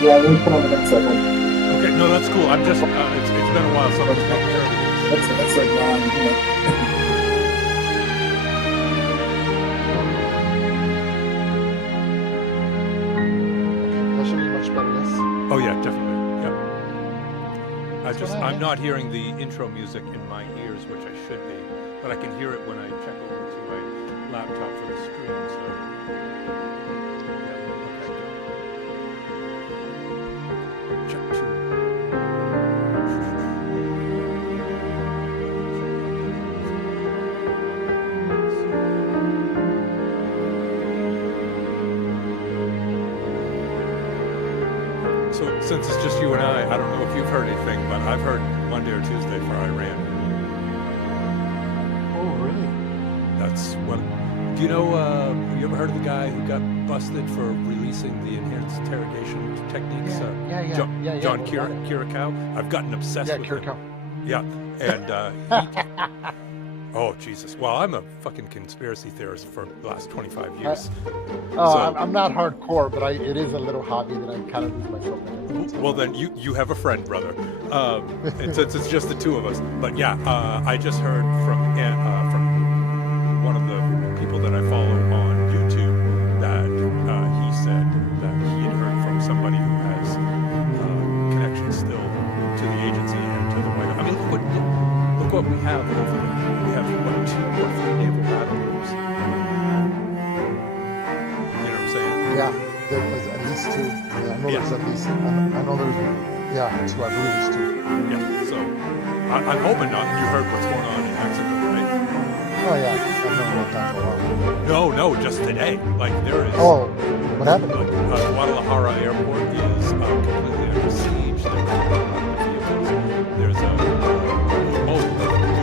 Yeah, let me put on the headset. Okay, no, that's cool. I'm just, it's been a while, so I'm just making sure everything's... That's like, That should be much better, yes? Oh, yeah, definitely. Yep. I'm man? not hearing the intro music in my ears, which I should be, but I can hear it when I check over to my laptop for the stream, so... Yeah, okay, good. Check 2. So since it's just you and I don't know if you've heard anything, but I've heard Monday or Tuesday for Iran. Oh, really? That's what... Do you know, you ever heard of the guy who got busted for releasing the enhanced interrogation techniques? John Kirikow? I've gotten obsessed with Kirikow. him. Yeah, and oh, Jesus. Well, I'm a fucking conspiracy theorist for the last 25 years. I'm not hardcore, but it is a little hobby that I kind of lose myself in. Well, then you have a friend, brother. And since it's just the two of us. But yeah, I just heard from one of the people that I follow on YouTube that he said that he had heard from somebody who has connections still to the agency and to the White House. I mean, look what we have over there. We have, what, 2 or 3 naval battle groups? You know what I'm saying? Yeah, there's at least 2. Yeah, I know there's at least, I know there's, 2, I believe it's 2. Yeah, so I'm hoping not. You heard what's going on in Mexico, right? Oh, yeah, I've known about that for a while. No, just today. Like, there is... Oh, what happened? Like, Guadalajara Airport is completely under siege. There's a...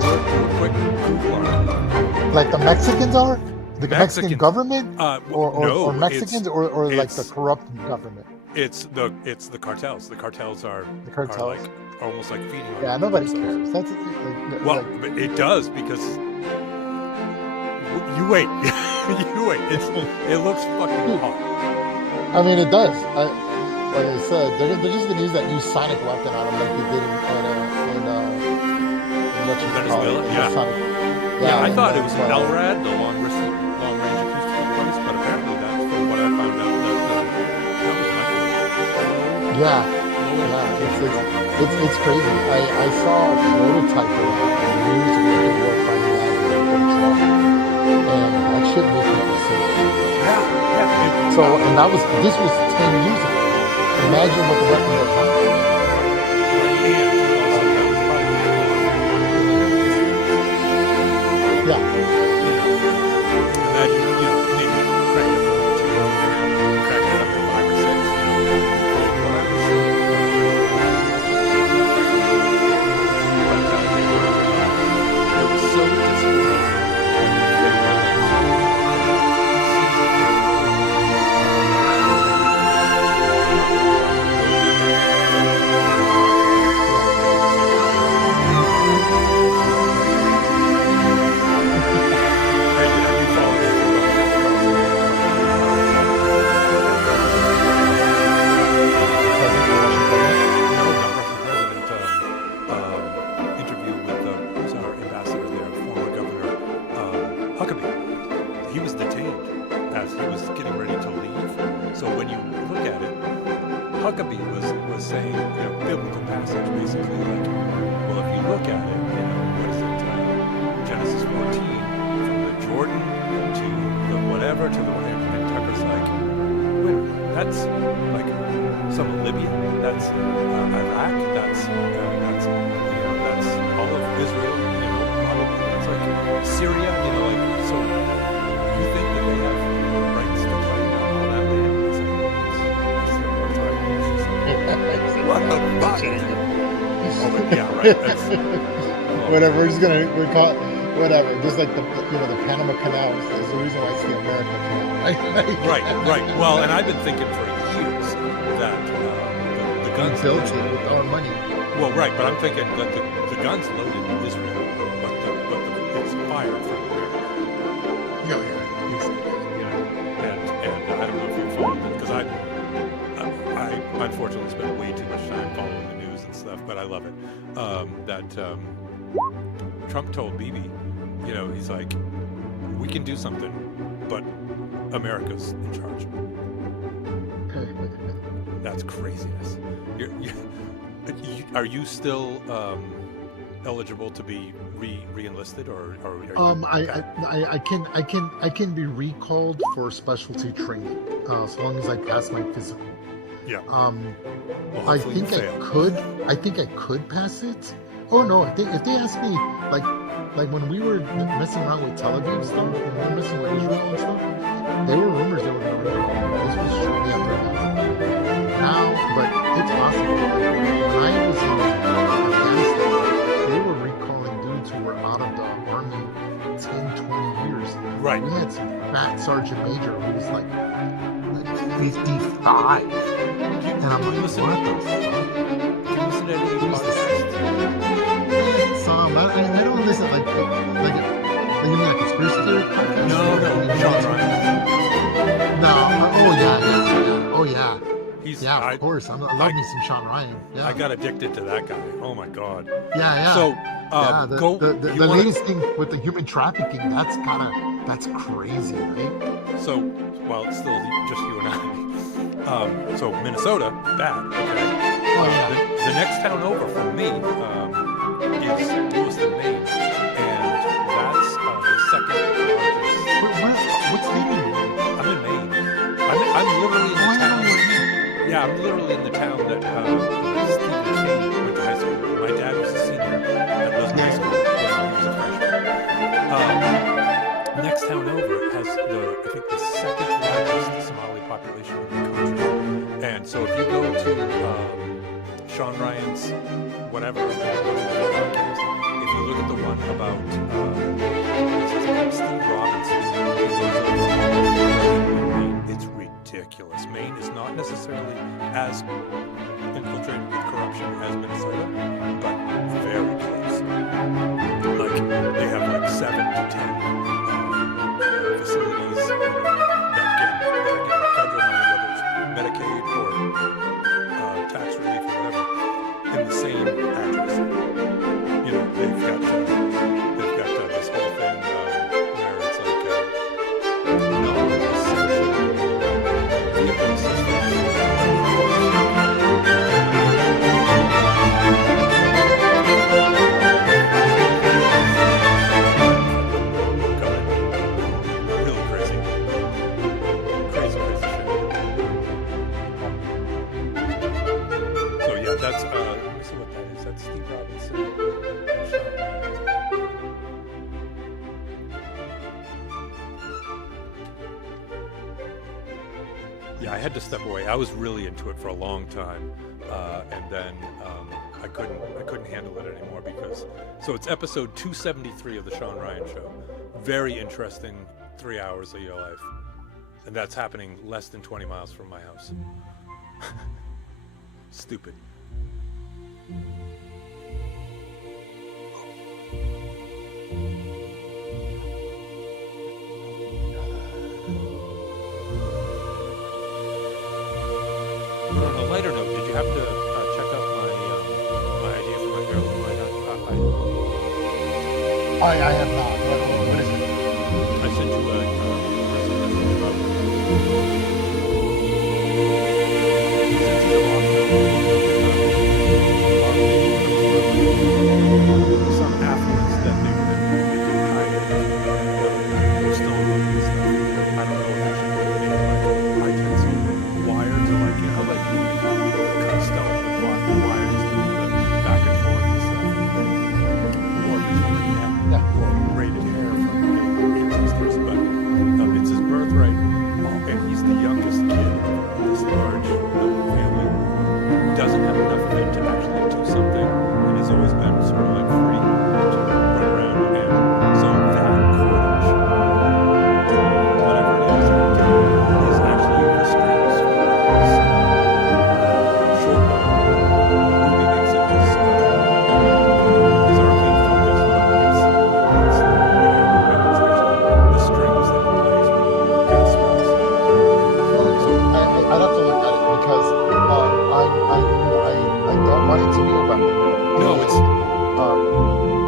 do a quick Google on it. Like the Mexicans are? The Mexican government? No, or Mexicans or like the corrupt government? It's the cartels. The cartels are like almost like feeding on Yeah, nobody cares. That's well, but it does because you wait. You wait. It looks fucking hot. I mean, it does. Like I said, they're just gonna use that new sonic weapon on them like they did in Venezuela. Yeah, I thought it was LRAD, the long range acoustic device, but apparently that's from what I found out that was microwave. Yeah, it's crazy. I saw a prototype of years ago at work finding out and that shit made people sick. Yeah. So, and this was 10 years ago. Imagine what the weapon was now. Yeah. Imagine, maybe crack it up to 2, crack it up to 5 or 6, It was so disappointing. Huckabee was saying, biblical passage, basically, like, well, if you look at it, what is it, Genesis 14, from the Jordan to the whatever, to the whatever, and Tucker's like, wait, that's, like, some of Libya, that's Iraq, that's all of Israel, probably, that's like Syria, like, so you think that they have rights to claim all that land? What the fuck? Yeah, right. Whatever. We call it whatever. Just like the Panama Canal is the reason why it's the American Canal. Right. Well, and I've been thinking for years that the guns built it with our money. Well, right, but I'm thinking that the guns loaded in Israel, but it's fired from America. Yeah. And I don't know if you followed it because I unfortunately spend way too much time following the news and stuff, but I love it. Trump told Bibi, you know, he's like, we can do something, but America's in charge. That's craziness. Are you still eligible to be re-enlisted, or are you okay? I can be recalled for specialty training as long as I pass my physical. Yeah. I think I could pass it. Oh no! If they asked me, like when we were messing around with Tel Aviv stuff, when we were messing with Israel and stuff, there were rumors they were going to recall. This was shortly after that. Now, but it's possible. Like, when I was in Afghanistan, they were recalling dudes who were out of the army 10, 20 years. Right. We had some fat sergeant major who was like 55. And I'm like, what the fuck? Do you listen to any podcasts? Some. I don't listen like you mean like conspiracy theory podcasts? No, Sean Ryan. No. Oh yeah. Of course. I love me some Sean Ryan. Yeah. I got addicted to that guy. Oh my god. Yeah. So the latest thing with the human trafficking, that's crazy, right? So, well, it's still just you and I. So Minnesota, bad. Okay. The next town over from me is Lewiston, Maine, and that's the second largest. What state are you in? I'm in Maine. I'm literally in the town. Yeah, I'm literally in the town that Stephen King went to high school. My dad was a senior at Lisbon High School when he was a freshman. Next town over has I think the second largest Somali population in the country. And so if you go to Sean Ryan's whatever podcast, if you look at the one about Steve Robinson, it's ridiculous. Maine is not necessarily as infiltrated with corruption as Minnesota, but very close. Like they have like 7 to 10 facilities that get federal money, whether it's Medicaid or tax relief or whatever, in the same address. You know, they've got this whole thing where it's like non-essential vehicle assistance. Really crazy. Crazy shit. So yeah, that's let me see what that is. That's Steve Robinson. Yeah, I had to step away. I was really into it for a long time, and then I couldn't handle it anymore because. So it's episode 273 of the Sean Ryan Show. Very interesting 3 hours of your life, and that's happening less than 20 miles from my house. Stupid. But on a lighter note, did you have to check out my idea for my heirloom lineup? I have not. What is it? I sent you a message about some affluence that they didn't hide it. We're still looking at stuff. I don't know if I should put any high tensile wire to like cut stone with wires to move them back and forth and stuff. Or just braided hair. want it to be a weapon. No, it's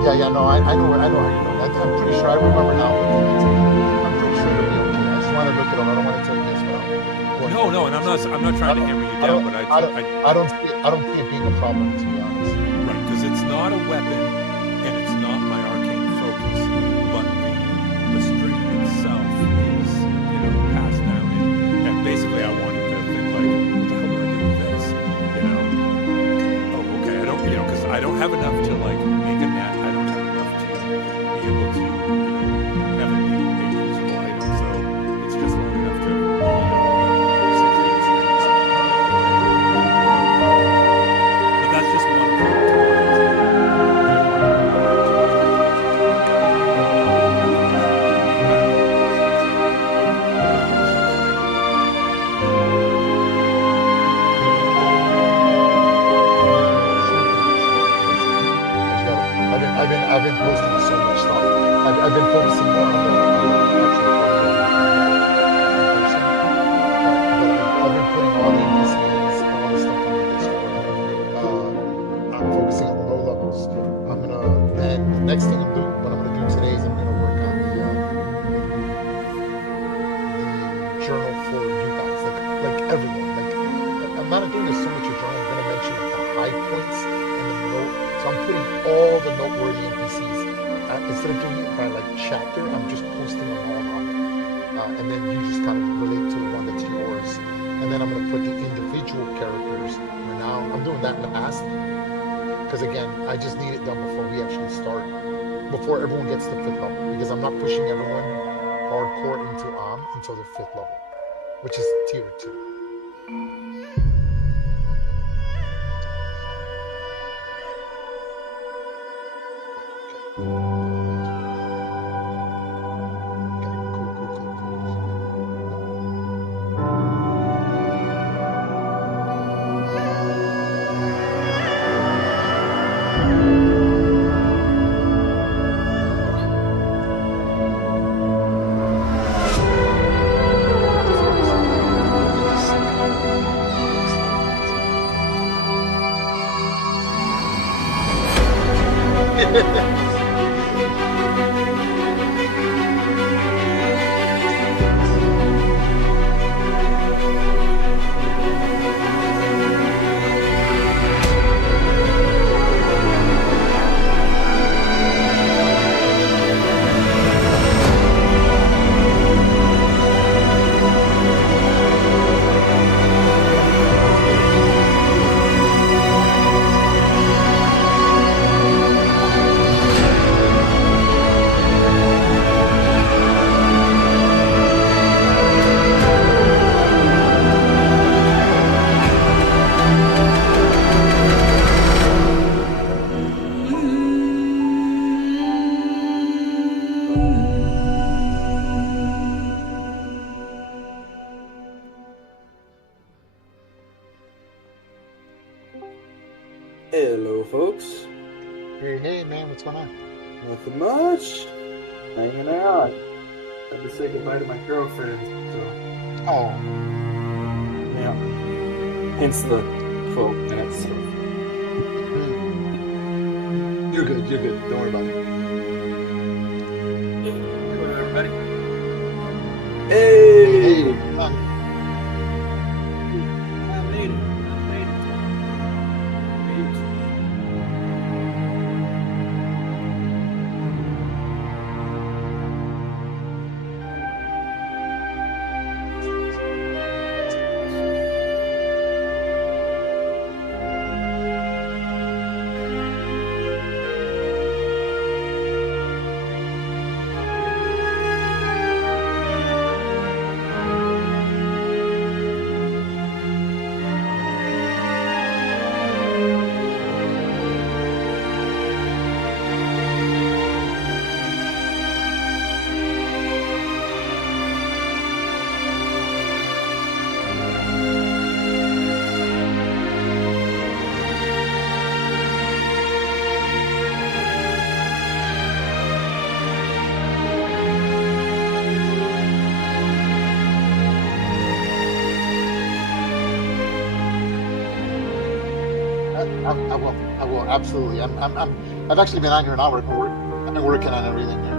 No, I know how you're doing. I'm pretty sure I remember now looking into it. I'm pretty sure it'll be okay. I just want to look it up. I don't want to tell you yes, but no, and I'm not trying to hammer you down, but I don't see it being a problem, to be honest. Right, because it's not a weapon and it's not my arcane focus, but the string itself is, passed down, and basically I wanted to think like, what the hell do I do with this? Oh, okay, I don't, because I don't have enough to like make a net. I don't have enough to be able to, have it be a usable item. So it's just long enough to, 6 8 strings. But that's just one of the I've been posting so much stuff. I've been focusing more on the actual but I've been putting all the NPCs, all the stuff on the Discord. I'm focusing on low levels. And the next thing what I'm gonna do today is I'm gonna work on the journal for you guys, like everyone. Like I'm not doing this so much a journal. I'm gonna mention the high points and the note. So I'm putting all the noteworthy NPCs. Instead of doing it by like chapter, I'm just posting them all on there. And then you just kind of relate to the one that's yours. And then I'm going to put the individual characters. And now I'm doing that last. Because again, I just need it done before we actually start. Before everyone gets to 5th level. Because I'm not pushing everyone hardcore into until the 5th level. Which is tier 2. Hello, folks. Hey, man, what's going on? Nothing much. Hanging out. Had to say goodbye to my girlfriend, so. Oh. Yeah. Hence the 12 minutes. You're good. Don't worry about it. Hello, everybody. Hey! Come on. I will absolutely. I've actually been on here an hour. I've been working on everything here.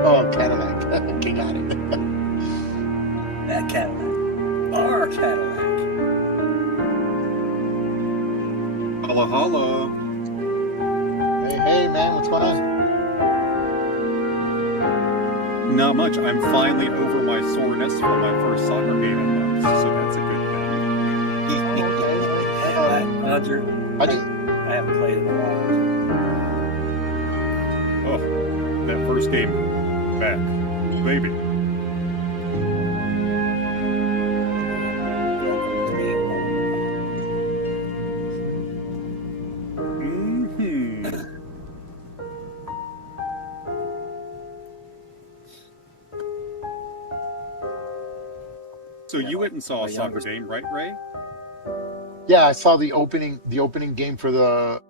Oh, Cadillac. Okay, got it. That Cadillac. Our Cadillac. Holla, holla. Hey, man, what's going on? Not much. I'm finally over my soreness from my first soccer game in months, so that's a good thing. Roger, I haven't played in a while. Oh, that first game back. Baby. Welcome to me. Mm-hmm. So you went and saw a soccer game, right, Ray? Yeah, I saw the opening game for the.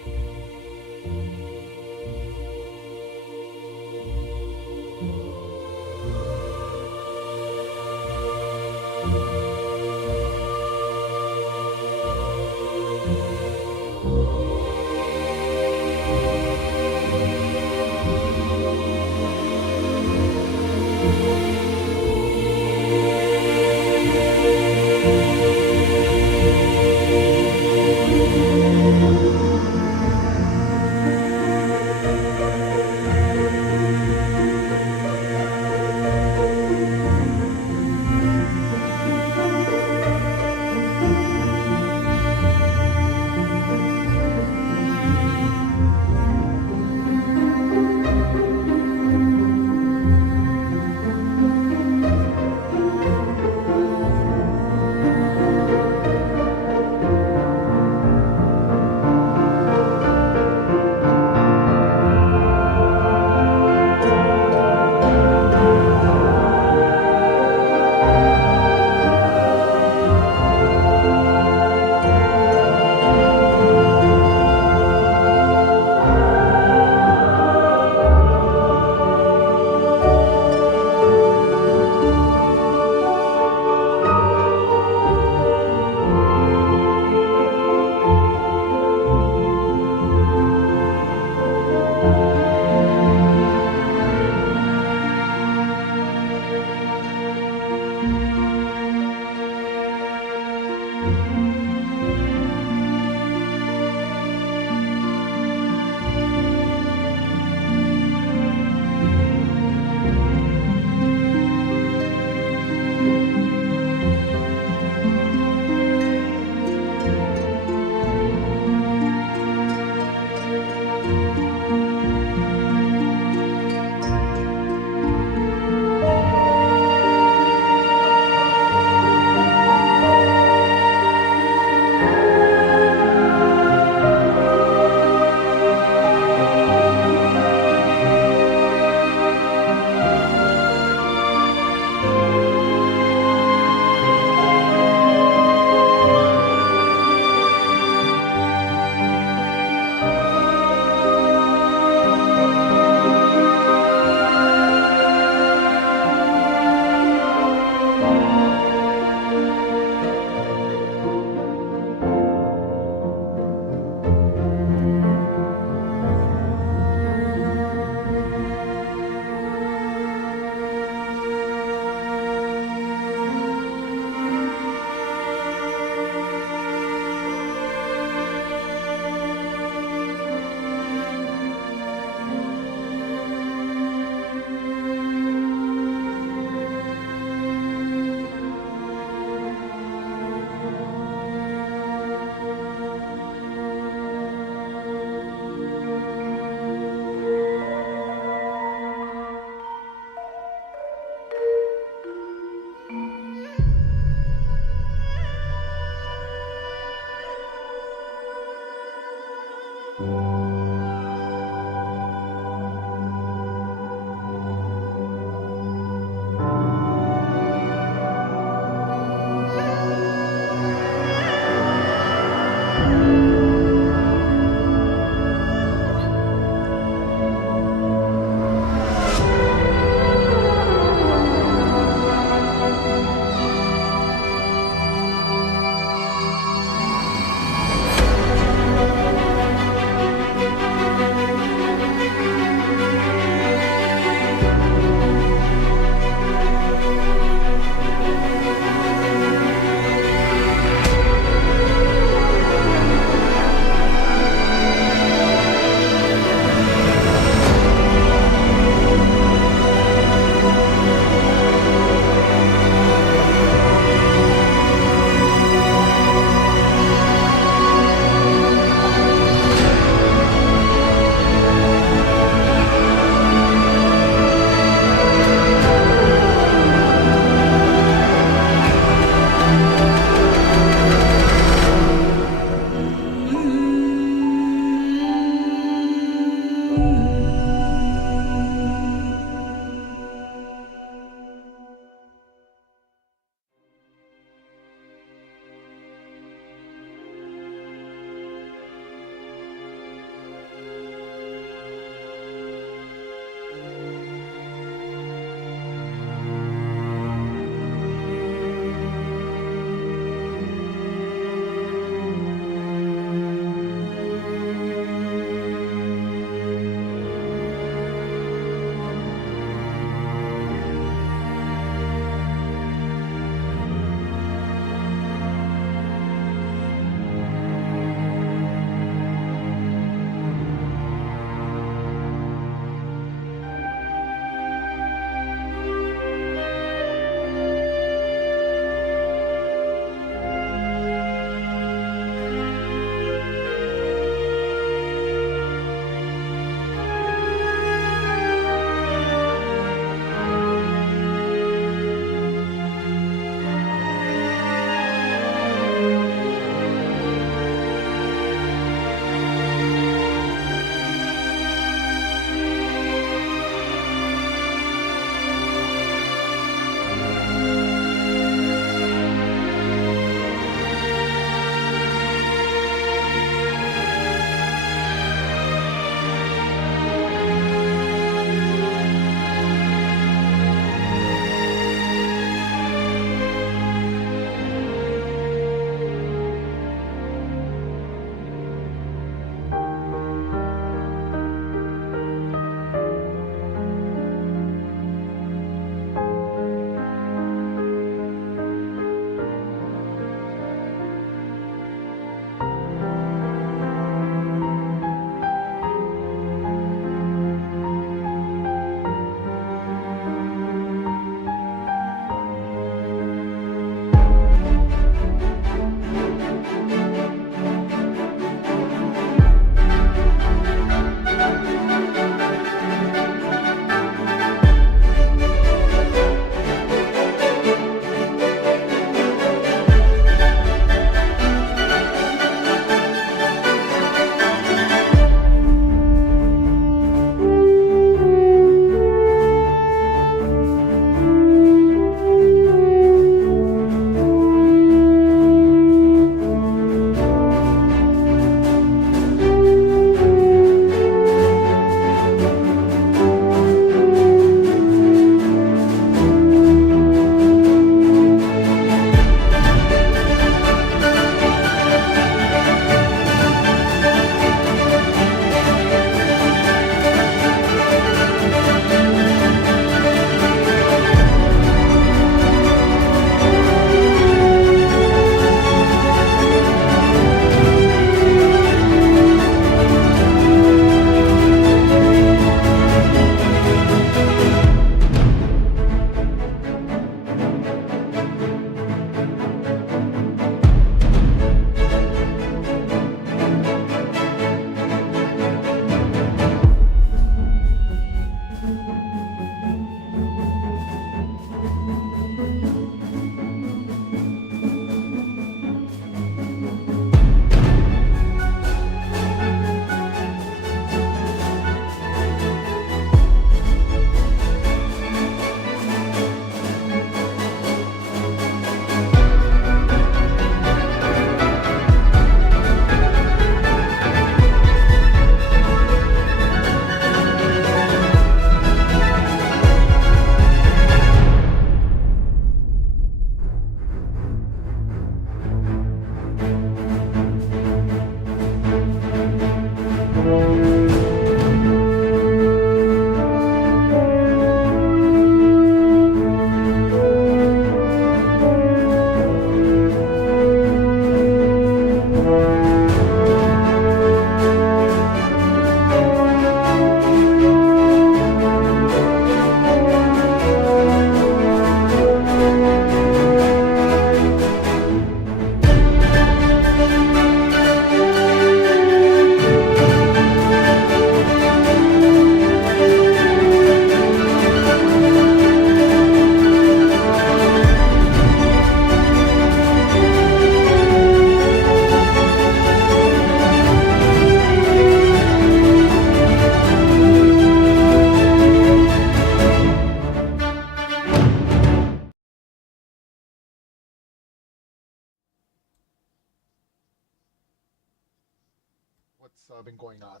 What's been going on?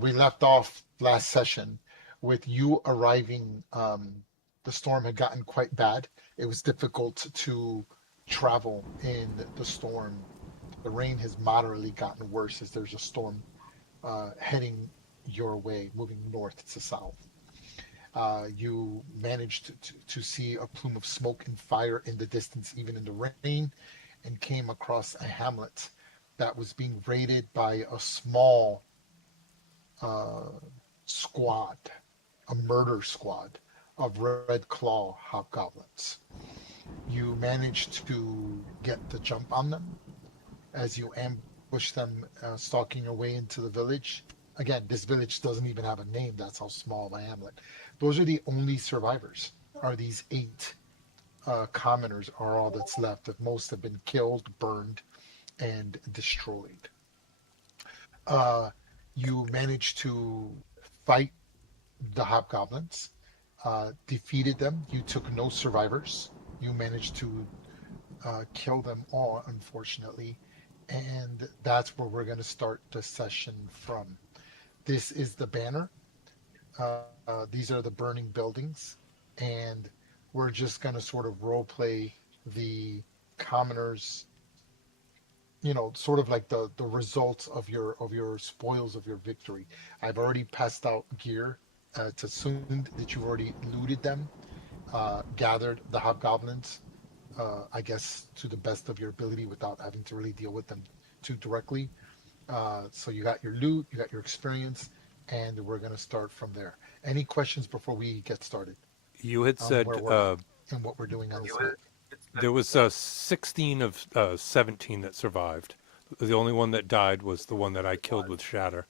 We left off last session with you arriving. The storm had gotten quite bad. It was difficult to travel in the storm. The rain has moderately gotten worse as there's a storm heading your way, moving north to south. You managed to see a plume of smoke and fire in the distance, even in the rain, and came across a hamlet that was being raided by a small uh, squad, a murder squad of Red Claw hobgoblins. You managed to get the jump on them as you ambush them, stalking your way into the village. Again, this village doesn't even have a name. That's how small the hamlet. Those are the only survivors. Are these eight commoners are all that's left? That most have been killed, burned, and destroyed. Uh, you managed to fight the hobgoblins, defeated them. You took no survivors. You managed to kill them all, unfortunately. And that's where we're going to start the session from. This is the banner. These are the burning buildings. And we're just going to sort of role play the commoners, sort of like the results of your spoils of your victory. I've already passed out gear. It's assumed that you've already looted them, gathered the hobgoblins, I guess to the best of your ability without having to really deal with them too directly. So you got your loot, you got your experience, and we're going to start from there. Any questions before we get started You had on said where we're at and what we're doing on this map? there was 16 of 17 that survived. The only one that died was the one that I killed with Shatter.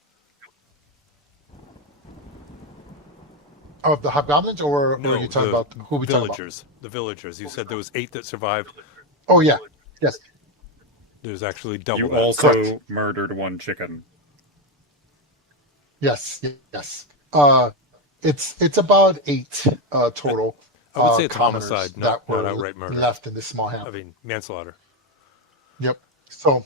Of the hobgoblins, or are No, you talking the about who we talking about? villagers. The villagers. You said there was 8 that survived. Oh yeah, yes, There's actually double You that. correct. also murdered one chicken. Yes, yes. It's about eight total I would say it's commoners homicide, not that were outright murder. left in this small I hamlet. mean, manslaughter. Yep. So,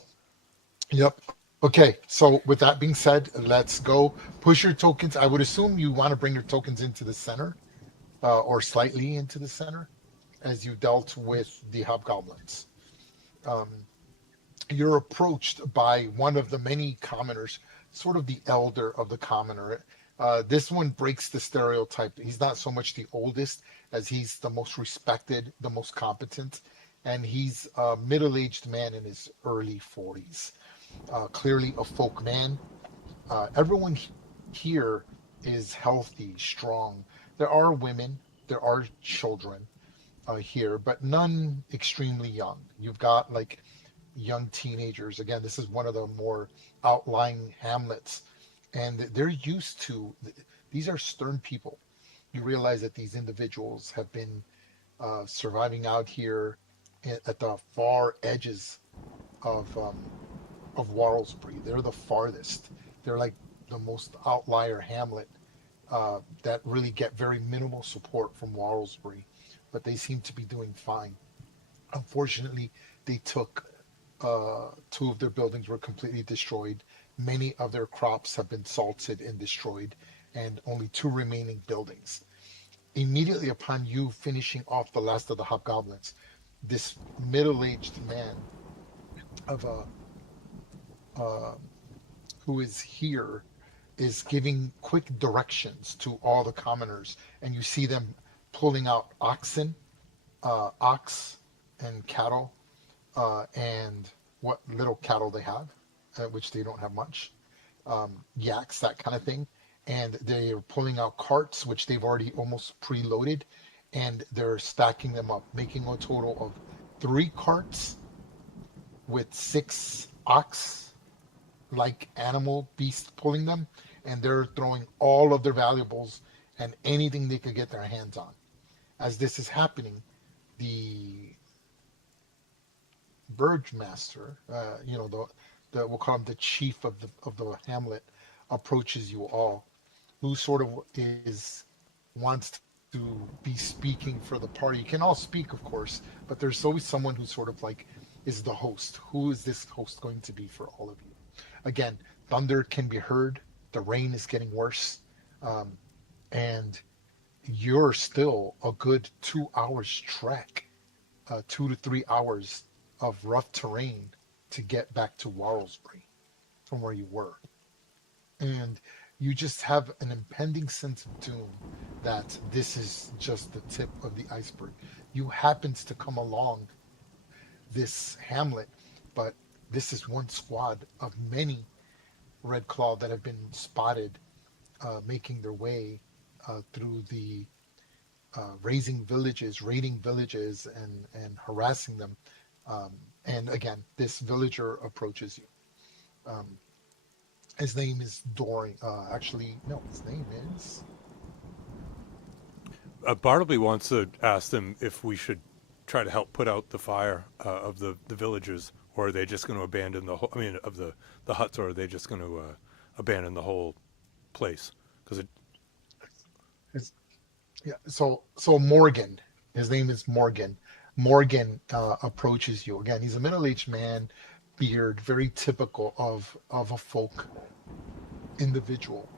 yep. Okay. So with that being said, let's go. Push your tokens. I would assume you want to bring your tokens into the center, or slightly into the center, as you dealt with the hobgoblins. Um, you're approached by one of the many commoners, sort of the elder of the commoner. This one breaks the stereotype. He's not so much the oldest as he's the most respected, the most competent, and he's a middle-aged man in his early 40s. Clearly a folk man. Everyone here is healthy, strong. There are women, there are children here, but none extremely young. You've got like young teenagers. Again, this is one of the more outlying hamlets, and they're used to. These are stern people. You realize that these individuals have been surviving out here at the far edges of Warlesbury. They're the farthest. They're like the most outlier hamlet that really get very minimal support from Warlesbury, but they seem to be doing fine. Unfortunately, they took two of their buildings were completely destroyed. Many of their crops have been salted and destroyed, and only two remaining buildings. Immediately upon you finishing off the last of the hobgoblins, this middle-aged man of a who is here is giving quick directions to all the commoners, and you see them pulling out ox and cattle, and what little cattle they have, which they don't have much, yaks, that kind of thing. And they're pulling out carts, which they've already almost preloaded, and they're stacking them up, making a total of 3 carts with 6 ox like animal beasts pulling them, and they're throwing all of their valuables and anything they could get their hands on. As this is happening, the Burge Master, the we'll call him the chief of the hamlet, approaches you all, who sort of wants to be speaking for the party. You can all speak, of course, but there's always someone who sort of like is the host. Who is this host going to be for all of you? Again, thunder can be heard. The rain is getting worse, and you're still a good 2 hours trek, 2 to 3 hours of rough terrain to get back to Warlesbury from where you were. And you just have an impending sense of doom that this is just the tip of the iceberg. You happened to come along this hamlet, but this is one squad of many Red Claw that have been spotted making their way through the raiding villages and harassing them. And again, this villager approaches you. His name is Dorian. Actually, no, his name is... Bartleby wants to ask them if we should try to help put out the fire of the villagers, or are they just going to abandon the whole, of the huts, or are they just going to abandon the whole place? Because So Morgan, his name is Morgan. Morgan approaches you. Again, he's a middle-aged man, beard, very typical of a folk individual.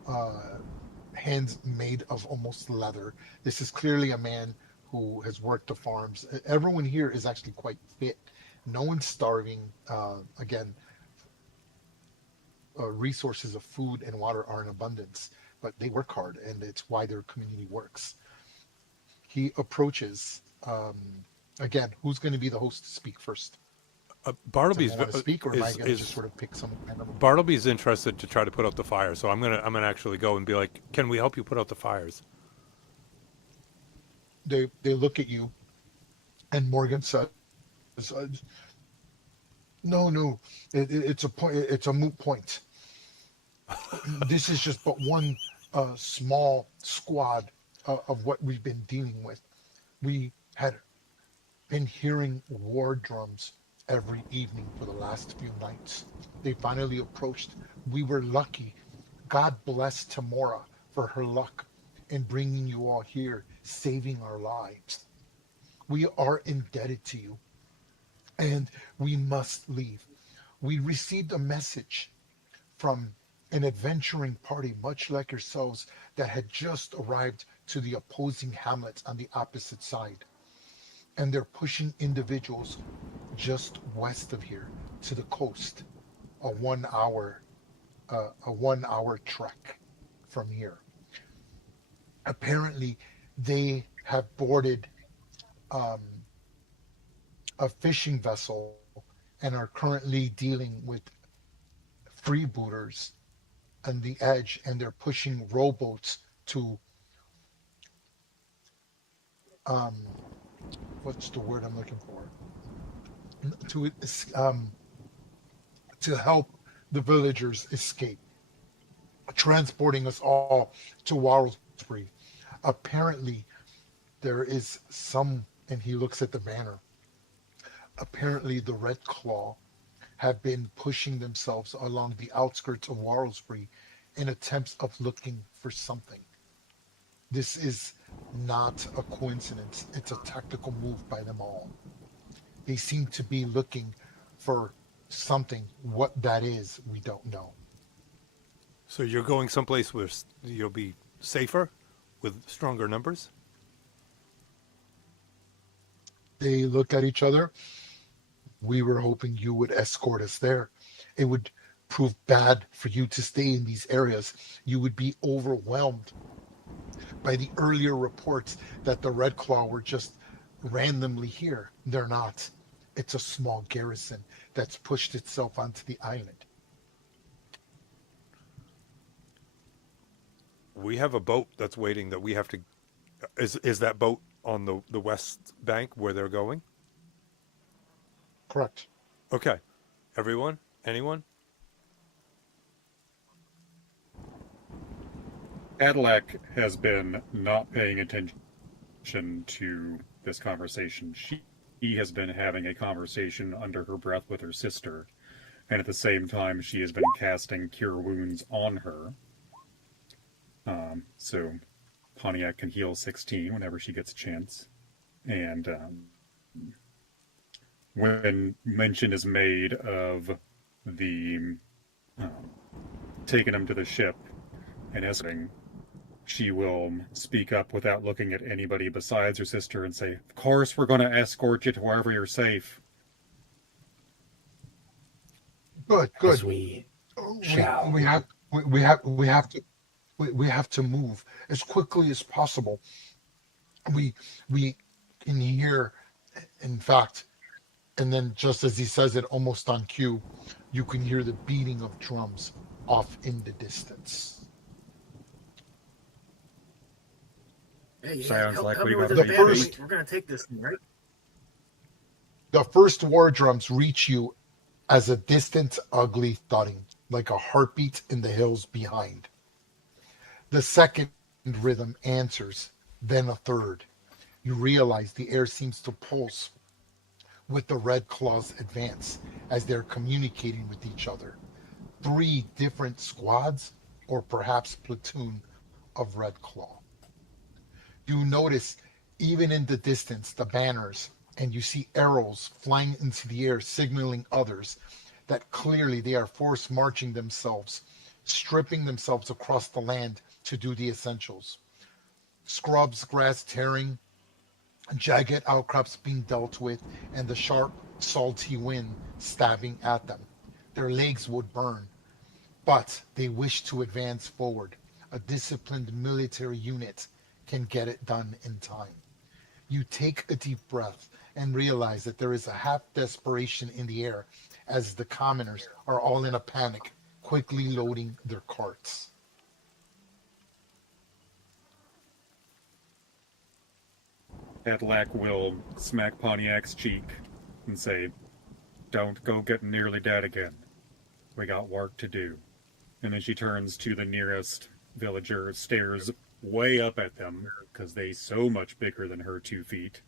Hands made of almost leather. This is clearly a man who has worked the farms. Everyone here is actually quite fit. No one's starving. Again, resources of food and water are in abundance, but they work hard, and it's why their community works. He approaches. Again, who's going to be the host to speak first? Bartleby's want to speak, or am I going to just sort of pick some random? Bartleby's interested to try to put out the fire, so I'm gonna actually go and be like, "Can we help you put out the fires?" They look at you, and Morgan says, "No, it's a point. It's a moot point. This is just but one small squad of what we've been dealing with. We had been hearing war drums every evening for the last few nights. They finally approached. We were lucky. God bless Tamora for her luck in bringing you all here, saving our lives. We are indebted to you, and we must leave. We received a message from an adventuring party, much like yourselves, that had just arrived to the opposing hamlets on the opposite side. And they're pushing individuals just west of here to the coast, a 1 hour trek from here. Apparently, they have boarded a fishing vessel and are currently dealing with freebooters on the edge, and they're pushing rowboats to what's the word I'm looking for? To help the villagers escape, transporting us all to Warlesbury. Apparently, there is some, and he looks at the banner. Apparently, the Red Claw have been pushing themselves along the outskirts of Warlesbury in attempts of looking for something. This is not a coincidence. It's a tactical move by them all. They seem to be looking for something. What that is, we don't know. So you're going someplace where you'll be safer with stronger numbers? They look at each other. We were hoping you would escort us there. It would prove bad for you to stay in these areas. You would be overwhelmed by the earlier reports that the Red Claw were just randomly here. They're not. It's a small garrison that's pushed itself onto the island. We have a boat that's waiting that we have to. Is that boat on the west bank where they're going? Correct. Okay. Everyone? Anyone? Cadillac has been not paying attention to this conversation. She has been having a conversation under her breath with her sister, and at the same time, she has been casting Cure Wounds on her. So Pontiac can heal 16 whenever she gets a chance. And when mention is made of the taking him to the ship and escorting, she will speak up without looking at anybody besides her sister and say, "Of course, we're going to escort you to wherever you're safe." Good. As we shall. We have to move as quickly as possible. We can hear, in fact, and then just as he says it, almost on cue, you can hear the beating of drums off in the distance. Hey, Sounds help, like help we me with got this the band. first- We're gonna take this thing, right? The first war drums reach you as a distant, ugly thudding, like a heartbeat in the hills behind. The second rhythm answers, then a third. You realize the air seems to pulse with the Red Claws' advance as they're communicating with each other. 3 different squads, or perhaps platoon, of Red Claw. You notice, even in the distance, the banners, and you see arrows flying into the air signaling others that clearly they are force marching themselves, stripping themselves across the land to do the essentials. Scrubs, grass tearing, jagged outcrops being dealt with, and the sharp, salty wind stabbing at them. Their legs would burn, but they wish to advance forward. A disciplined military unit can get it done in time. You take a deep breath and realize that there is a half desperation in the air as the commoners are all in a panic, quickly loading their carts. Cadillac will smack Pontiac's cheek and say, "Don't go getting nearly dead again. We got work to do." And then she turns to the nearest villager, stares way up at them, because they so much bigger than her 2 feet,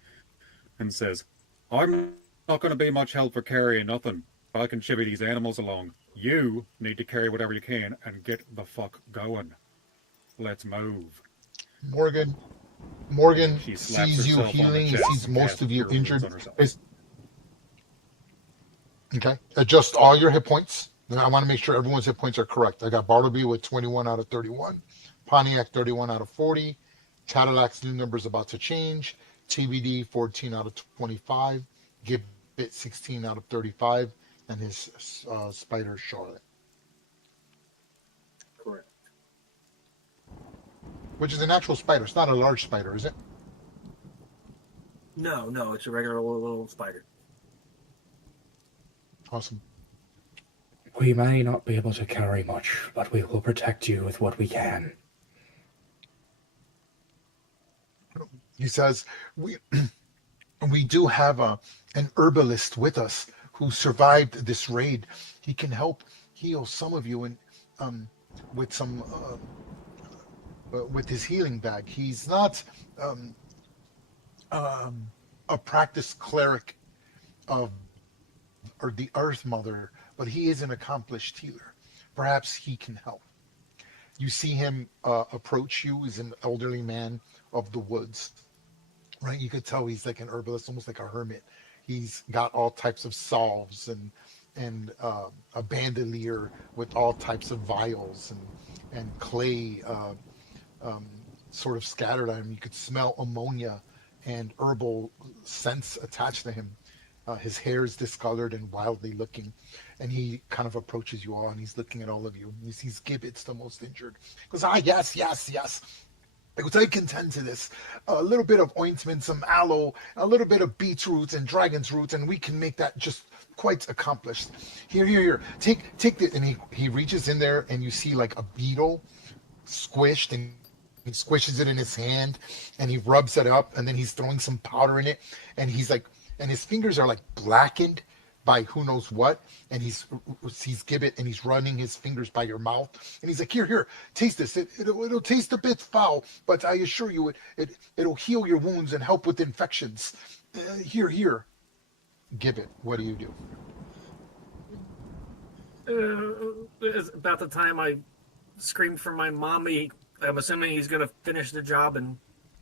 and says, "I'm not going to be much help for carrying nothing. I can chivvy these animals along. You need to carry whatever you can and get the fuck going. Let's move." Morgan She slaps sees you herself on the healing, chest sees and most casts of you Cure Wounds injured. on herself. Okay. Adjust all your hit points. I want to make sure everyone's hit points are correct. I got Bartleby with 21 out of 31, Pontiac 31 out of 40, Cadillac's new number is about to change, TBD 14 out of 25, Gibbet 16 out of 35, and his spider Charlotte, Correct. which is an actual spider. It's not a large spider, is it? No, it's a regular little spider. Awesome. We may not be able to carry much, but we will protect you with what we can. He says, we do have an herbalist with us who survived this raid. He can help heal some of you with some with his healing bag. He's not a practiced cleric of or the Earth Mother, but he is an accomplished healer. Perhaps he can help. You see him approach you. He's an elderly man of the woods, right? You could tell he's like an herbalist, almost like a hermit. He's got all types of salves and a bandolier with all types of vials and clay sort of scattered on him. You could smell ammonia and herbal scents attached to him. His hair is discolored and wildly looking, and he kind of approaches you all, and he's looking at all of you. He sees Gibbet's the most injured. He goes, ah, yes, yes, yes. He goes, I can tend to this. A little bit of ointment, some aloe, a little bit of beetroot and dragon's root, and we can make that just quite accomplished. Here, here, here. Take this. And he reaches in there, and you see like a beetle squished, and he squishes it in his hand, and he rubs it up, and then he's throwing some powder in it, and he's like, and his fingers are like blackened by who knows what, and he's Gibbet, and he's running his fingers by your mouth, and he's like, here, here, taste this. It'll taste a bit foul, but I assure you, it'll heal your wounds and help with infections. Here, here. Gibbet, what do you do? It's about the time I screamed for my mommy. I'm assuming he's going to finish the job and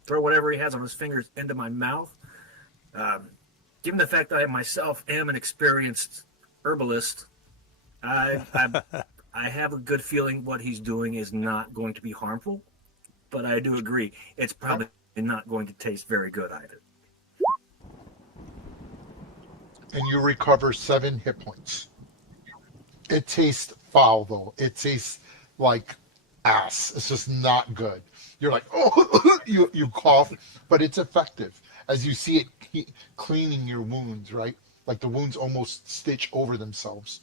throw whatever he has on his fingers into my mouth. Given the fact that I myself am an experienced herbalist, I have a good feeling what he's doing is not going to be harmful, but I do agree it's probably not going to taste very good either. And you recover 7 hit points. It tastes foul, though. It tastes like ass. It's just not good. You're like, oh, you cough, but it's effective. As you see it cleaning your wounds, right? Like the wounds almost stitch over themselves.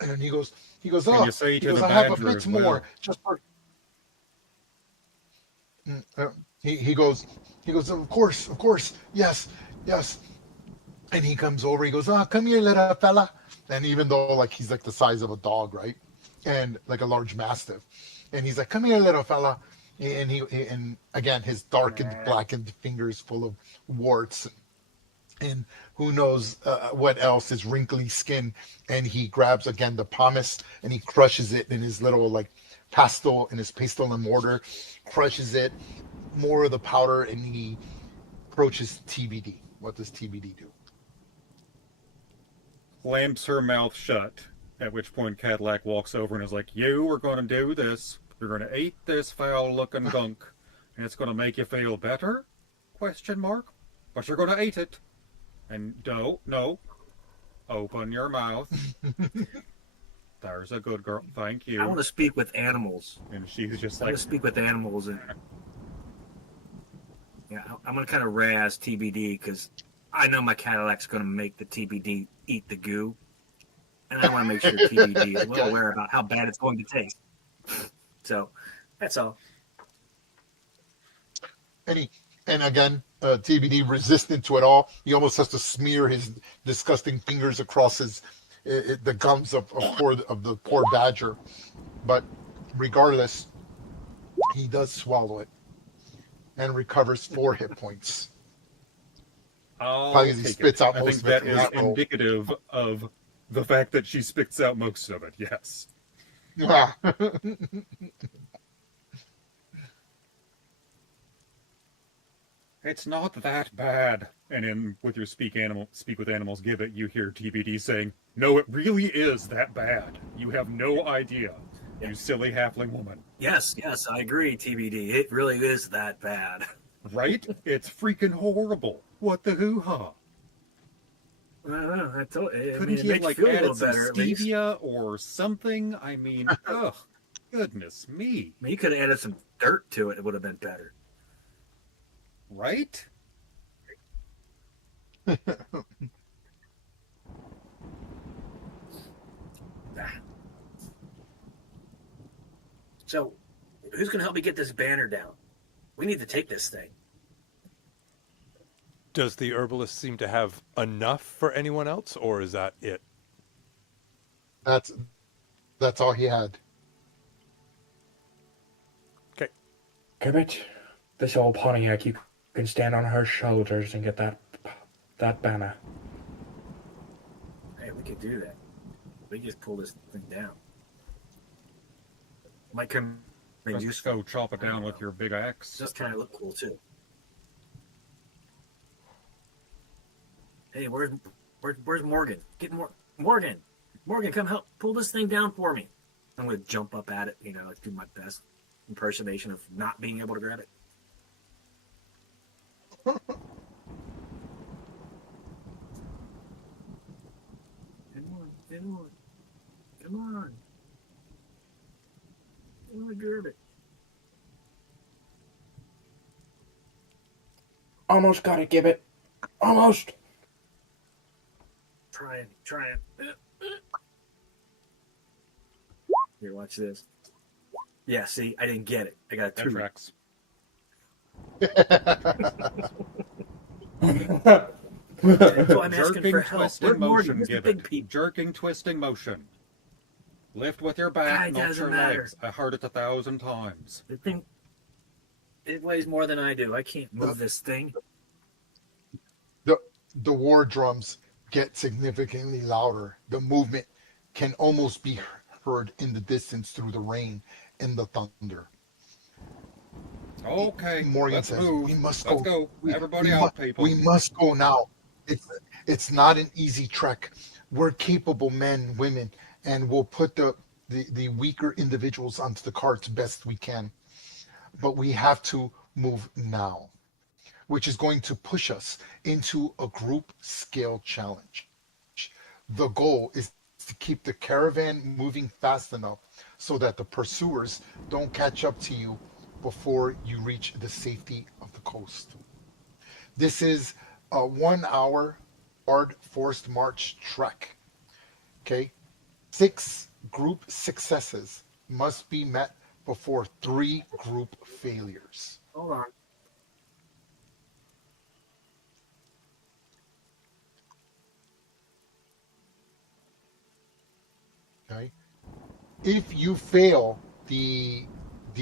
And he goes, oh, you say he to goes, the I have a badger bit as well. more. Just for... He goes, of course, yes. And he comes over, he goes, come here, little fella. And even though like he's like the size of a dog, right? And like a large mastiff. And he's like, come here, little fella. And and again, his darkened, blackened fingers full of warts and who knows what else, his wrinkly skin. And he grabs again the pumice and he crushes it in his little like pestle and mortar, crushes it, more of the powder, and he approaches TBD. What does TBD do? Clamps her mouth shut, at which point Cadillac walks over and is like, you are going to do this. You're going to eat this foul-looking gunk, and it's going to make you feel better? Question mark. But you're going to eat it. And no. Open your mouth. There's a good girl. Thank you. I want to speak with animals. And she's just I like, want to speak with animals. And yeah, I'm going to kind of razz TBD because I know my Cadillac's going to make the TBD eat the goo. And I want to make sure TBD is well aware about how bad it's going to taste. So that's all. And again, TBD resistant to it all. He almost has to smear his disgusting fingers across the gums of the poor badger. But regardless, he does swallow it and recovers 4 hit points. Probably because he spits out I most think of it. that is indicative of the fact that she spits out most of it, yes. Yeah. It's not that bad. And in with your speak with animals, give it, you hear TBD saying, no, it really is that bad. You have no idea, you silly halfling woman. Yes, I agree, TBD. It really is that bad. Right? It's freaking horrible. What the hoo-ha? Couldn't he have like added some stevia or something? I mean, ugh, goodness me. I mean, you could have added some dirt to it. It would have been better. Right? So, who's going to help me get this banner down? We need to take this thing. Does the herbalist seem to have enough for anyone else, or is that it? That's all he had. Okay. Gibbet, this old Pontiac, you can stand on her shoulders and get that banner. Hey, we could do that. We just pull this thing down. Might come in Just go chop it down with your big axe. Just kind of look cool too. Hey, where's Morgan? Get Morgan, come help pull this thing down for me. I'm gonna jump up at it, do my best impersonation of not being able to grab it. Get on. Come on. Come on, grab it. Almost got it, Gibbet. Almost. Trying. Here, watch this. Yeah, see, I didn't get it. I got That two. tracks. That's why I'm asking Jerking, for help. twisting We're motion, Morgan, give big it. people. Jerking, twisting motion. Lift with your back, God, not doesn't your matter. legs. I heard it 1,000 times. The thing, it weighs more than I do. I can't move this thing. The war drums get significantly louder. The movement can almost be heard in the distance through the rain and the thunder. Okay, Morgan let's says, move. "We must Let's go. go. Everybody out, people. We must go now. It's not an easy trek. We're capable men, women, and we'll put the weaker individuals onto the carts best we can. But we have to move now, which is going to push us into a group scale challenge. The goal is to keep the caravan moving fast enough so that the pursuers don't catch up to you before you reach the safety of the coast. This is a 1 hour hard forced march trek. Okay? 6 group successes must be met before 3 group failures. Hold on. Okay? If you fail the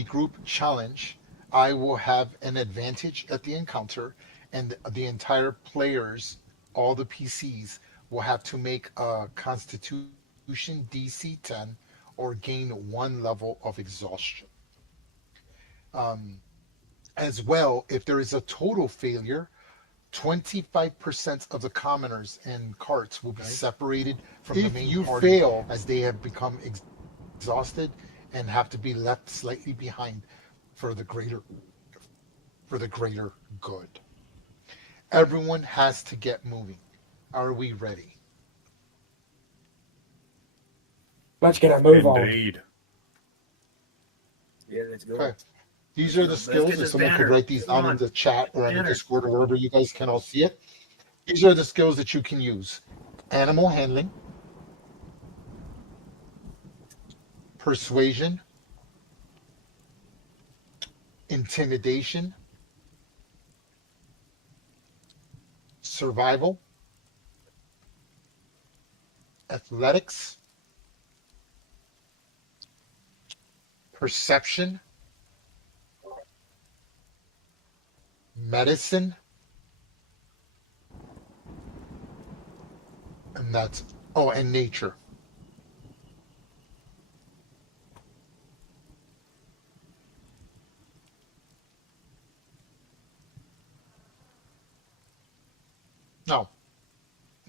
group challenge, I will have an advantage at the encounter, and the entire players, all the PCs, will have to make a Constitution DC 10 or gain 1 level of exhaustion. As well, if there is a total failure, 25% of the commoners and carts will be separated from the main party fail as they have become exhausted and have to be left slightly behind for the greater good. Everyone has to get moving. Are we ready? Let's get a move on. Indeed. Yeah, let's go. Okay. These are the Let's skills, get and this someone could banner. write these Come down in on. the chat or in the Banner. Discord or wherever you guys can all see it. These are the skills that you can use: animal handling, persuasion, intimidation, survival, athletics, perception, medicine, and and nature. Now,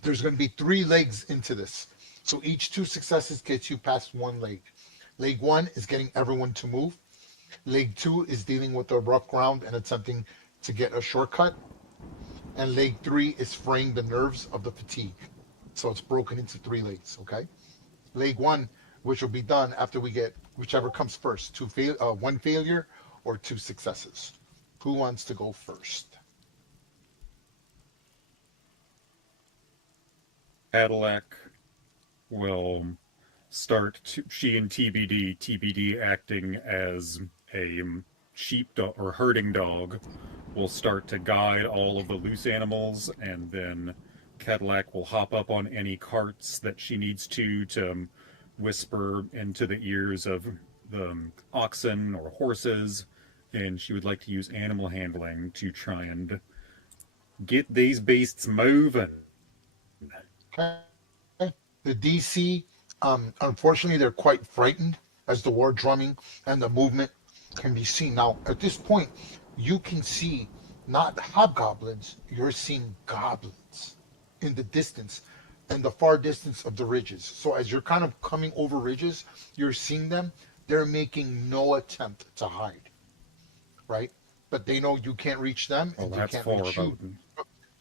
there's going to be 3 legs into this. So each 2 successes gets you past 1 leg. Leg 1 is getting everyone to move. Leg 2 is dealing with the rough ground and attempting to get a shortcut. And leg 3 is fraying the nerves of the fatigue. So it's broken into 3 legs, okay? Leg 1, which will be done after we get whichever comes first, 1 failure or 2 successes. Who wants to go first? Cadillac will start she and TBD acting as a sheepdog or herding dog, will start to guide all of the loose animals, and then Cadillac will hop up on any carts that she needs to whisper into the ears of the oxen or horses, and she would like to use animal handling to try and get these beasts moving. Okay. The DC, unfortunately, they're quite frightened as the war drumming and the movement can be seen. Now, at this point, you can see not hobgoblins, you're seeing goblins in the distance, in the far distance of the ridges. So as you're kind of coming over ridges, you're seeing them. They're making no attempt to hide, right? But they know you can't reach them and they can't reach you.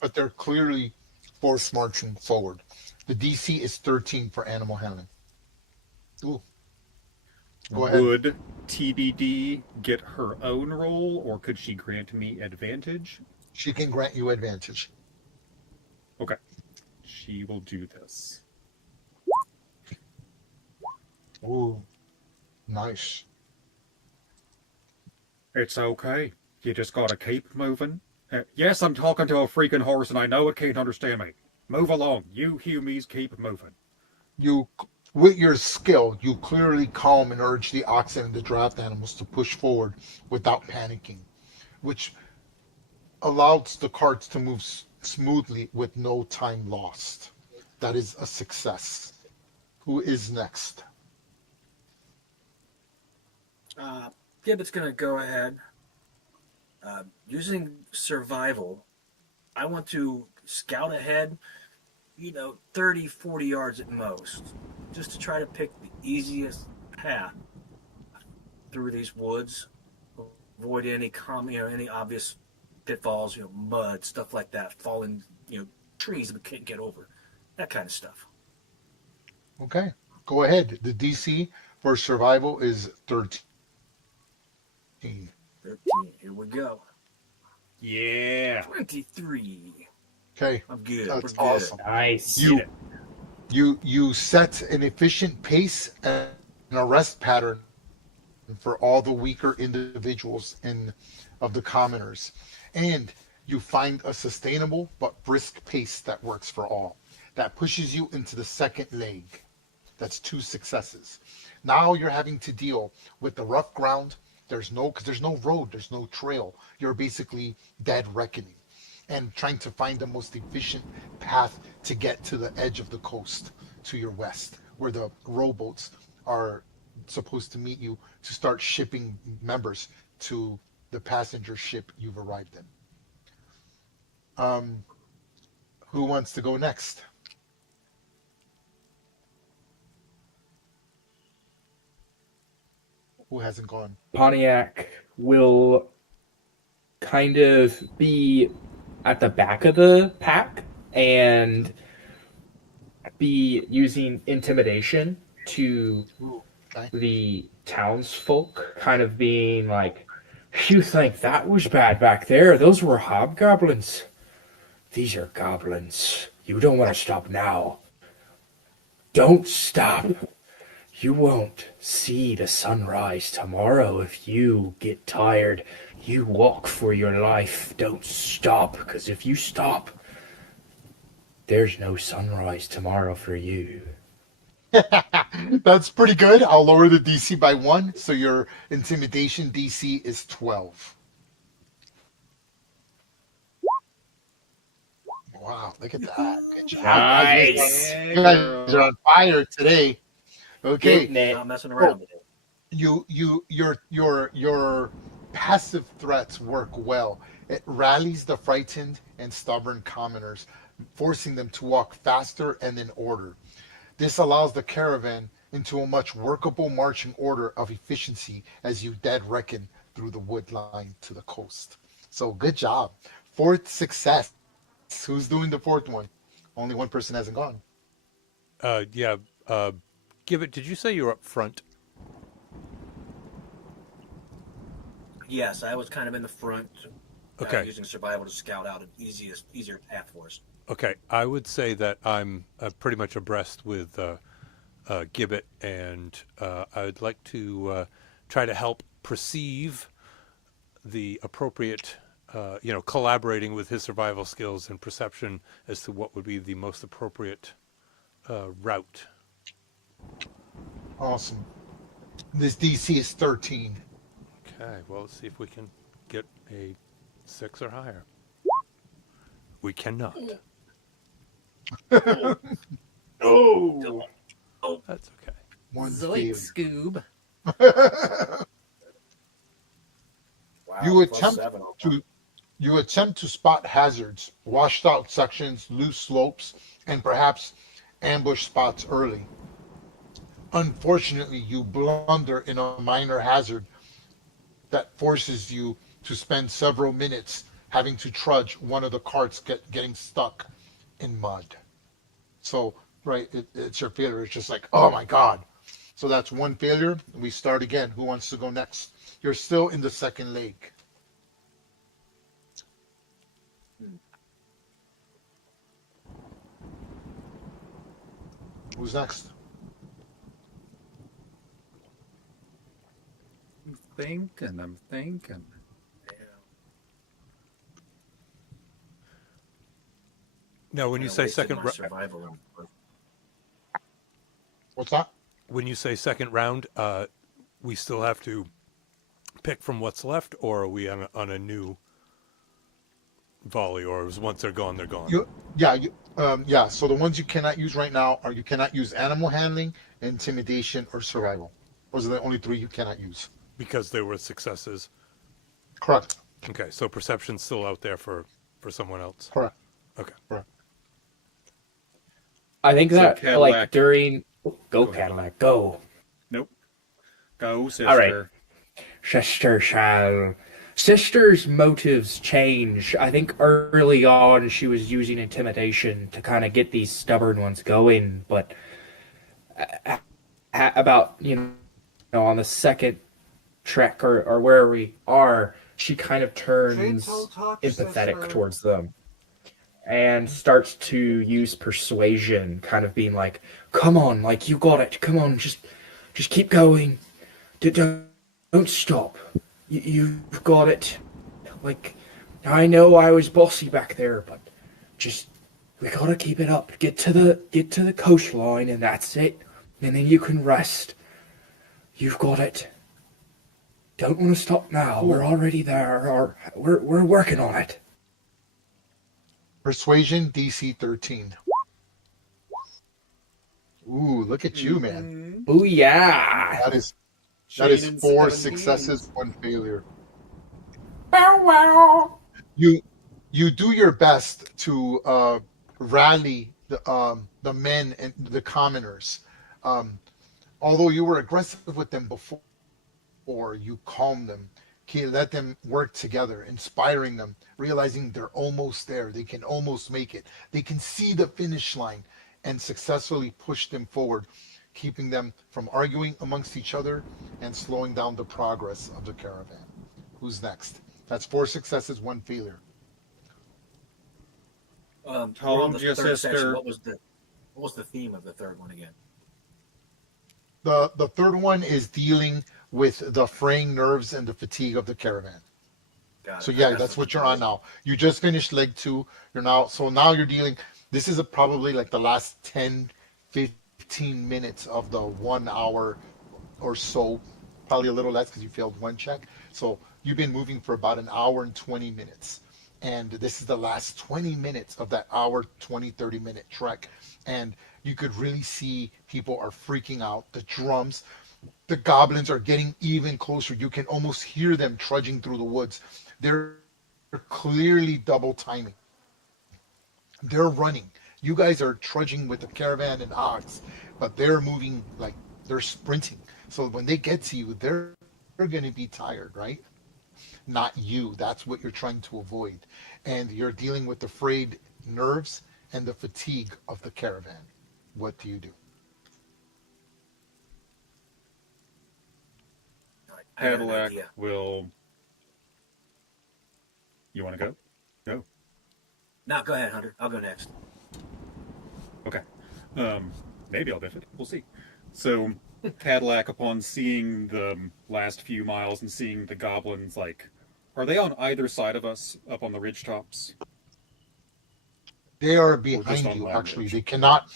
But they're clearly force marching forward. The DC is 13 for animal handling. Ooh. Go ahead. Would TBD get her own roll, or could she grant me advantage? She can grant you advantage. Okay. She will do this. Ooh. Nice. It's okay. You just gotta keep moving. Yes, I'm talking to a freaking horse, and I know it can't understand me. Move along. You humies keep moving. You, with your skill, you clearly calm and urge the oxen and the draft animals to push forward without panicking, which allows the carts to move smoothly with no time lost. That is a success. Who is next? Gibbet's going to go ahead. Using survival, I want to scout ahead, 30, 40 yards at most, just to try to pick the easiest path through these woods, avoid any any obvious pitfalls, mud, stuff like that, falling, trees that we can't get over, that kind of stuff. Okay, go ahead. The DC for survival is 13. 13, here we go. Yeah. 23. Okay, I'm good. that's We're good. awesome. Nice. You set an efficient pace and an arrest pattern for all the weaker individuals of the commoners, and you find a sustainable but brisk pace that works for all. That pushes you into the second leg. That's 2 successes. Now you're having to deal with the rough ground. There's no road, there's no trail. You're basically dead reckoning and trying to find the most efficient path to get to the edge of the coast to your west, where the rowboats are supposed to meet you to start shipping members to the passenger ship you've arrived in. Who wants to go next? Who hasn't gone? Pontiac will kind of be at the back of the pack and be using intimidation to Okay. the townsfolk, kind of being like, "You think that was bad back there? Those were hobgoblins. These are goblins. You don't want to stop now. Don't stop. You won't see the sunrise tomorrow if you get tired. You walk for your life. Don't stop, because if you stop, there's no sunrise tomorrow for you." That's pretty good. I'll lower the DC by 1, so your intimidation DC is 12. Wow, look at that. Good job. Nice. You guys are on fire today. Okay. Getting it. Not messing around with it. Your passive threats work well. It rallies the frightened and stubborn commoners, forcing them to walk faster and in order. This allows the caravan into a much workable marching order of efficiency as you dead reckon through the wood line to the coast. So good job. 4th success. Who's doing the 4th one? Only one person hasn't gone. Yeah. Gibbet, did you say you were up front? Yes, I was kind of in the front, Okay. using survival to scout out an easier path for us. Okay, I would say that I'm pretty much abreast with Gibbet, and I'd like to try to help perceive the appropriate, collaborating with his survival skills and perception as to what would be the most appropriate route. Awesome. This DC is 13. Okay, well, let's see if we can get a 6 or higher. We cannot. Oh. That's okay. One Zoink, failure. Scoob. Wow, You plus attempt 7. You attempt to spot hazards, washed out sections, loose slopes, and perhaps ambush spots early. Unfortunately, you blunder in a minor hazard that forces you to spend several minutes having to trudge one of the carts getting stuck in mud. So right? It's your failure. It's just like, oh my God. So that's one failure. We start again. Who wants to go next? You're still in the second leg. Who's next? I'm thinking. Now, when you say second, survival. What's that? when you say second round, we still have to pick from what's left, or are we on a new volley, or is once they're gone, they're gone? Yeah. So the ones you cannot use right now are you cannot use animal handling, intimidation, or survival. Those are the only three you cannot use. Because they were successes. Correct. Okay, so perception's still out there for someone else. Correct. Okay. Correct. I think So that Cadillac. like during go Go ahead. Cadillac, go. Nope. Go, sister. All right. Sister's motives change. I think early on she was using intimidation to kind of get these stubborn ones going, but about on the second trek or where we are, she kind of turns empathetic towards them and starts to use persuasion, kind of being like, "Come on, like you got it. Come on, just keep going. Don't stop. You've got it. Like, I know I was bossy back there, but just we gotta keep it up. Get to the coastline, and that's it. And then you can rest. You've got it. Don't want to stop now. We're already there, or we're working on it." Persuasion DC 13. Ooh, look at you, man. Oh yeah. That is Shading 4 17. successes, 1 failure. Bow wow. You do your best to rally the men and the commoners. Although you were aggressive with them before, you calm them, let them work together, inspiring them, realizing they're almost there. They can almost make it. They can see the finish line and successfully push them forward, keeping them from arguing amongst each other and slowing down the progress of the caravan. Who's next? That's 4 successes, 1 failure. Told you, sister. What was the theme of the third one again? The third one is dealing with the fraying nerves and the fatigue of the caravan. Got it. So yeah, that's what you're on now. You just finished leg 2. Now you're dealing. This is probably like the last 10, 15 minutes of the 1 hour or so, probably a little less because you failed 1 check. So you've been moving for about an hour and 20 minutes. And this is the last 20 minutes of that hour, 20, 30-minute trek. And you could really see people are freaking out. The drums, the goblins are getting even closer. You can almost hear them trudging through the woods. They're clearly double timing. They're running. You guys are trudging with the caravan and ox, but they're moving like they're sprinting. So when they get to you, they're going to be tired, right? Not you. That's what you're trying to avoid. And you're dealing with the frayed nerves and the fatigue of the caravan. What do you do? I got an Cadillac idea. will. You want to go? Go. No, go ahead, Hunter. I'll go next. Okay. Maybe I'll biff it. We'll see. So, Cadillac, upon seeing the last few miles and seeing the goblins, like, are they on either side of us up on the ridge tops? They are Or just behind on you, one actually. ridge? They cannot.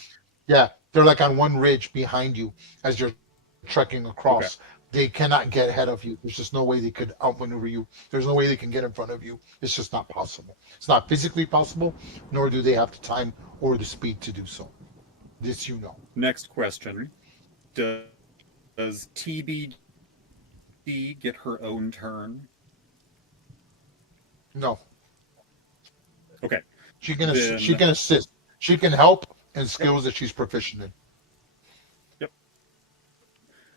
Yeah, they're like on one ridge behind you as you're trekking across. Okay. They cannot get ahead of you. There's just no way they could outmaneuver you. There's no way they can get in front of you. It's just not possible. It's not physically possible, nor do they have the time or the speed to do so. This you know. Next question. Does TBD get her own turn? No. Okay. She can Then- she can assist. She can help in skills that she's proficient in. Yep.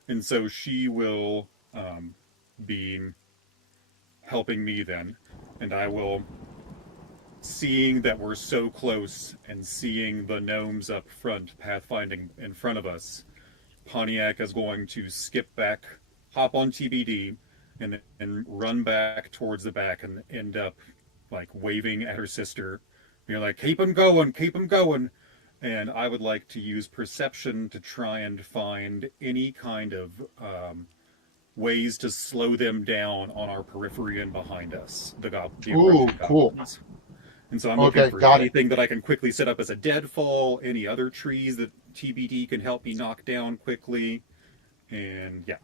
And so she will be helping me then, and I will seeing that we're so close and seeing the gnomes up front pathfinding in front of us, Pontiac is going to skip back, hop on TBD, and run back towards the back and end up like waving at her sister. You're like, keep him going, keep him going. And I would like to use perception to try and find any kind of ways to slow them down on our periphery and behind us. The Ooh, cool. goblins. And so I'm looking Okay, for got it. anything that I can quickly set up as a deadfall, any other trees that TBD can help me knock down quickly. And yeah.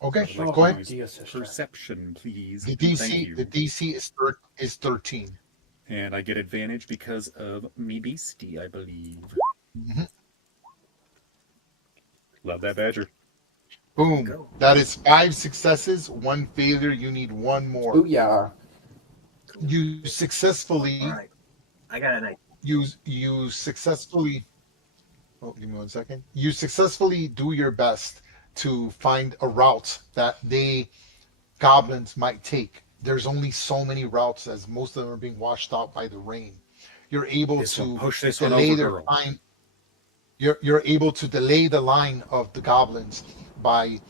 Okay, I'd like go to ahead. use perception, please. The Thank DC you. the DC is 13. And I get advantage because of me beastie, I believe. Mhm. Love that badger. Boom. Go. That is 5 successes, 1 failure. You need 1 more. Ooh, yeah. You successfully All right. I got an idea. you successfully. Oh, give me 1 second. You successfully do your best to find a route that goblins might take. There's only so many routes, as most of them are being washed out by the rain. You're able This one, to push this one delay over, their girl. line. You're able to delay the line of the goblins by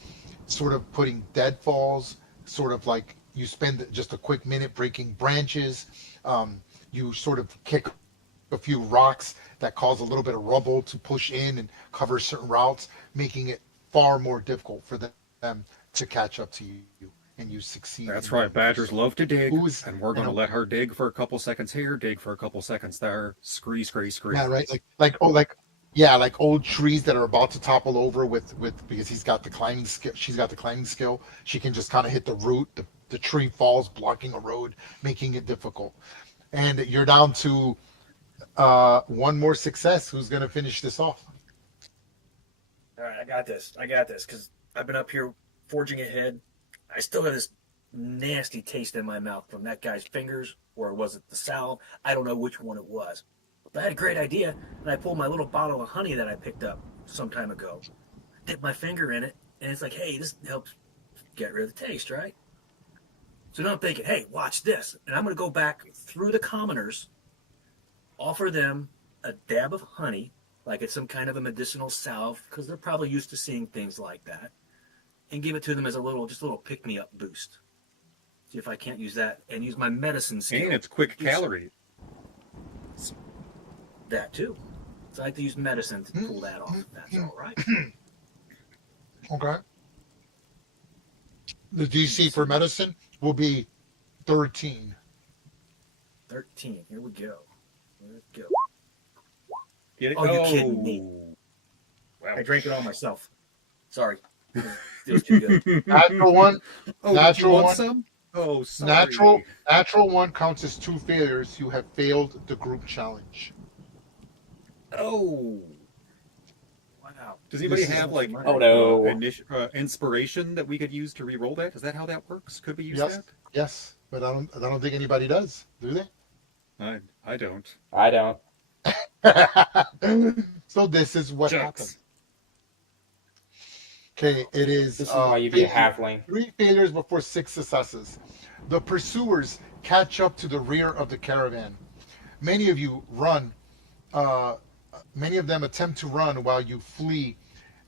sort of putting deadfalls, sort of like you spend just a quick minute breaking branches. You sort of kick a few rocks that cause a little bit of rubble to push in and cover certain routes, making it far more difficult for them to catch up to you, and you succeed. That's in right. doing Badgers so. love to dig, Who's- and we're going to and- let her dig for a couple seconds here, dig for a couple seconds there. Scree, scree, scree. Yeah, right. Like old trees that are about to topple over with because he's got the climbing skill. She's got the climbing skill. She can just kind of hit the root. The tree falls, blocking a road, making it difficult. And you're down to 1 more success. Who's going to finish this off? All right, I got this. Because I've been up here forging ahead. I still have this nasty taste in my mouth from that guy's fingers, or was it the salve? I don't know which one it was. But I had a great idea, and I pulled my little bottle of honey that I picked up some time ago. Dipped my finger in it, and it's like, hey, this helps get rid of the taste, right? So now I'm thinking, hey, watch this. And I'm going to go back through the commoners, offer them a dab of honey, like it's some kind of a medicinal salve, because they're probably used to seeing things like that, and give it to them as a little pick-me-up boost. See if I can't use that and use my medicine skill. And it's quick Do some- calorie. That too. So I like to use medicine to pull that off. If that's all right. Okay. The DC for medicine will be 13. 13. Here we go. Get it? Oh, you kidding me? Wow. I drank it all myself. Sorry. It was too good. Natural 1. Oh, did you Natural want one. some? Oh, sorry. Natural 1 counts as 2 failures. You have failed the group challenge. Oh. Wow. Does anybody This is- have like Oh, no. inspiration that we could use to re-roll that? Is that how that works? Could we use Yes, yes, but I don't think anybody does, do they? that? I don't. I don't. So this is what happened. Shucks. Okay, it is. This is why you be a halfling. 3 failures before 6 successes. The pursuers catch up to the rear of the caravan. Many of you run. Many of them attempt to run while you flee.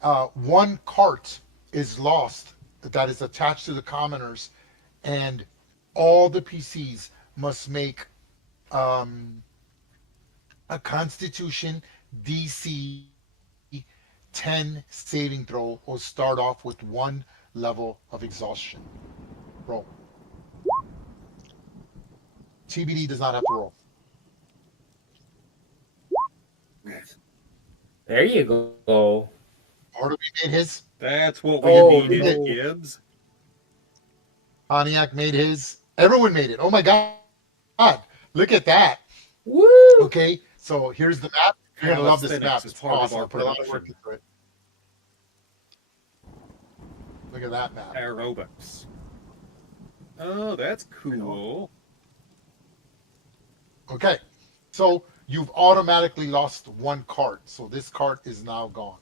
1 cart is lost that is attached to the commoners, and all the PCs must make a Constitution DC 10 saving throw or start off with 1 level of exhaustion. Roll. TBD does not have to roll. There you go. Bartleby made his. That's what we Oh, needed, no. Gibbs. Pontiac made his. Everyone made it. Oh my God. Look at that. Woo! Okay, so here's the map. You're going to love this map. Calisthenics is It's part of awesome. our I put a lot of work production. into it. Look at that map. Aerobics. Oh, that's cool. Okay, so you've automatically lost 1 cart. So this cart is now gone.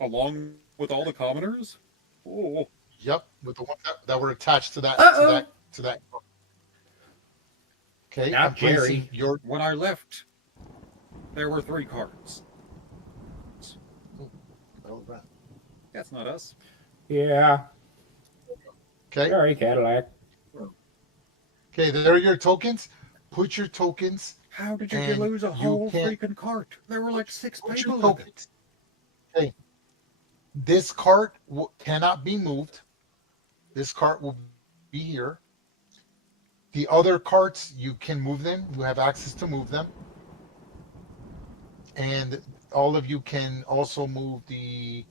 Along with all the commoners? Oh, Yep, with the ones that were attached to that to that. Okay, Not I'm placing Jerry. your. When I left, there were 3 cards. That's not us. Yeah. Okay. Sorry, Cadillac. Okay, there are your tokens. Put your tokens. How did you And lose a you whole can't- freaking cart? There were like 6 Put your people in it. tokens. Okay. This cart cannot be moved. This cart will be here. The other carts, you can move them. You have access to move them. And all of you can also move the.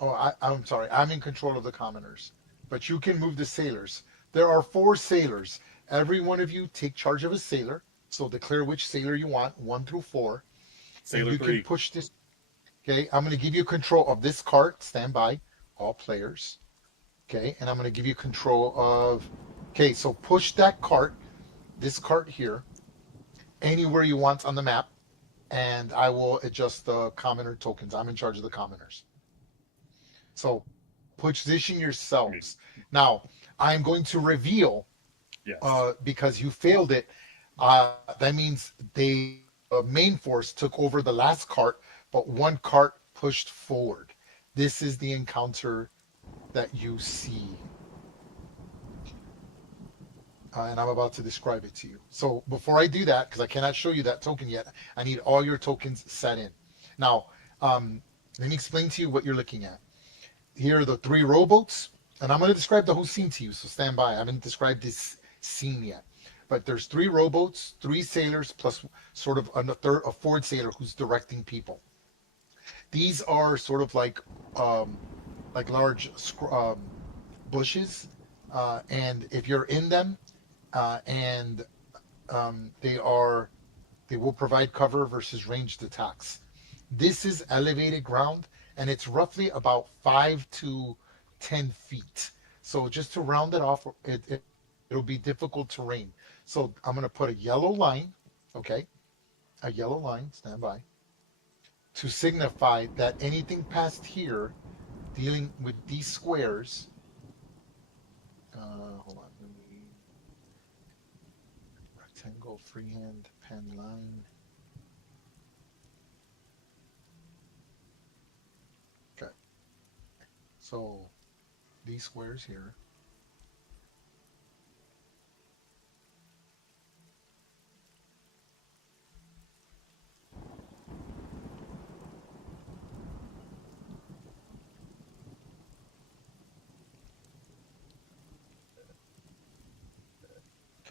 I'm sorry. I'm in control of the commoners, but you can move the sailors. There are 4 sailors. Every one of you take charge of a sailor. So declare which sailor you want, 1 through 4. Sailor You 3. can push this. Okay, I'm going to give you control of this cart. Stand by, all players. Okay, and I'm going to give you control of. Okay, so push that cart, this cart here, anywhere you want on the map, and I will adjust the commoner tokens. I'm in charge of the commoners. So position yourselves. Now, I'm going to reveal, Yes. because you failed it, that means the main force took over the last cart, but 1 cart pushed forward. This is the encounter that you see. And I'm about to describe it to you. So before I do that, because I cannot show you that token yet, I need all your tokens set in. Now, let me explain to you what you're looking at. Here are the 3 rowboats, and I'm going to describe the whole scene to you, so stand by. I haven't described this scene yet. But there's 3 rowboats, 3 sailors, plus sort of a 4th sailor who's directing people. These are sort of like large bushes, and if you're in them, they will provide cover versus ranged attacks. This is elevated ground, and it's roughly about 5 to 10 feet. So just to round it off, it'll be difficult terrain. So I'm going to put a yellow line, okay? A yellow line, stand by, to signify that anything past here, dealing with these squares, hold on, let me, rectangle, freehand, pen line. Okay. So these squares here.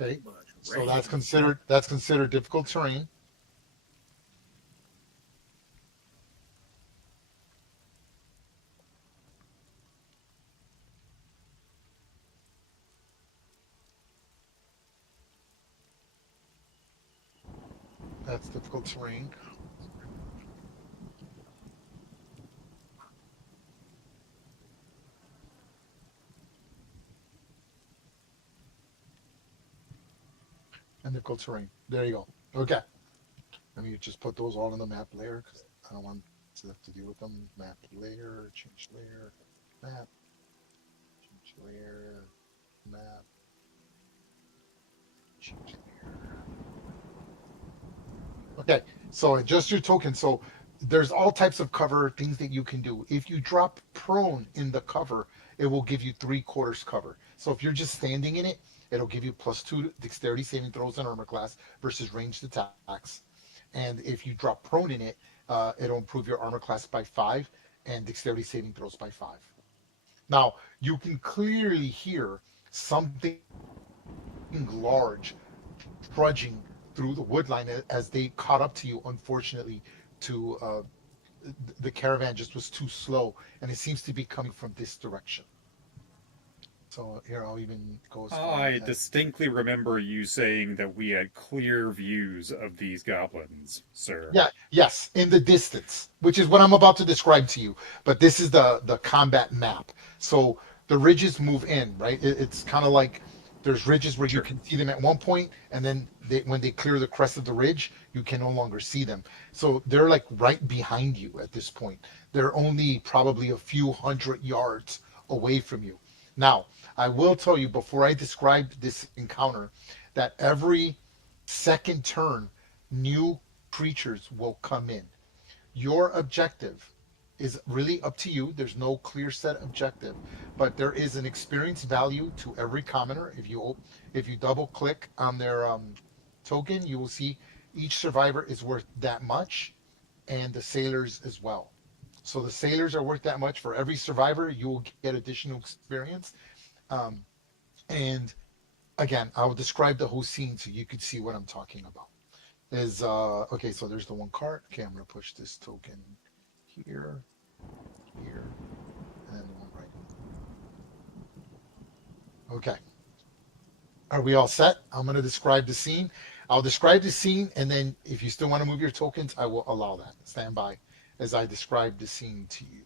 Okay, so that's considered difficult terrain. That's difficult terrain. And difficult terrain. There you go. Okay. Let me just put those all on the map layer because I don't want to have to deal with them. Map layer, change layer, map, change layer, map, change layer. Okay, so adjust your token. So there's all types of cover things that you can do. If you drop prone in the cover, it will give you 3/4 cover. So if you're just standing in it, it'll give you +2 dexterity saving throws and armor class versus ranged attacks. And if you drop prone in it, it'll improve your armor class by 5 and dexterity saving throws by 5. Now, you can clearly hear something large trudging through the wood line as they caught up to you. Unfortunately, to the caravan just was too slow, and it seems to be coming from this direction. So here I'll even go as far I as distinctly remember you saying that we had clear views of these goblins, sir. Yeah, yes, in the distance, which is what I'm about to describe to you. But this is the combat map. So the ridges move in, right? It's kind of like There's ridges where you can see them at one point, and then when they clear the crest of the ridge, you can no longer see them. So they're like right behind you at this point. They're only probably a few hundred yards away from you. Now, I will tell you before I describe this encounter that every second turn, new creatures will come in. Your objective is really up to you. There's no clear set objective, but there is an experience value to every commoner. If you double click on their token, you will see each survivor is worth that much, and the sailors as well. So the sailors are worth that much. For every survivor, you will get additional experience. And again, I will describe the whole scene so you could see what I'm talking about. Okay, so there's the one card. Okay, I'm gonna push this token here, here, and then the one right here. Okay. Are we all set? I'm gonna describe the scene. I'll describe the scene, and then if you still want to move your tokens, I will allow that. Stand by as I describe the scene to you.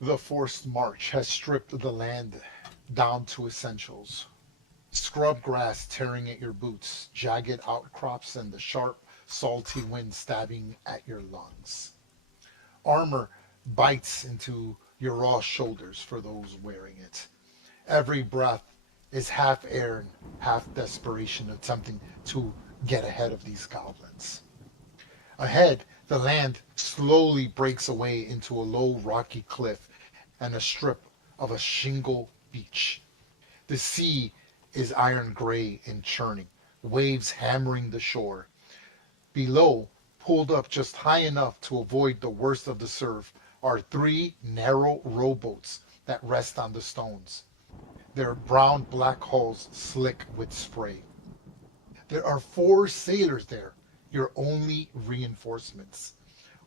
The forced march has stripped the land down to essentials. Scrub grass tearing at your boots, jagged outcrops, and the sharp, salty wind stabbing at your lungs. Armor bites into your raw shoulders for those wearing it. Every breath is half air and half desperation, attempting to get ahead of these goblins. Ahead, the land slowly breaks away into a low rocky cliff and a strip of a shingle beach. The sea is iron gray and churning, waves hammering the shore. Below, pulled up just high enough to avoid the worst of the surf, are 3 narrow rowboats that rest on the stones, their brown-black hulls slick with spray. There are 4 sailors there, your only reinforcements.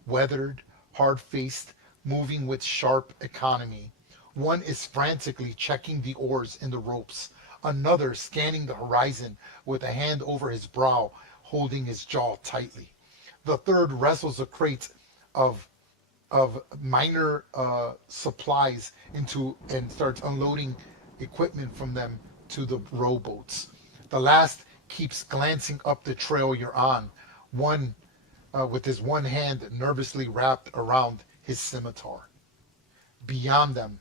Weathered, hard-faced, moving with sharp economy. One is frantically checking the oars in the ropes. Another scanning the horizon with a hand over his brow, holding his jaw tightly. The third wrestles a crate of minor supplies into and starts unloading equipment from them to the rowboats. The last keeps glancing up the trail you're on, one with his one hand nervously wrapped around his scimitar. Beyond them,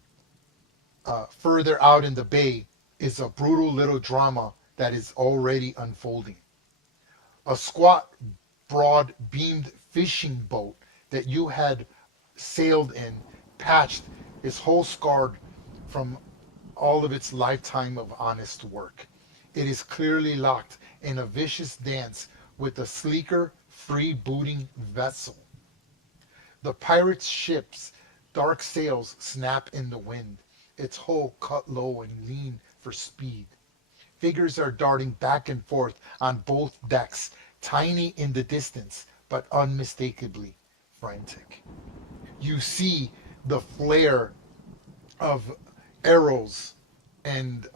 further out in the bay, is a brutal little drama that is already unfolding. A squat, broad-beamed fishing boat that you had sailed in, patched, is whole scarred from all of its lifetime of honest work. It is clearly locked in a vicious dance with a sleeker, free-booting vessel. The pirate's ship's dark sails snap in the wind, its hull cut low and lean for speed. Figures are darting back and forth on both decks, tiny in the distance, but unmistakably frantic. You see the flare of arrows and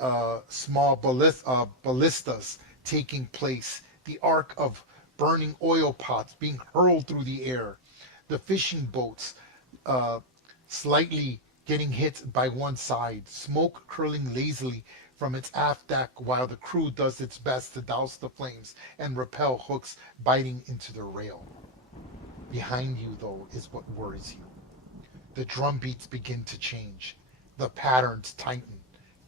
small ballistas taking place, the arc of burning oil pots being hurled through the air, the fishing boats slightly getting hit by one side, smoke curling lazily from its aft deck while the crew does its best to douse the flames and repel hooks biting into the rail. Behind you, though, is what worries you. The drum beats begin to change. The patterns tighten,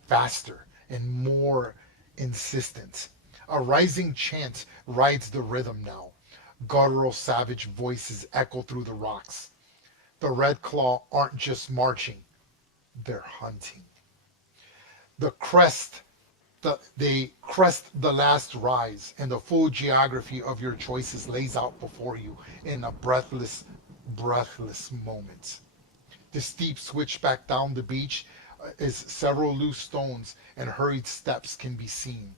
faster and more insistent. A rising chant rides the rhythm now. Guttural savage voices echo through the rocks. The Red Claw aren't just marching, they're hunting. They crest the last rise, and the full geography of your choices lays out before you in a breathless moment. The steep switchback down the beach is several loose stones and hurried steps can be seen.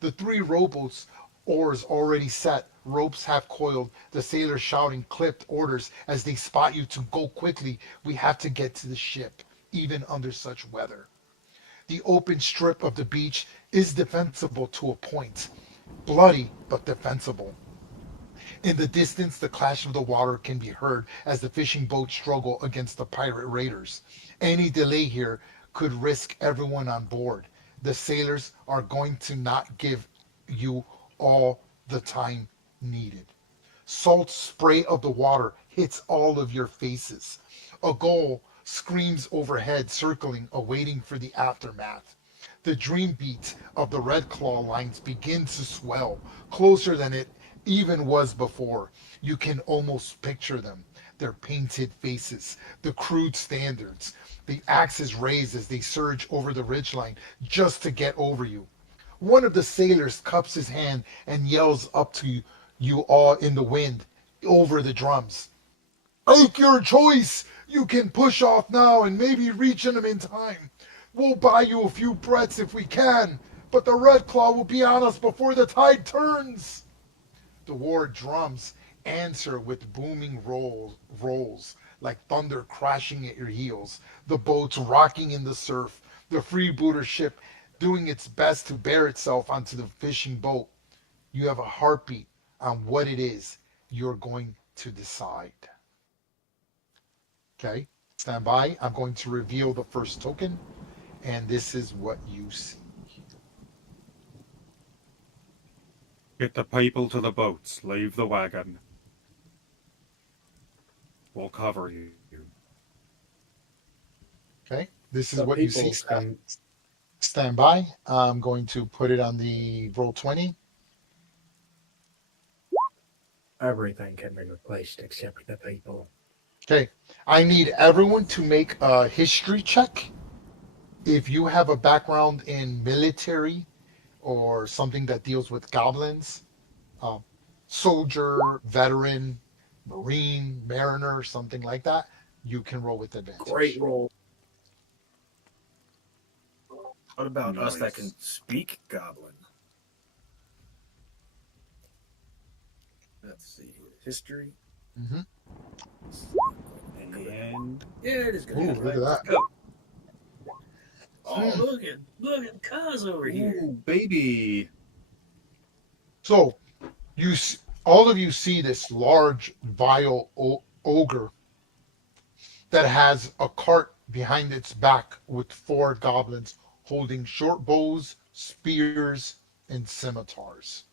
The 3 rowboats Oars already set, ropes half coiled, the sailors shouting clipped orders as they spot you to go quickly. We have to get to the ship, even under such weather. The open strip of the beach is defensible to a point. Bloody, but defensible. In the distance, the clash of the water can be heard as the fishing boats struggle against the pirate raiders. Any delay here could risk everyone on board. The sailors are going to not give you all the time needed. Salt spray of the water hits all of your faces. A gull screams overhead, circling, awaiting for the aftermath. The dream beat of the Red Claw lines begins to swell, closer than it even was before. You can almost picture them, their painted faces, the crude standards, the axes raised as they surge over the ridgeline just to get over you. One of the sailors cups his hand and yells up to you all in the wind over the drums. Make your choice! You can push off now and maybe reach them in time. We'll buy you a few breaths if we can, but the Red Claw will be on us before the tide turns. The war drums answer with booming rolls like thunder crashing at your heels, the boats rocking in the surf, the freebooter ship doing its best to bear itself onto the fishing boat. You have a heartbeat on what it is you're going to decide. Okay, stand by. I'm going to reveal the first token, and this is what you see. Get the people to the boats. Leave the wagon. We'll cover you. Okay, this is The what you see. people Stand by. I'm going to put it on the roll 20. Everything can be replaced except the people. Okay, I need everyone to make a history check. If you have a background in military or something that deals with goblins, soldier, veteran, marine, mariner, something like that, you can roll with advantage. Great roll. What about us that Nice. can speak Goblin? Let's see. History. Mm-hmm. And yeah, it is good. Ooh, look at that. Go. Oh, look at Kaz over here. Ooh, baby. So, all of you see this large, vile ogre that has a cart behind its back with 4 goblins holding short bows, spears, and scimitars.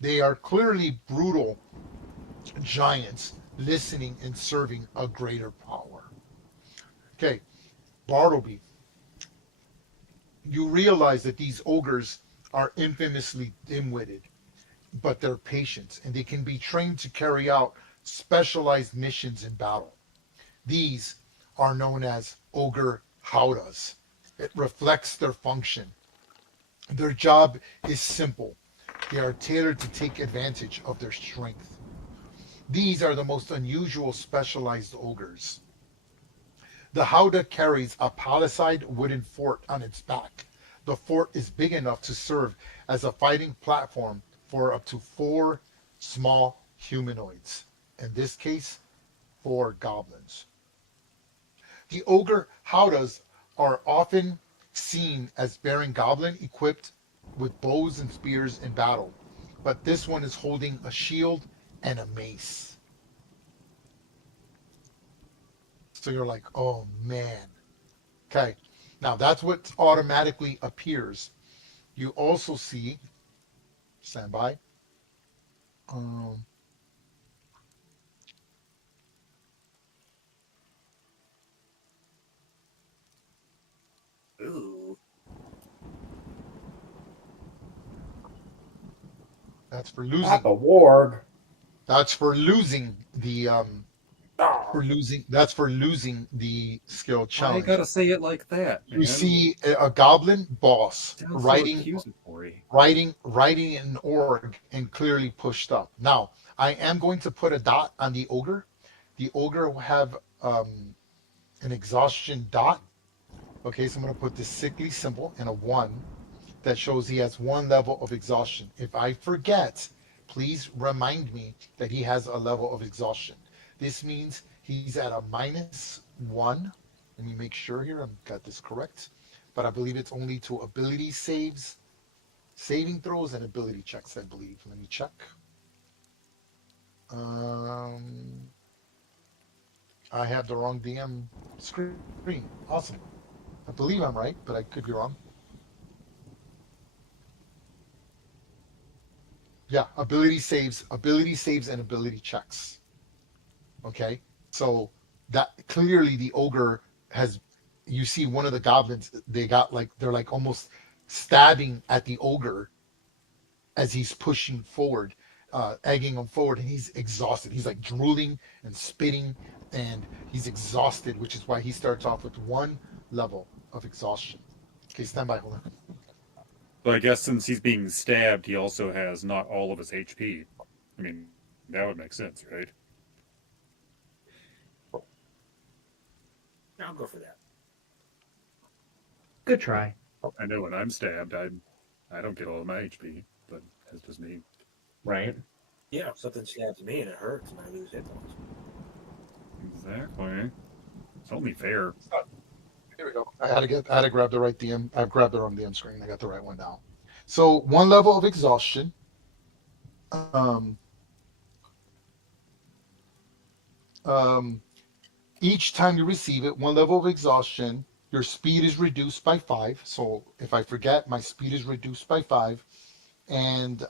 They are clearly brutal giants listening and serving a greater power. Okay, Bartleby, you realize that these ogres are infamously dim-witted, but they're patient and they can be trained to carry out specialized missions in battle. These are known as ogre howdas. It reflects their function. Their job is simple. They are tailored to take advantage of their strength. These are the most unusual specialized ogres. The howdah carries a palisade wooden fort on its back. The fort is big enough to serve as a fighting platform for up to 4 small humanoids. In this case, 4 goblins. The ogre howdahs are often seen as bearing goblin equipped with bows and spears in battle, but this one is holding a shield and a mace. So you're like, oh man. Okay, now that's what automatically appears. You also see, stand by. Ooh. That's for losing. Papa Warg. That's for losing the Oh, That's for losing the skill Why you challenge. gotta say it like that, man? You see a goblin boss Sounds so riding accusatory. an org and clearly pushed up. Now, I am going to put a dot on the ogre. The ogre will have an exhaustion dot. Okay, so I'm going to put this sickly symbol and a 1. that shows he has 1 level of exhaustion. If I forget, please remind me that he has a level of exhaustion. This means he's at a -1. Let me make sure here I've got this correct. But I believe it's only to ability saves, saving throws, and ability checks, I believe. Let me check. I have the wrong DM screen. Awesome. I believe I'm right, but I could be wrong. Yeah, ability saves, and ability checks. Okay, so that clearly the ogre has. You see one of the goblins. They're like almost stabbing at the ogre as he's pushing forward, egging him forward, and he's exhausted. He's like drooling and spitting, and he's exhausted, which is why he starts off with 1 level of exhaustion. Okay, stand by, hold on. But I guess since he's being stabbed, he also has not all of his HP. I mean, that would make sense, right? I'll go for that. Good try. I know when I'm stabbed, I don't get all of my HP, but that's just me. Right? Yeah, if something stabs me and it hurts and I lose hit points. Exactly. It's only fair. Here we go. I had to grab the right DM. I've grabbed the wrong DM screen. I got the right one now. So 1 level of exhaustion. Each time you receive it, 1 level of exhaustion, your speed is reduced by 5. So if I forget, my speed is reduced by 5, and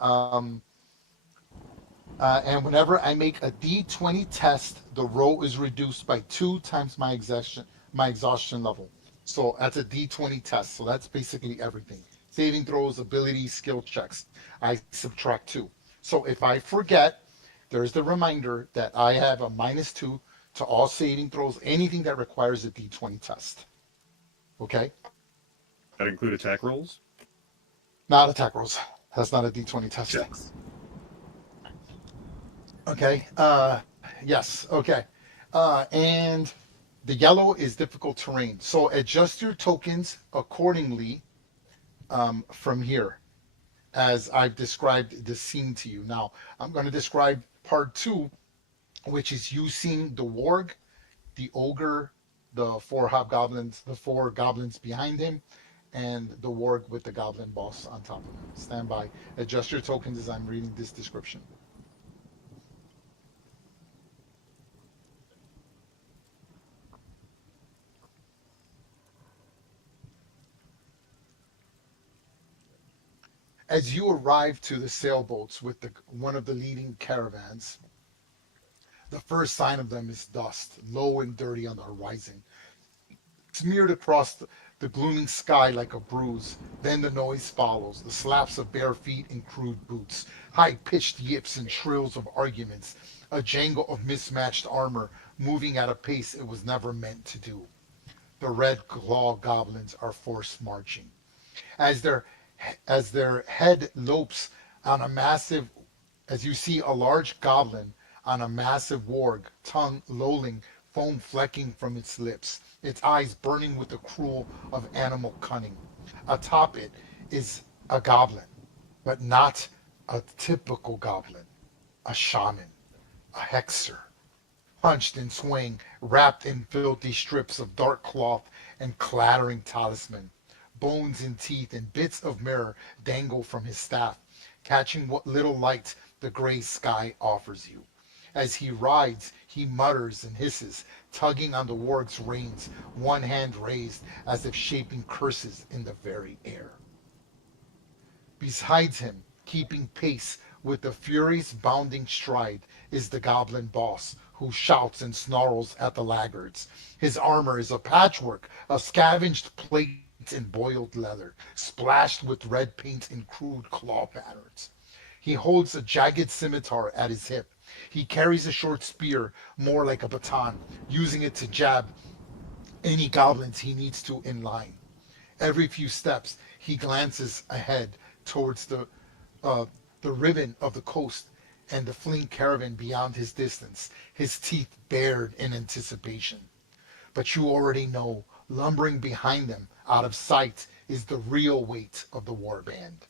whenever I make a D20 test, the roll is reduced by 2 times my exhaustion level. So that's a D20 test. So that's basically everything. Saving throws, abilities, skill checks. I subtract 2. So if I forget, there's the reminder that I have a -2 to all saving throws, anything that requires a D20 test. Okay? That include attack rolls? Not attack rolls. That's not a D20 test. Checks. Okay. Yes. Okay. And the yellow is difficult terrain. So adjust your tokens accordingly from here, as I've described the scene to you. Now, I'm going to describe part 2, which is you seeing the warg, the ogre, the 4 hobgoblins, the 4 goblins behind him, and the warg with the goblin boss on top of him. Stand by. Adjust your tokens as I'm reading this description. As you arrive to the sailboats with one of the leading caravans, the first sign of them is dust, low and dirty on the horizon, smeared across the glooming sky like a bruise. Then the noise follows, the slaps of bare feet and crude boots, high-pitched yips and trills of arguments, a jangle of mismatched armor moving at a pace it was never meant to do. The red claw goblins are forced marching. As their head lopes on a massive, as you see a large goblin on a massive warg, tongue lolling, foam flecking from its lips, its eyes burning with the cruel of animal cunning. Atop it is a goblin, but not a typical goblin, a shaman, a hexer, hunched and swaying, wrapped in filthy strips of dark cloth and clattering talisman. Bones and teeth and bits of mirror dangle from his staff, catching what little light the gray sky offers you. As he rides, he mutters and hisses, tugging on the warg's reins, one hand raised as if shaping curses in the very air. Beside him, keeping pace with the furious bounding stride, is the goblin boss, who shouts and snarls at the laggards. His armor is a patchwork of scavenged plate and boiled leather, splashed with red paint and crude claw patterns. He holds a jagged scimitar at his hip. He carries a short spear, more like a baton, using it to jab any goblins he needs to in line. Every few steps, he glances ahead towards the ribbon of the coast and the fleeing caravan beyond his distance, his teeth bared in anticipation. But you already know, lumbering behind them, Out of sight is the real weight of the warband.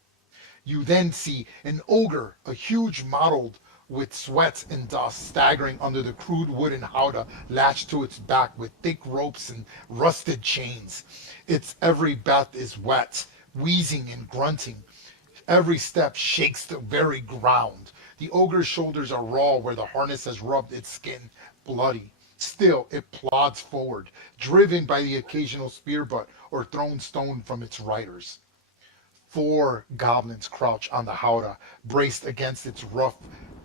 You then see an ogre, a huge mottled with sweat and dust, staggering under the crude wooden howdah latched to its back with thick ropes and rusted chains. Its every breath is wet, wheezing and grunting. Every step shakes the very ground. The ogre's shoulders are raw where the harness has rubbed its skin bloody. Still, it plods forward, driven by the occasional spear butt or thrown stone from its riders. 4 goblins crouch on the howdah, braced against its rough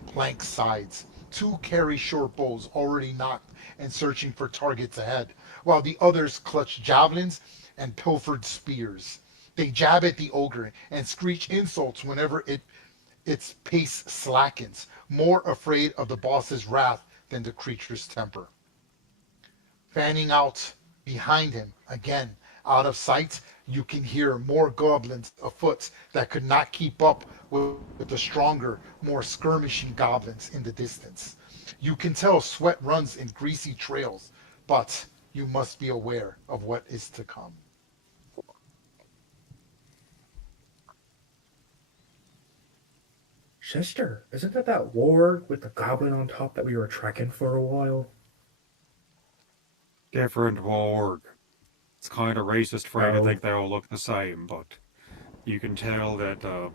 plank sides. 2 carry short bows already knocked and searching for targets ahead, while the others clutch javelins and pilfered spears. They jab at the ogre and screech insults whenever its pace slackens, more afraid of the boss's wrath than the creature's temper. Fanning out behind him, again, out of sight, you can hear more goblins afoot that could not keep up with the stronger, more skirmishing goblins in the distance. You can tell sweat runs in greasy trails, but you must be aware of what is to come. Sister, isn't it that ward with the goblin on top that we were trekking for a while? Different warg. It's kind of racist for you to Oh. think they all look the same, but you can tell that,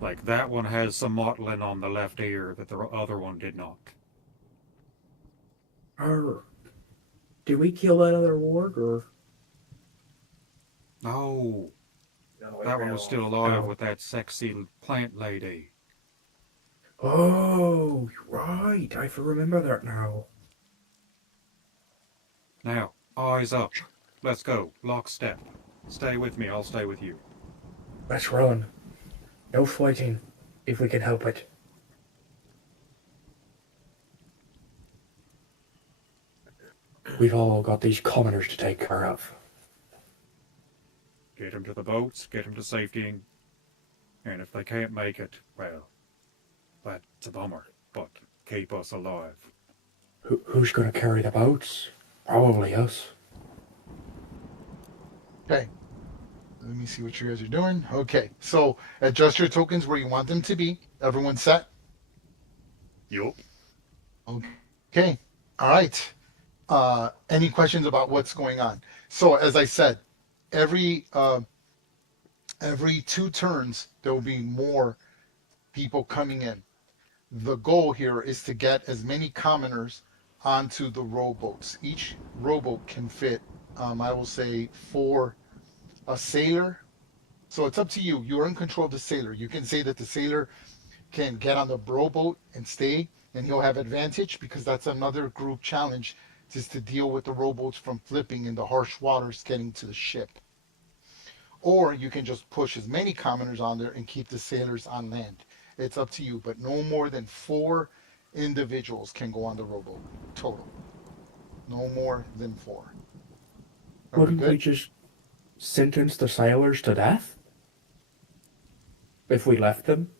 like, that one has some mottling on the left ear that the other one did not. Did we kill that other ward, or? No, No, that one was still alive Oh. with that sexy plant lady. Oh, right. I remember that now. Now, eyes up. Let's go. Lockstep. Stay with me, I'll stay with you. Let's run. No fighting, if we can help it. We've all got these commoners to take care of. Get him to the boats, get him to safety, and if they can't make it, well, that's a bummer, but keep us alive. Who's going to carry the boats? Probably us. Okay. Let me see what you guys are doing. Okay. So adjust your tokens where you want them to be. Everyone set? Yup. Okay. All right. Any questions about what's going on? So as I said, every 2 turns there will be more people coming in. The goal here is to get as many commoners onto the rowboats. Each rowboat can fit, I will say, 4 a sailor. So it's up to you. You're in control of the sailor. You can say that the sailor can get on the rowboat and stay, and he'll have advantage because that's another group challenge, is to deal with the rowboats from flipping in the harsh waters getting to the ship. Or you can just push as many commoners on there and keep the sailors on land. It's up to you, but no more than 4 individuals can go on the rowboat total. No more than 4. Are we Wouldn't we good? just sentence the sailors to death? If we left them?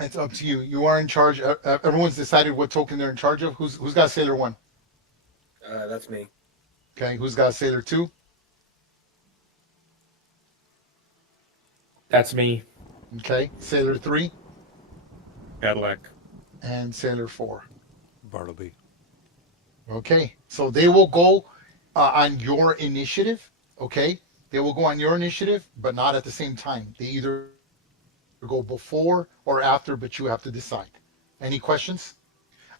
It's up to you. You are in charge. Everyone's decided what token they're in charge of. Who's got Sailor 1? That's me. Okay, who's got Sailor 2? That's me. Okay, Sailor 3 Cadillac. and Sailor 4. Bartleby. Okay, so they will go on your initiative. Okay, they will go on your initiative, but not at the same time. They either go before or after, but you have to decide. Any questions?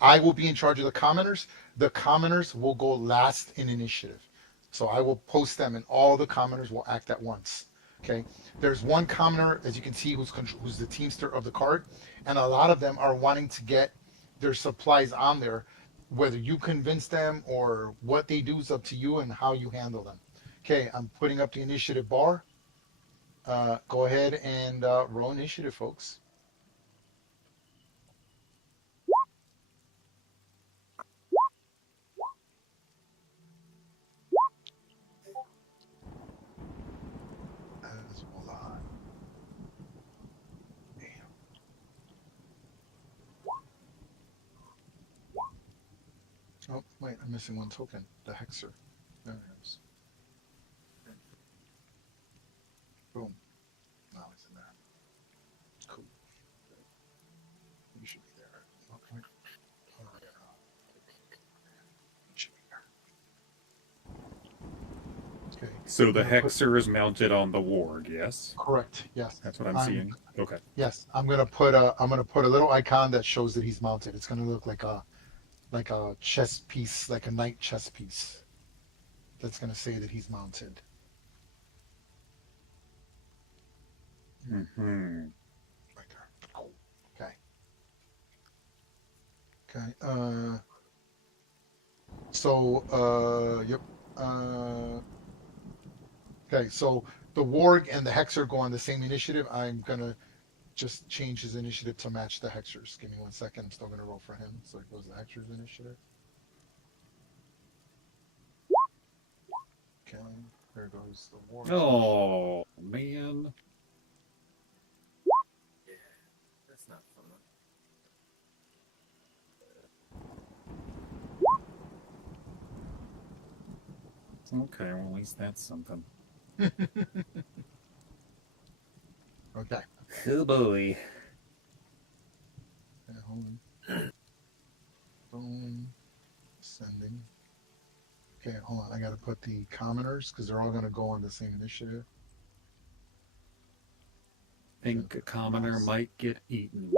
I will be in charge of the commoners. The commoners will go last in initiative. So I will post them and all the commoners will act at once. Okay. There's one commoner, as you can see, who's the teamster of the card. And a lot of them are wanting to get their supplies on there. Whether you convince them or what they do is up to you and how you handle them. Okay. I'm putting up the initiative bar. Go ahead and roll initiative, folks. Hold on. Oh, wait, I'm missing one token. The Hexer. There it is. Boom. Now he's in there. Cool. You should be there. Okay. Oh, yeah. You should be there. Okay. So the I'm gonna put- Hexer is mounted on the warg, yes? Correct. Yes. That's what I'm seeing. Okay. Yes. I'm gonna put a little icon that shows that he's mounted. It's gonna look like a chess piece, like a knight chess piece. That's gonna say that he's mounted. Mm-hmm. Right there. Cool. Okay. Okay. Yep. Okay. So the Warg and the Hexer go on the same initiative. I'm gonna just change his initiative to match the Hexer's. Give me 1 second. I'm still gonna roll for him. So it goes the Hexer's initiative. Okay. There goes the Warg. Oh, man. That's not fun. Okay, well, at least that's something. Okay. Oh boy. Okay, hold on. Boom. Sending. Okay, hold on. I got to put the commoners because they're all going to go on the same initiative. Think a commoner might get eaten.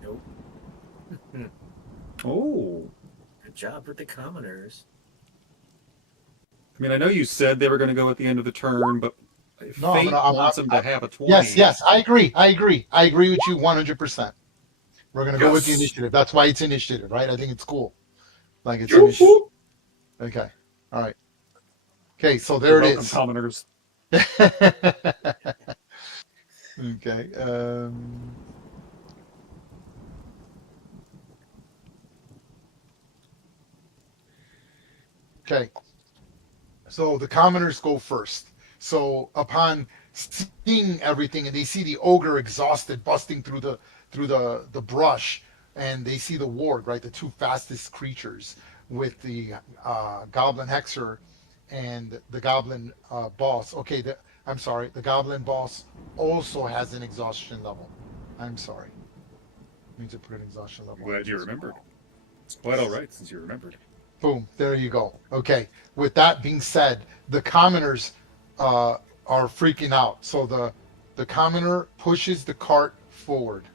Nope. Oh. Good job with the commoners. I mean, I know you said they were going to go at the end of the turn, but if No, Fate wants them to have a 20. Yes, I agree. I agree with you 100%. We're going to go with the initiative. That's why it's initiative, right? I think it's cool. Like it's initiative. Okay. All right. Okay, so there You're it welcome, is. commoners. Okay. Okay. So the commoners go first. So upon seeing everything, and they see the ogre exhausted, busting through the brush, and they see the warg, right, the two fastest creatures, with the goblin hexer and the goblin boss. Okay, I'm sorry. The goblin boss also has an exhaustion level. I'm sorry. I need to put an exhaustion level. Glad you remembered. It's quite all right since you remembered. Boom. There you go. Okay. With that being said, the commoners are freaking out. So the commoner pushes the cart forward.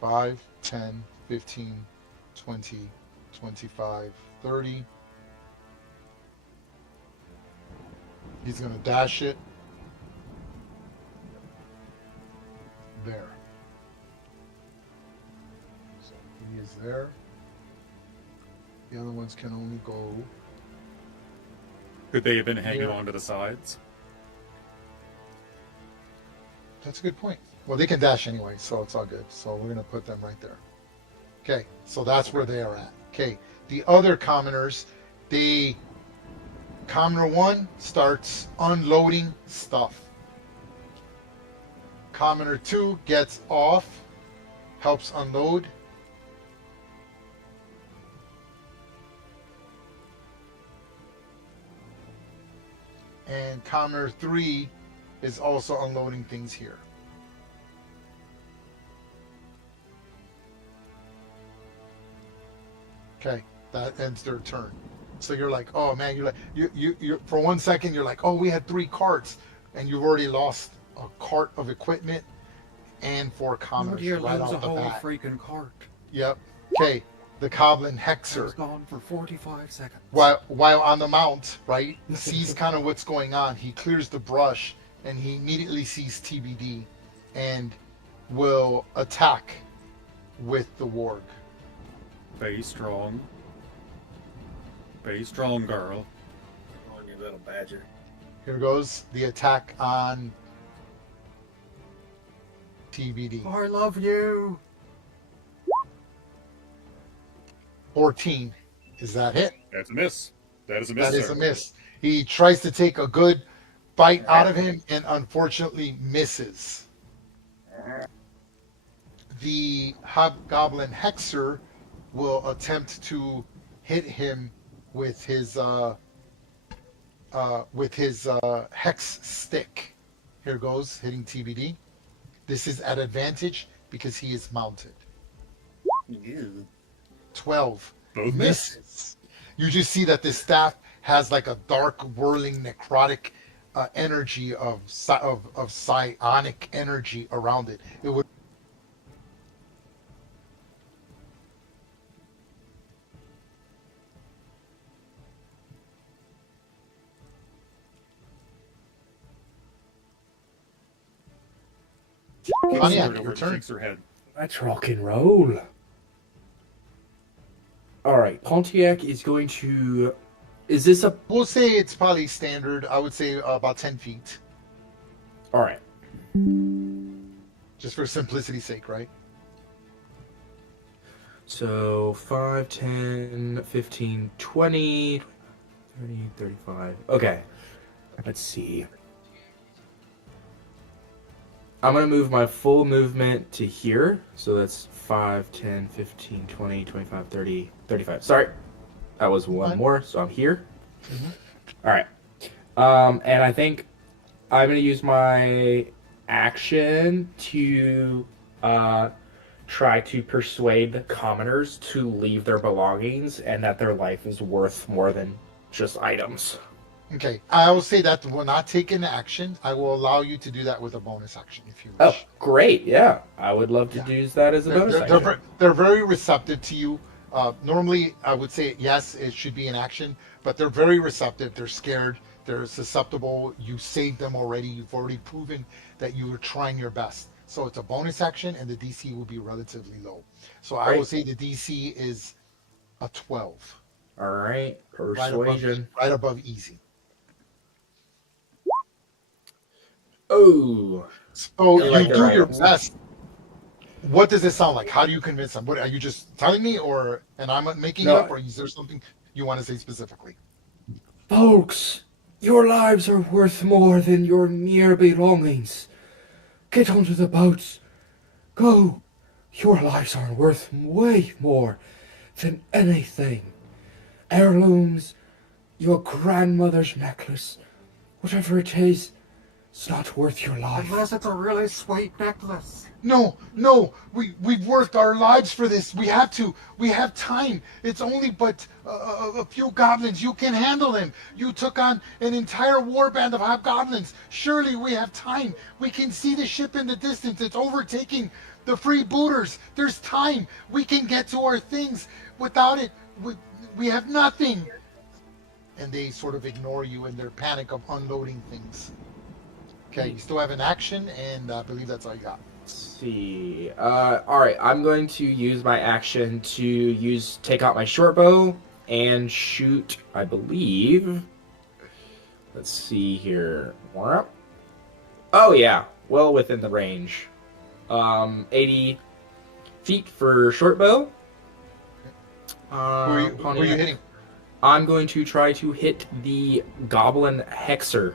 5, 10, 15, 20, 25, 30. He's going to dash it. There. So he is there. The other ones can only go. Could they have been hanging Yeah. on to the sides? That's a good point. Well, they can dash anyway, so it's all good. So we're going to put them right there. Okay, so that's where they are at. Okay, the other commoners, commoner 1 starts unloading stuff. Commoner 2 gets off, helps unload. And commoner 3 is also unloading things here. Okay, that ends their turn. So you're like, oh man, you for 1 second you're like, oh, we had 3 carts, and you've already lost a cart of equipment and 4 commoners right off the bat. freaking cart. Yep. Okay, the goblin I was hexer, gone for 45 seconds. while on the mount, right, sees kind of what's going on. He clears the brush and he immediately sees TBD and will attack with the warg. Be strong. Be strong, girl. Come on, you little badger. Here goes the attack on TBD. I love you. 14. Is that hit? That's a miss. That is a miss. That is sir. a miss. He tries to take a good bite out of him and unfortunately misses. The hobgoblin hexer will attempt to hit him with his hex stick. Here goes, hitting TBD. This is at advantage because he is mounted. 12. Both Misses. You just see that this staff has like a dark, whirling, necrotic energy of psionic energy around it. It would. Pontiac, your turn. Shakes her head. Let's rock and roll. All right, Pontiac is going to. Is this a? We'll say it's probably standard. I would say about 10 feet, All right. just for simplicity's sake, right? So 5, 10, 15, 20, 30, 35. Okay. Let's see. I'm going to move my full movement to here. So that's 5, 10, 15, 20, 25, 30, 35. Sorry. That was one more. So I'm here. All right. And I think I'm going to use my action to try to persuade the commoners to leave their belongings and that their life is worth more than just items. Okay, I will say that will not take an action. I will allow you to do that with a bonus action if you wish. Oh, great. Yeah. I would love to use that as a bonus action. They're very receptive to you. Normally, I would say, yes, it should be an action, but they're very receptive. They're scared. They're susceptible. You saved them already. You've already proven that you were trying your best. So it's a bonus action, and the DC will be relatively low. So I will say the DC is a 12. All right. Persuasion. Right above easy. Oh. So like you their do your items. best. What does it sound like? How do you convince them? What are you just telling me, and I'm making it up, or is there something you want to say specifically? Folks, your lives are worth more than your mere belongings. Get onto the boats. Go. Your lives are worth way more than anything. Heirlooms, your grandmother's necklace, whatever it is, it's not worth your life. Unless it's a really sweet necklace. No, we've worked our lives for this. We have to. We have time. It's only but a few goblins. You can handle them. You took on an entire warband of hobgoblins. Surely we have time. We can see the ship in the distance. It's overtaking the freebooters. There's time. We can get to our things. Without it, we have nothing. And they sort of ignore you in their panic of unloading things. Okay, you still have an action, and I believe that's all you got. Let's see. All right, I'm going to use my action to take out my short bow and shoot, I believe. Let's see here. Oh, yeah. Well within the range. 80 feet for short bow. Who are you hitting? I'm going to try to hit the goblin hexer.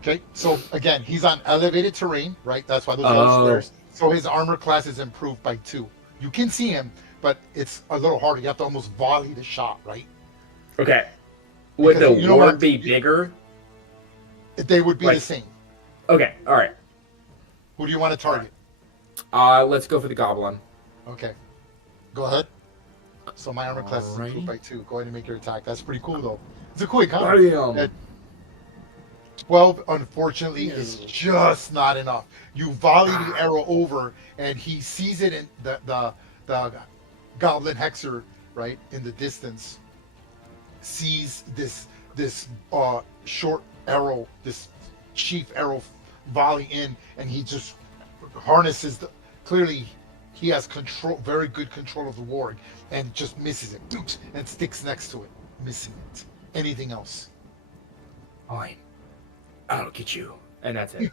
Okay, so again, he's on elevated terrain, right? That's why those are squares. So his armor class is improved by 2. You can see him, but it's a little harder. You have to almost volley the shot, right? Okay. Would Because the you know ward what? be bigger? They would be the same. Okay, all right. Who do you want to target? Let's go for the goblin. Okay, go ahead. So my armor class is Alrighty. improved by 2. Go ahead and make your attack. That's pretty cool, though. It's a cool encounter. Bam. 12, unfortunately, is just not enough. You volley the arrow over, and he sees it in the goblin hexer, right, in the distance, sees this short arrow, this chief arrow volley in, and he just harnesses clearly he has very good control of the warg, and just misses it, and sticks next to it, missing it. Anything else? Fine. I'll get you. And that's it.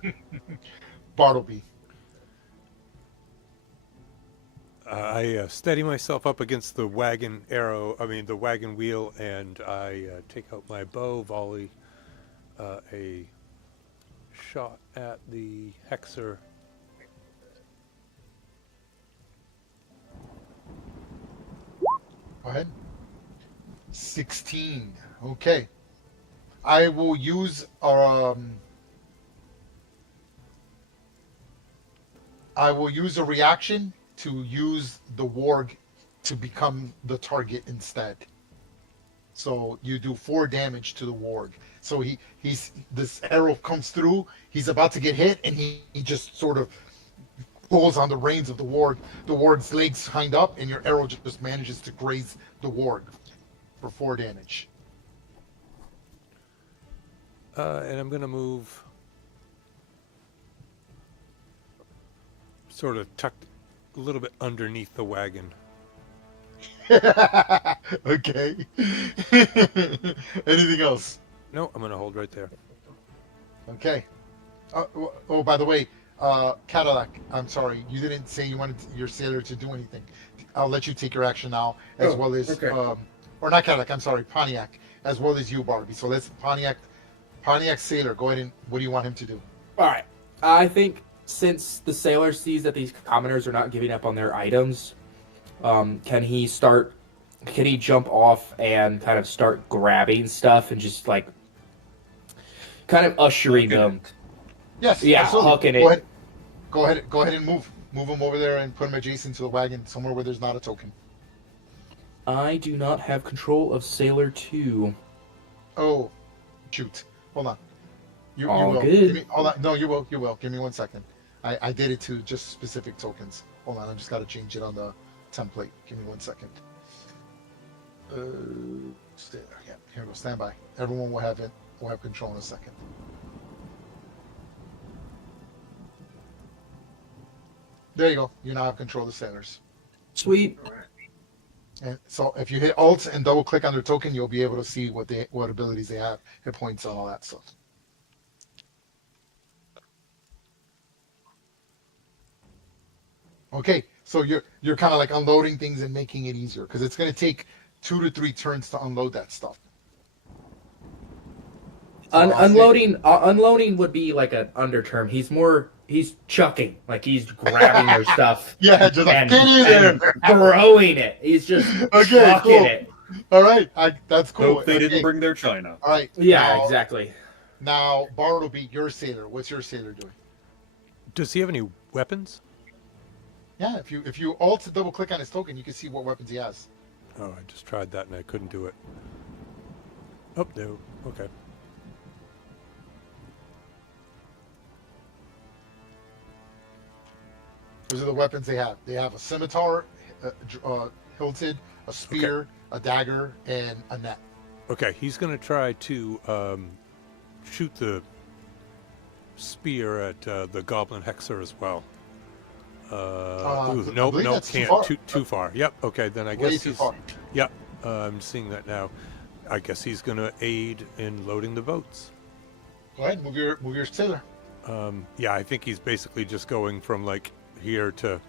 Bartleby. I steady myself up against the wagon wheel, and I take out my bow, volley a shot at the hexer. Go ahead. 16. Okay. I will use a reaction to use the warg to become the target instead. So you do 4 damage to the warg. So he's this arrow comes through, he's about to get hit, and he just sort of pulls on the reins of the warg. The warg's legs hind up, and your arrow just manages to graze the warg for 4 damage. And I'm going to move sort of tucked a little bit underneath the wagon. Okay. Anything else? No, I'm going to hold right there. Okay. Oh, by the way, Cadillac, I'm sorry, you didn't say you wanted your sailor to do anything. I'll let you take your action now, as well as, okay. Or not Cadillac, I'm sorry, Pontiac, as well as you, Barbie. So let's Pontiac sailor. Go ahead and what do you want him to do? All right. I think since the sailor sees that these commoners are not giving up on their items, can he jump off and kind of start grabbing stuff and just like kind of ushering them? Yes. Yeah, absolutely. hucking it. Go ahead and move him over there and put him adjacent to the wagon, somewhere where there's not a token. I do not have control of Sailor 2. Oh, shoot. Hold on. You All will. good. Hold on. No, you will. You will. Give me 1 second. I did it to just specific tokens. Hold on. I just got to change it on the template. Give me 1 second. Stay there. Yeah. Here we go. Stand by. Everyone will have it. Will have control in a second. There you go. You now have control of the sailors. Sweet. And so if you hit Alt and double click on their token, you'll be able to see what abilities they have, hit points, and all that stuff. Okay, so you're kind of like unloading things and making it easier because it's going to take 2 to 3 turns to unload that stuff. So unloading would be like an underterm. He's chucking, like he's grabbing their stuff. Yeah, just like, get in there. And throwing it. He's just chucking cool. it. All right, that's cool. Hope they didn't bring their china. All right. Yeah, exactly. Now, Bartleby, your sailor. What's your sailor doing? Does he have any weapons? Yeah, if you alt double click on his token, you can see what weapons he has. Oh, I just tried that and I couldn't do it. Oh, no. Okay. Those are the weapons they have. They have a scimitar, hilted, a spear, a dagger, and a net. Okay, he's going to try to shoot the spear at the goblin hexer as well. Nope, can't. Too far. Yep. Okay, then I guess Way too far. Yep. I'm seeing that now. I guess he's going to aid in loading the boats. Go ahead, move your sailor. Yeah, I think he's basically just going from like here to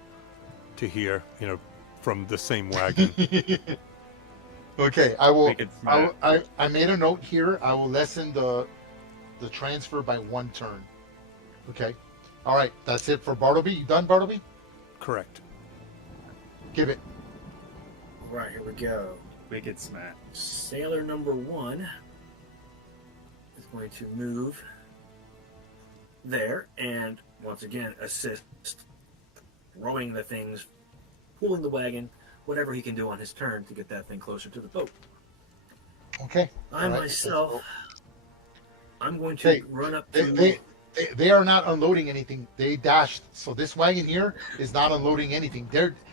here. You know, from the same wagon. Okay, I will. Make it smart. I made a note here. I will lessen the transfer by 1 turn. Okay. All right, that's it for Bartleby. You done, Bartleby? Correct. Give it. Right, here we go. Wicked smack. Sailor number 1 is going to move there and once again assist rowing the things, pulling the wagon, whatever he can do on his turn to get that thing closer to the boat. Okay. I myself, I'm going to run up to... They are not unloading anything. They dashed. So this wagon here is not unloading anything.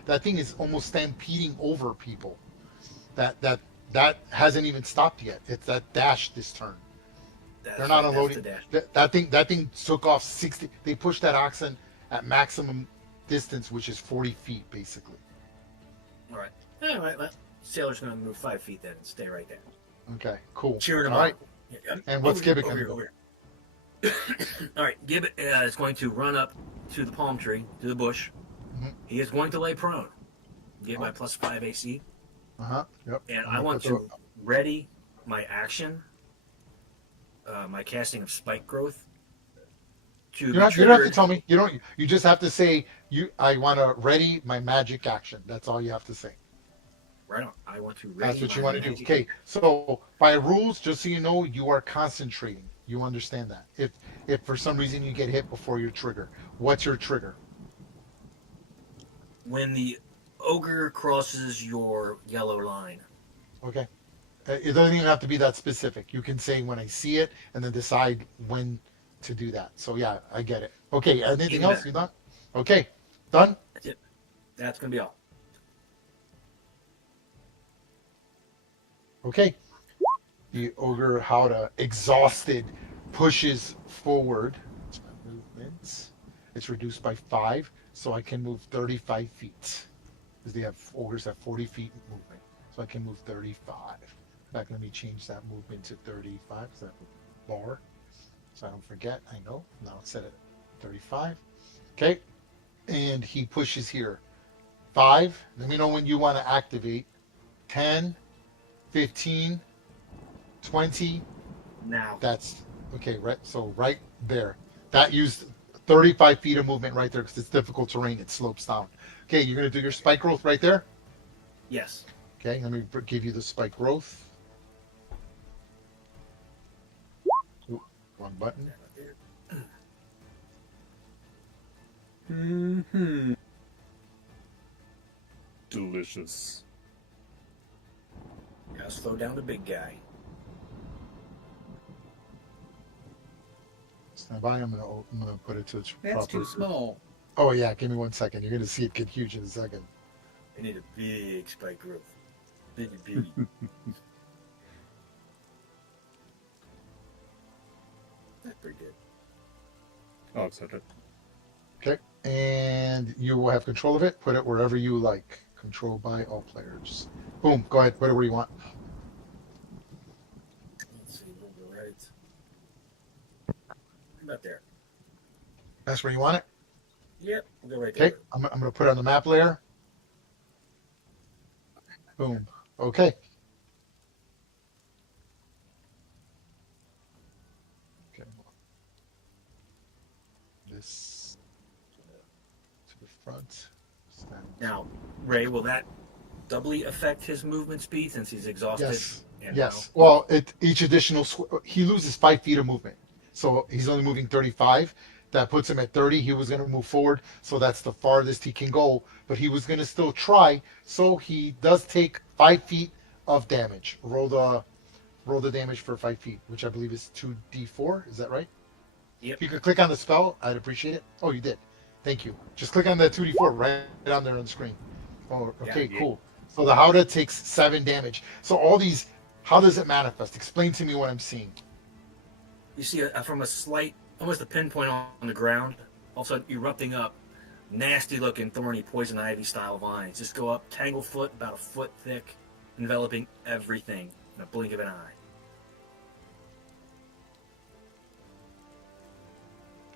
That thing is almost stampeding over people. That hasn't even stopped yet. It's that dash this turn. They're not unloading. That thing took off 60. They pushed that oxen at maximum distance, which is 40 feet basically. All right. Well, Sailor's going to move 5 feet then and stay right there. Okay, cool. Cheering him All right. on. And what's Gibbet going to do? Over here. All right, Gibbet is going to run up to the palm tree, to the bush. Mm-hmm. He is going to lay prone. Get my +5 AC. Yep. And I want to ready my action, my casting of spike growth. You don't have to tell me. You just have to say I want to ready my magic action. That's all you have to say. Right on. I want to. That's what you want to do. magic. Okay, so by rules, just so you know, you are concentrating. You understand that. If for some reason you get hit before your trigger, what's your trigger? When the ogre crosses your yellow line. Okay. It doesn't even have to be that specific. You can say when I see it and then decide when to do that. So yeah, I get it. Okay, anything else? You done? Okay, done? That's it. That's gonna be all. Okay. The ogre Howdah, exhausted, pushes forward. It's my movements. It's reduced by 5, so I can move 35 feet. Because they have ogres have 40 feet movement. So I can move 35. In fact, let me change that movement to 35. So that bar. So I don't forget. I know. Now it's set at 35. Okay. And he pushes here. 5. Let me know when you want to activate. 10, 15, 20. Now. That's okay, right? So right there. That used 35 feet of movement right there because it's difficult terrain. It slopes down. Okay, you're going to do your spike growth right there? Yes. Okay, let me give you the spike growth. Ooh, wrong button. Mm-hmm. Delicious. Gotta slow down the big guy. Stand by. I'm gonna put it to its That's proper. too small. Oh yeah, give me 1 second. You're gonna see it get huge in a second. I need a big spike growth. Big. That's pretty good. I'll accept it. Okay, and you will have control of it. Put it wherever you like. Controlled by all players. Boom. Go ahead. Put it where you want. Let's see, we'll go right. About there. That's where you want it. Yep, we'll go right Okay, there. I'm going to put it on the map layer. Boom. Okay. Okay. This to the front. Stand. Now, Ray, will that doubly affect his movement speed since he's exhausted? Yes. And Yes. Well, each additional he loses 5 feet of movement, so he's only moving 35. That puts him at 30. He was going to move forward, so that's the farthest he can go. But he was going to still try, so he does take 5 feet of damage. Roll the damage for 5 feet, which I believe is 2d4. Is that right? Yep. If you could click on the spell, I'd appreciate it. Oh, you did. Thank you. Just click on that 2d4 right down there on the screen. Oh, okay, Yeah. cool. So the Howdah takes 7 damage. So all these, how does it manifest? Explain to me what I'm seeing. You see from a slight, almost a pinpoint on the ground, all of a sudden erupting up, nasty looking thorny poison ivy style vines just go up tanglefoot, about a foot thick, enveloping everything in a blink of an eye.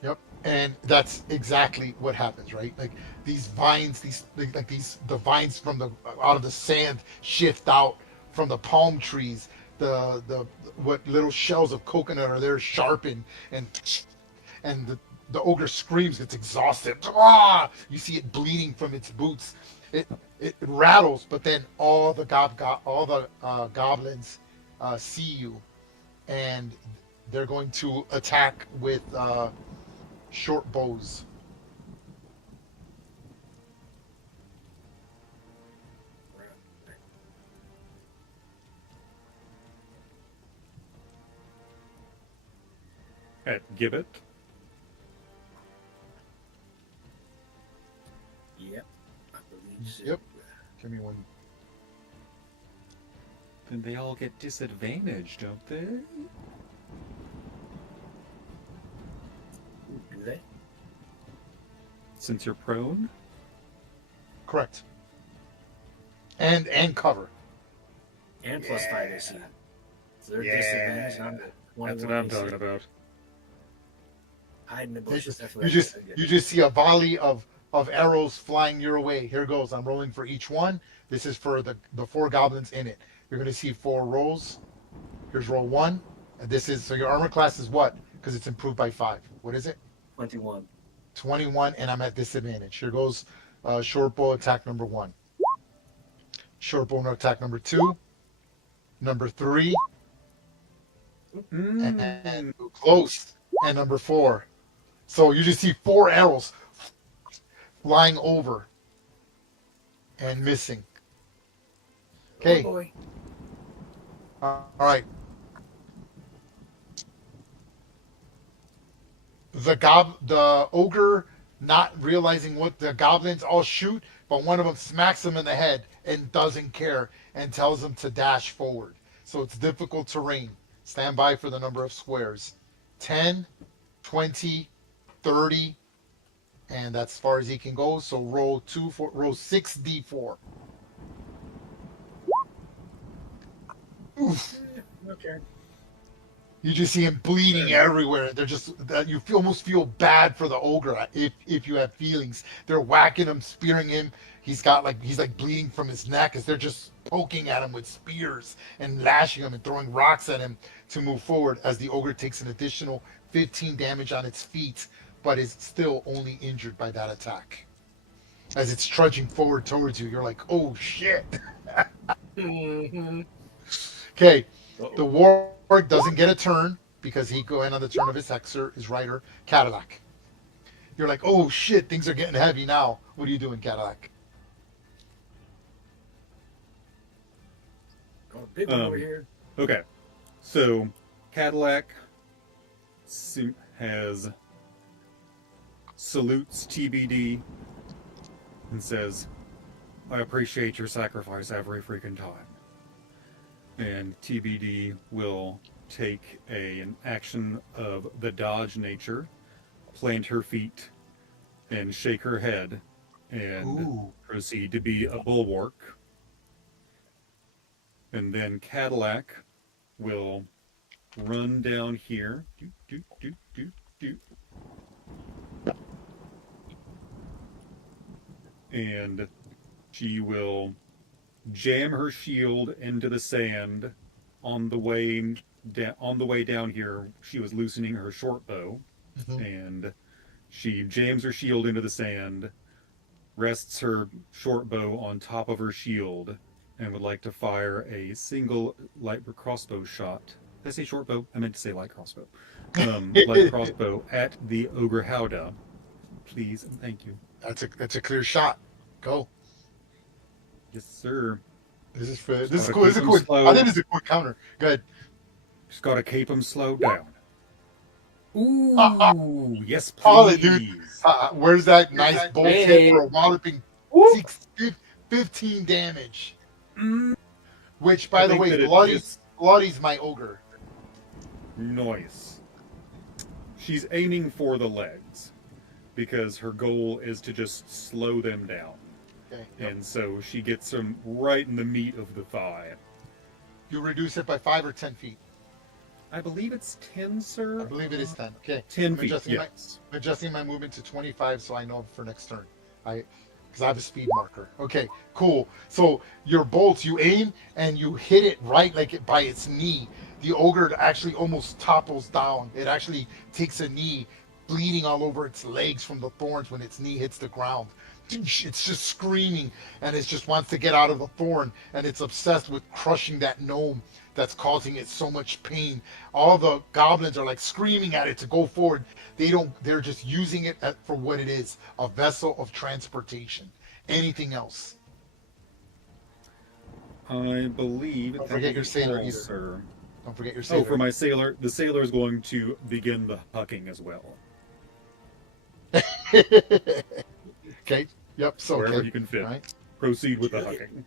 Yep. And that's exactly what happens, right? Like these vines, the vines from the out of the sand shift out from the palm trees. The what little shells of coconut are there sharpen and the ogre screams, gets exhausted. Ah! You see it bleeding from its boots. It rattles, but then all the goblins see you, and they're going to attack with short bows. Give it. Yep. I believe so. Yep. Give me one. Then they all get disadvantaged, don't they? Do they? Since you're prone? Correct. And cover. And plus 5 AC. So they're disadvantaged. And I'm at 21 That's what I'm AC. talking about. Hide in the bushes. That's what You I just did. you just see a volley of arrows flying your way. Here goes. I'm rolling for each one. This is for the 4 goblins in it. You're going to see 4 rolls. Here's roll 1. And this is, so your armor class is what? Because it's improved by 5. What is it? 21. 21, and I'm at disadvantage. Here goes short bow attack number 1. Short bow attack number 2, number 3, and close, and number 4. So you just see 4 arrows flying over and missing. Okay. Oh boy. All right. The ogre, not realizing what the goblins all shoot, but one of them smacks him in the head and doesn't care and tells him to dash forward. So it's difficult terrain. Stand by for the number of squares. 10, 20, 30, and that's as far as he can go. So roll 6d4. Oof. Okay. You just see him bleeding everywhere. They're just you almost feel bad for the ogre if you have feelings. They're whacking him, spearing him. He's like bleeding from his neck as they're just poking at him with spears and lashing him and throwing rocks at him to move forward. As the ogre takes an additional 15 damage on its feet, but is still only injured by that attack. As it's trudging forward towards you, you're like, oh shit. Mm-hmm. Okay, the warg doesn't get a turn because he go in on the turn of his hexer, his rider, Cadillac. You're like, oh shit, things are getting heavy now. What are you doing, Cadillac? Oh, big one over here. Okay, so Cadillac salutes TBD and says, I appreciate your sacrifice every freaking time. And TBD will take an action of the dodge nature, plant her feet, and shake her head, and proceed to be a bulwark. And then Cadillac will run down here. And she will jam her shield into the sand on the way down here. She was loosening her short bow, and she jams her shield into the sand, rests her short bow on top of her shield, and would like to fire a single light crossbow shot. Did I say short bow? I meant to say light crossbow. Light crossbow at the Ogre Howdah. Please and thank you. That's a clear shot. Go. Yes, sir. This is cool. This is quick. I think this is a quick counter. Go ahead. Just gotta keep him slowed down. Ooh, yes, please. Solid, dude. Where's that nice bolt hit for a walloping 15 damage? Which, by the way, Bloodies my ogre. Nice. She's aiming for the legs because her goal is to just slow them down. Okay, yep. And so she gets them right in the meat of the thigh. You reduce it by 5 or 10 feet. I believe it's 10, sir. I believe it is 10. Okay. 10 feet, yes. I'm adjusting my movement to 25 so I know for next turn. Because I have a speed marker. Okay, cool. So your bolts, you aim and you hit it right by its knee. The ogre actually almost topples down. It actually takes a knee, bleeding all over its legs from the thorns when its knee hits the ground. It's just screaming, and it just wants to get out of the thorn, and it's obsessed with crushing that gnome that's causing it so much pain. All the goblins are like screaming at it to go forward. They're just using it for what it is, a vessel of transportation. Anything else? I believe. Don't forget your sailor either. Sir. Don't forget your sailor. Oh, for my sailor, the sailor is going to begin the hucking as well. Okay. Yep. So wherever you can fit. Right. Proceed with the hucking.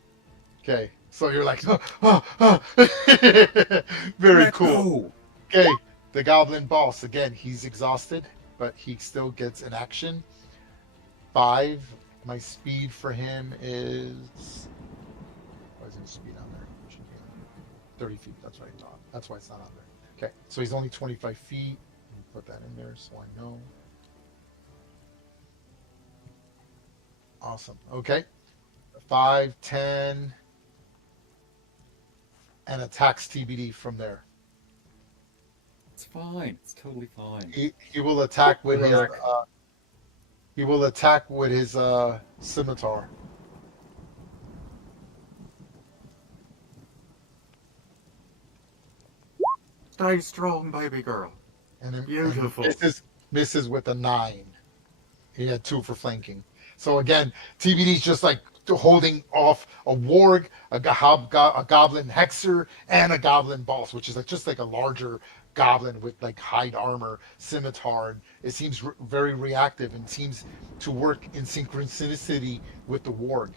Okay. So you're like, very cool. Okay. The goblin boss again. He's exhausted, but he still gets an action. 5. My speed for him is. Why isn't his speed on there? 30 feet. That's what I thought. That's why it's not on there. Okay. So he's only 25 feet. Put that in there so I know. Awesome. Okay. 5, 10, and attacks TBD from there. It's fine. It's totally fine. He will attack with his. He will attack with his scimitar. Stay strong, baby girl. And then Beautiful. and misses with a 9. He had 2 for flanking. So again, TBD's just like holding off a warg, a goblin hexer, and a goblin boss, which is like just like a larger goblin with like hide armor, scimitar. It seems very reactive and seems to work in synchronicity with the warg,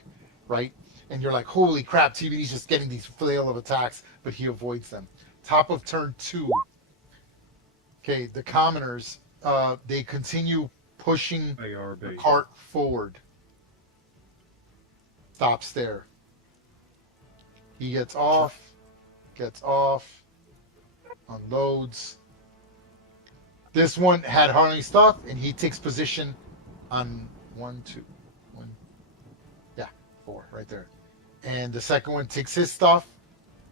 right? And you're like, holy crap, TBD's just getting these flail of attacks, but he avoids them. Top of turn 2. Okay, the commoners, they continue pushing the cart forward. Stops there. He gets off, unloads. This one had hardly stuff, and he takes position on 4 right there. And the second one takes his stuff,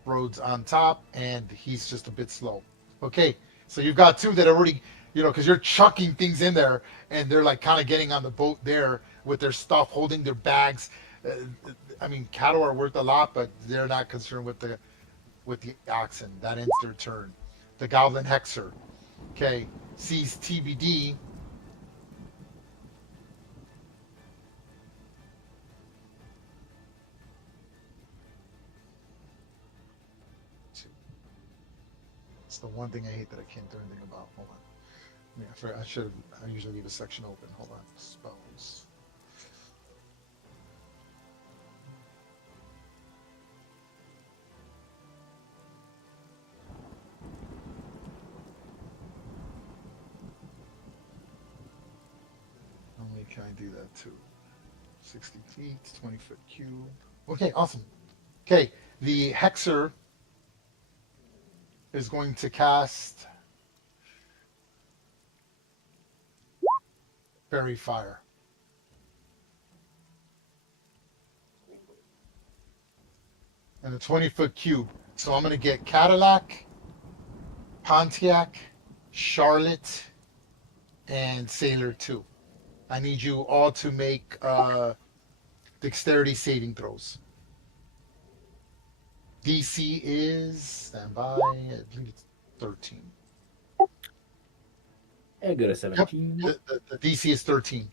Rhodes on top, and he's just a bit slow. Okay, so you've got 2 that already, because you're chucking things in there, and they're like kind of getting on the boat there with their stuff, holding their bags. I mean, cattle are worth a lot, but they're not concerned with the oxen. That ends their turn. The Goblin Hexer, okay, sees TBD. It's the one thing I hate that I can't do anything about. Hold on. I usually leave a section open. Hold on. Spells. Only can I do that too? 60 feet, 20-foot cube. Okay, awesome. Okay, the Hexer is going to cast Fairy Fire. And a 20-foot cube. So I'm going to get Cadillac, Pontiac, Charlotte, and Sailor 2. I need you all to make dexterity saving throws. DC is, stand by, I believe it's 13. I go to 17. Yep, the DC is 13.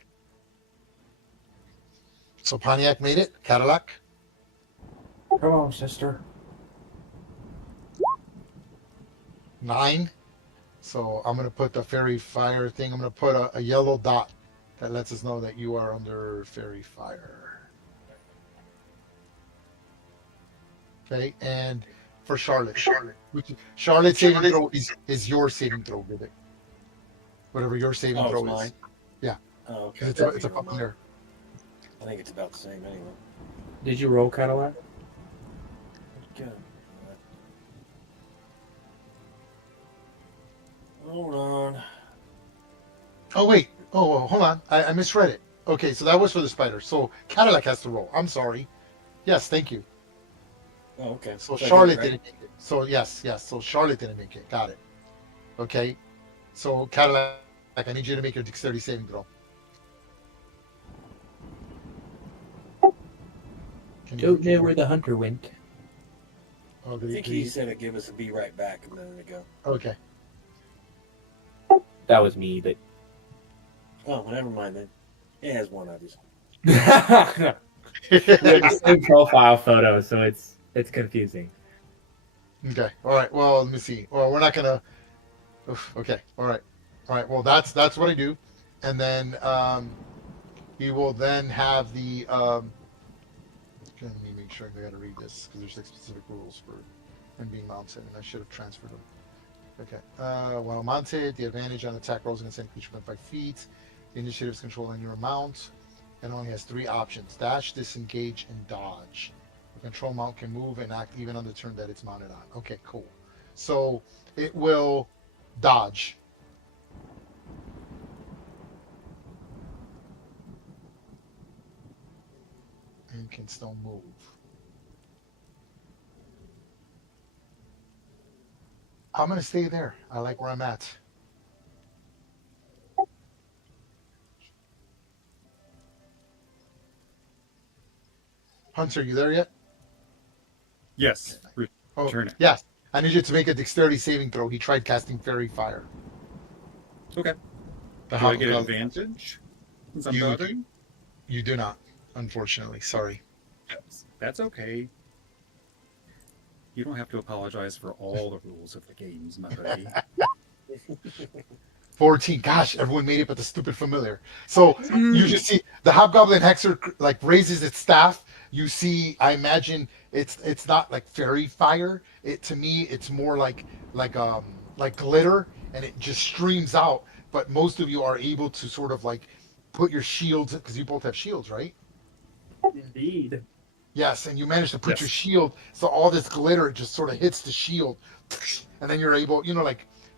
So Pontiac made it. Cadillac. Come on, sister. 9. So I'm going to put the Fairy Fire thing. I'm going to put a yellow dot that lets us know that you are under Fairy Fire. Okay, and for Charlotte. Charlotte's saving throw is your saving throw with it. Whatever your saving throw is. Mine? Yeah. Oh, okay. It's a fucking there. I think it's about the same anyway. Did you roll Cadillac? Good. Hold on. Oh, wait. Oh, hold on. I misread it. Okay, so that was for the spider. So Cadillac has to roll. I'm sorry. Yes, thank you. Oh, okay. So So I Charlotte did it, right? didn't make it. So yes. So Charlotte didn't make it. Got it. Okay. So Cadillac, I need you to make your dexterity saving throw. Don't know where the hunter went. Oh, I think he said it'd give us a be right back a minute ago. Okay. That was me, but Oh, well, never mind then. It has one, obviously. we have the same profile photo, so it's confusing. Okay. All right. Well, let me see. Well, we're not gonna. Okay. All right. Well, that's what I do, and then he will then have the. Let me make sure I got to read this because there's like specific rules for him being mounted, and I should have transferred them. Okay. While mounted, the advantage on attack rolls against any creature within 5 feet. The initiative is controlling your mount, and only has 3 options: dash, disengage, and dodge. The control mount can move and act even on the turn that it's mounted on. Okay, cool. So it will dodge. And can still move. I'm going to stay there. I like where I'm at. Hunter, you there yet? Yes. Oh, Return it. yes. I need you to make a dexterity saving throw. He tried casting fairy fire. Okay. The Do I get hobgoblin. advantage? Since I'm You bothering? You do not, unfortunately. Sorry. That's okay. You don't have to apologize for all the rules of the games, my buddy. 14. Gosh, everyone made it but the stupid familiar. So you just see the hobgoblin hexer like raises its staff. You see, I imagine it's not like fairy fire. It to me, it's more like glitter, and it just streams out. But most of you are able to sort of like put your shields, because you both have shields, right? Indeed. Yes, and you manage to put Yes. your shield, so all this glitter just sort of hits the shield, and then you're able,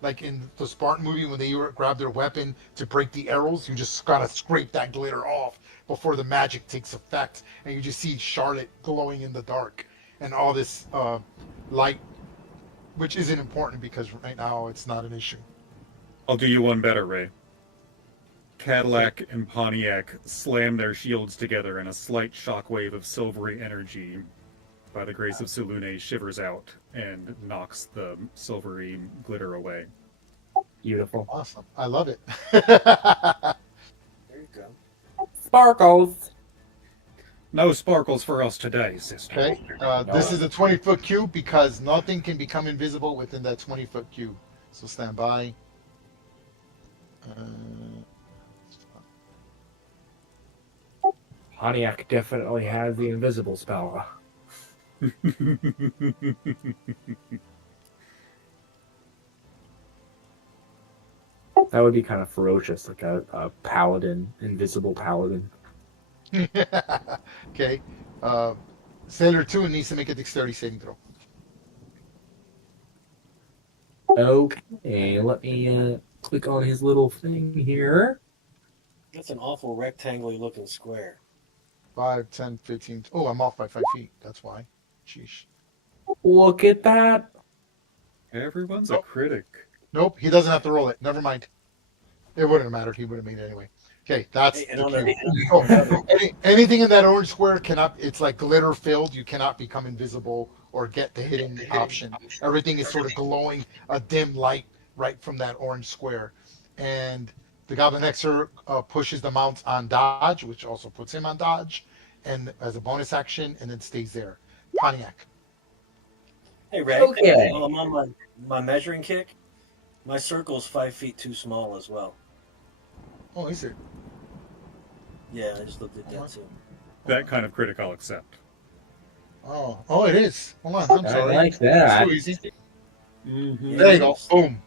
like in the Spartan movie when they grab their weapon to break the arrows, you just gotta scrape that glitter off before the magic takes effect, and you just see Charlotte glowing in the dark, and all this light, which isn't important because right now it's not an issue. I'll do you one better, Ray. Cadillac and Pontiac slam their shields together, and a slight shockwave of silvery energy, by the grace of Sulune, shivers out and knocks the silvery glitter away. Beautiful. Awesome, I love it. There you go. Sparkles. No sparkles for us today, sister. Okay, this is a 20-foot cube because nothing can become invisible within that 20-foot cube. So stand by. Pontiac definitely has the invisible spell. That would be kind of ferocious, like a paladin, invisible paladin. Okay. Sailor 2 needs to make a dexterity saving throw. Okay, let me click on his little thing here. That's an awful rectangular looking square. 5, 10, 15. Oh, I'm off by 5 feet. That's why. Sheesh. Look at that. Everyone's a critic. Nope, he doesn't have to roll it. Never mind. It wouldn't have mattered. He would have made it anyway. Okay, that's Hey, the and on cube. the- Anything in that orange square cannot, it's like glitter filled. You cannot become invisible or get the hidden option. Everything is sort of glowing, a dim light right from that orange square. And the Goblin Hexer pushes the mount on dodge, which also puts him on dodge, and as a bonus action, and then stays there. Pontiac. Hey, Ray. Okay. While I'm on my measuring kick, my circle's 5 feet too small as well. Oh, is it? Yeah, I just looked at that too. That kind of critic I'll accept. Oh, it is. Hold on, I'm I sorry. like that. So easy. Mm-hmm. There you go. Boom.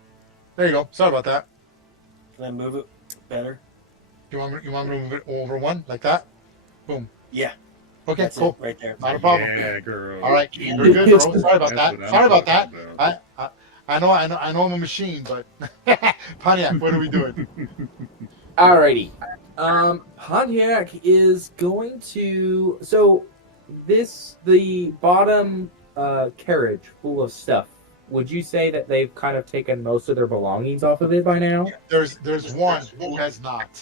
There you go. Sorry about that. Can I move it better? You want me to move it over one like that? Boom. Yeah. Okay, That's cool. it, right there. Not a problem. Yeah, girl. All right, very good, bro. Sorry about That's that. what I'm Sorry about that. talking about. I know I'm a machine, but Pontiac, what are we doing? Alrighty. Pontiac is going to. So, the bottom carriage full of stuff. Would you say that they've kind of taken most of their belongings off of it by now? There's one who has not.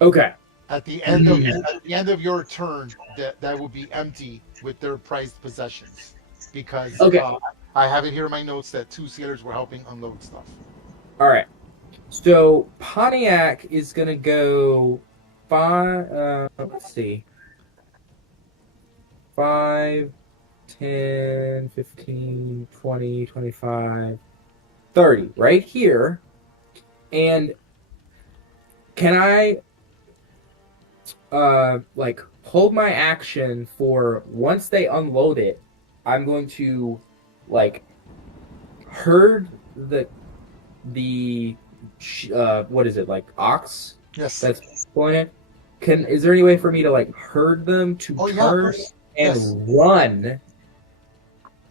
Okay. At the end of your turn, that will be empty with their prized possessions, because Okay. I have it here in my notes that 2 sailors were helping unload stuff. All right. So Pontiac is gonna go 5. Let's see. 5, 10, 15, 20, 25, 30. Right here. And can I hold my action for once they unload it, I'm going to herd the what is it, like ox Yes. that's pulling it? Is there any way for me to herd them to Oh, yeah, of turn course. and Yes. run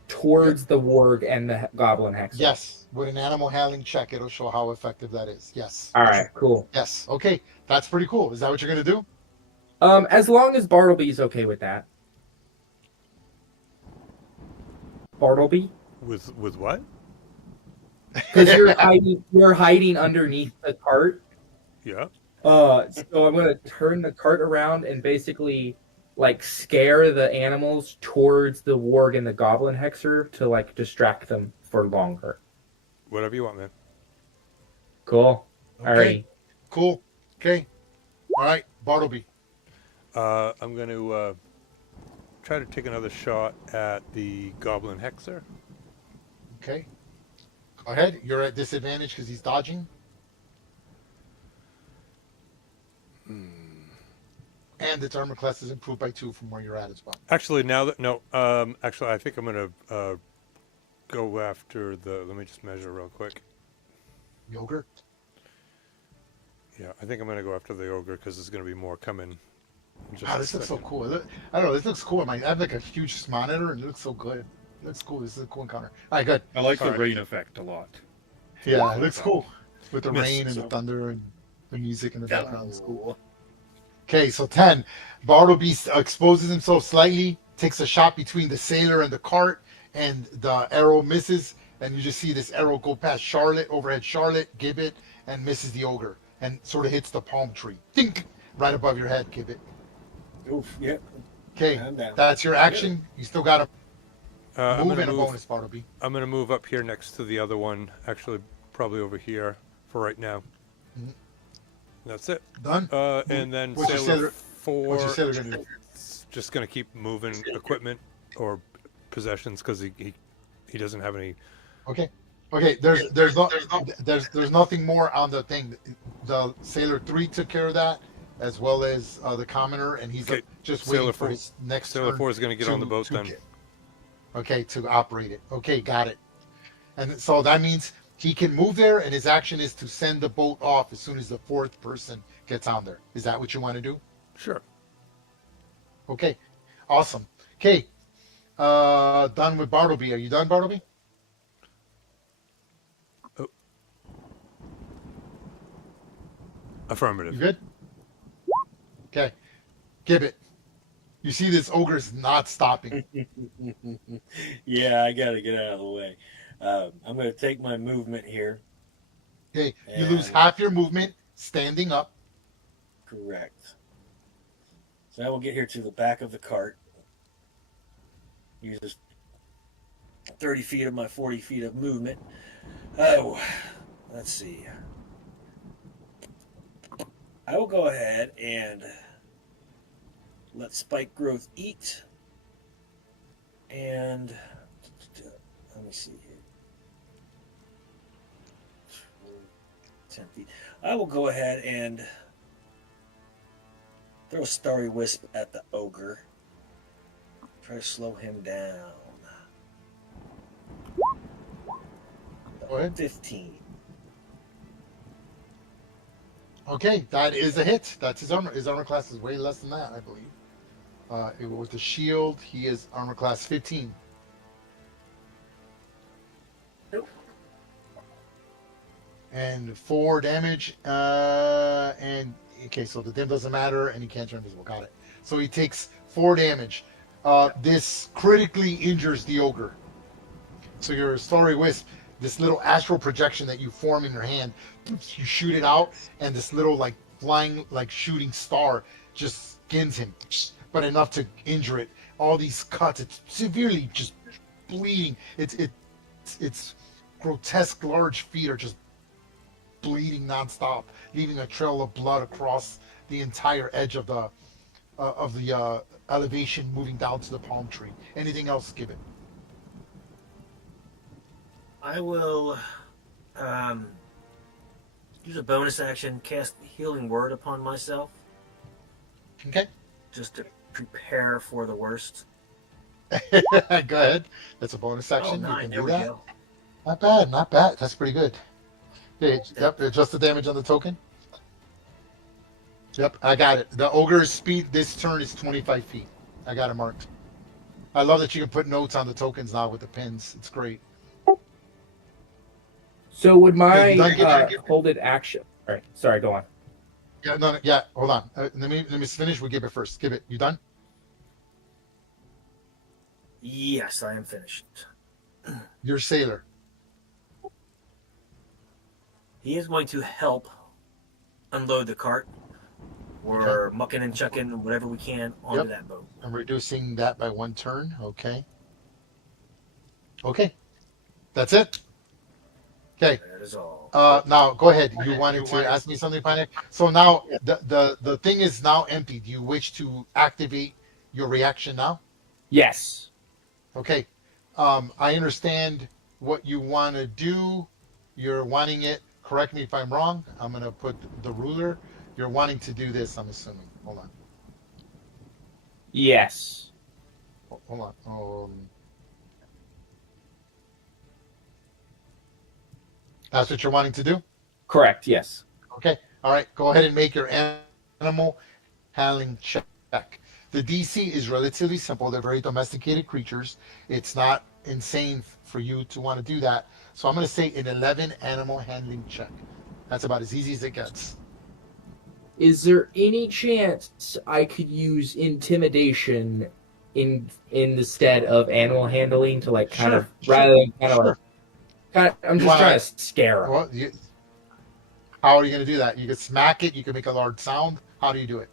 towards the warg and the goblin hexer? Yes. With an animal handling check, it'll show how effective that is. Yes. All right, cool. Yes. Okay. That's pretty cool. Is that what you're gonna do? As long as Bartleby's okay with that. Bartleby? With what? Because you're hiding underneath the cart. Yeah. So I'm gonna turn the cart around and basically like scare the animals towards the warg and the goblin hexer to like distract them for longer. Whatever you want, man. Cool. Okay. Alrighty. Cool. Okay. All right, Bartleby. I'm going to try to take another shot at the Goblin Hexer. Okay. Go ahead. You're at disadvantage because he's dodging. And its armor class is improved by 2 from where you're at as well. Actually, actually, I think I'm going to go after the... Let me just measure real quick. Yogurt. Yeah, I think I'm going to go after the ogre because there's going to be more coming. in just Wow, a this looks so second. cool. I don't know. This looks cool. I have like a huge monitor and it looks so good. It looks cool. This is a cool encounter. All right, good. I like the Alright. rain effect a lot. Yeah, it looks cool with the Miss, rain and so- the thunder and the music in the background. It's cool. Oh, Okay, so 10. Bartleby exposes himself slightly, takes a shot between the sailor and the cart, and the arrow misses. And you just see this arrow go past Charlotte, overhead Charlotte, Gibbet, and misses the ogre, and sort of hits the palm tree. Think right above your head, Gibbet. oof, yep. Okay, I'm down. that's your action. You still got a I'm move going and to a move. bonus, Bartleby. I'm going to move up here next to the other one. Actually, probably over here for right now. Mhm. That's it. Done? And then What's your Sailor sailor- 4 What's your sailor gonna do? is just going to keep moving equipment or possessions because he doesn't have any. Okay. Okay, there's nothing more on the thing. The Sailor 3 took care of that, as well as the commoner, and he's Okay, just Sailor waiting for 4 his next Sailor turn 4 is going to get on the boat to then. Okay, to operate it. Okay, got it. And so that means he can move there, and his action is to send the boat off as soon as the 4th person gets on there. Is that what you want to do? Sure. Okay, awesome. Okay, done with Bartleby. Are you done, Bartleby? Affirmative. You good? Okay, Gibbet. You see this ogre's not stopping. Yeah, I gotta get out of the way. I'm gonna take my movement here. Okay, you lose And- half your movement standing up. Correct. So I will get here to the back of the cart. Uses 30 feet of my 40 feet of movement. Oh, let's see. I will go ahead and let Spike Growth eat. And let me see here. 10 feet. I will go ahead and throw a Starry Wisp at the ogre. Try to slow him down. Go ahead. 15. Okay, that is a hit. That's his armor. His armor class is way less than that, I believe. With the shield, he is armor class 15. Nope. And 4 damage. And okay, so the dim doesn't matter, and he can't turn invisible. Got it. So he takes 4 damage. This critically injures the ogre. So your Starry Wisp, this little astral projection that you form in your hand, you shoot it out, and this little like flying, like shooting star just skins him, but enough to injure it. All these cuts, it's severely just bleeding. Its grotesque large feet are just bleeding nonstop, leaving a trail of blood across the entire edge of the elevation, moving down to the palm tree. Anything else, give it. I will use a bonus action, cast Healing Word upon myself, Okay. just to prepare for the worst. Go ahead. That's a bonus Oh, action. You 9, can there do we that. go. Not bad, not bad. That's pretty good. Okay, yep, adjust the damage on the token. Yep, I got it. The ogre's speed this turn is 25 feet. I got it marked. I love that you can put notes on the tokens now with the pins. It's great. So would my Okay, you done, Gibbet? holded action? All right, sorry, go on. Yeah, no, yeah. Hold on. Let me finish. We'll give it first. Give it. You done? Yes, I am finished. You're sailor. He is going to help unload the cart We're mucking and chucking whatever we can onto Yep. that boat. I'm reducing that by 1 turn. Okay. Okay. That's it. Okay. That is all. Now go ahead. You wanted to ask me something, Panic? So now the thing is now empty. Do you wish to activate your reaction now? Yes. Okay. I understand what you want to do. You're wanting it. Correct me if I'm wrong. I'm gonna put the ruler. You're wanting to do this. I'm assuming. Hold on. Yes. Hold on. That's what you're wanting to do? Correct. Yes. Okay. All right. Go ahead and make your animal handling check. The DC is relatively simple. They're very domesticated creatures. It's not insane for you to want to do that. So I'm going to say an 11 animal handling check. That's about as easy as it gets. Is there any chance I could use intimidation in the stead of animal handling to like kind of rather than kind of like I'm just trying to scare him. Well, how are you going to do that? You can smack it. You can make a large sound. How do you do it?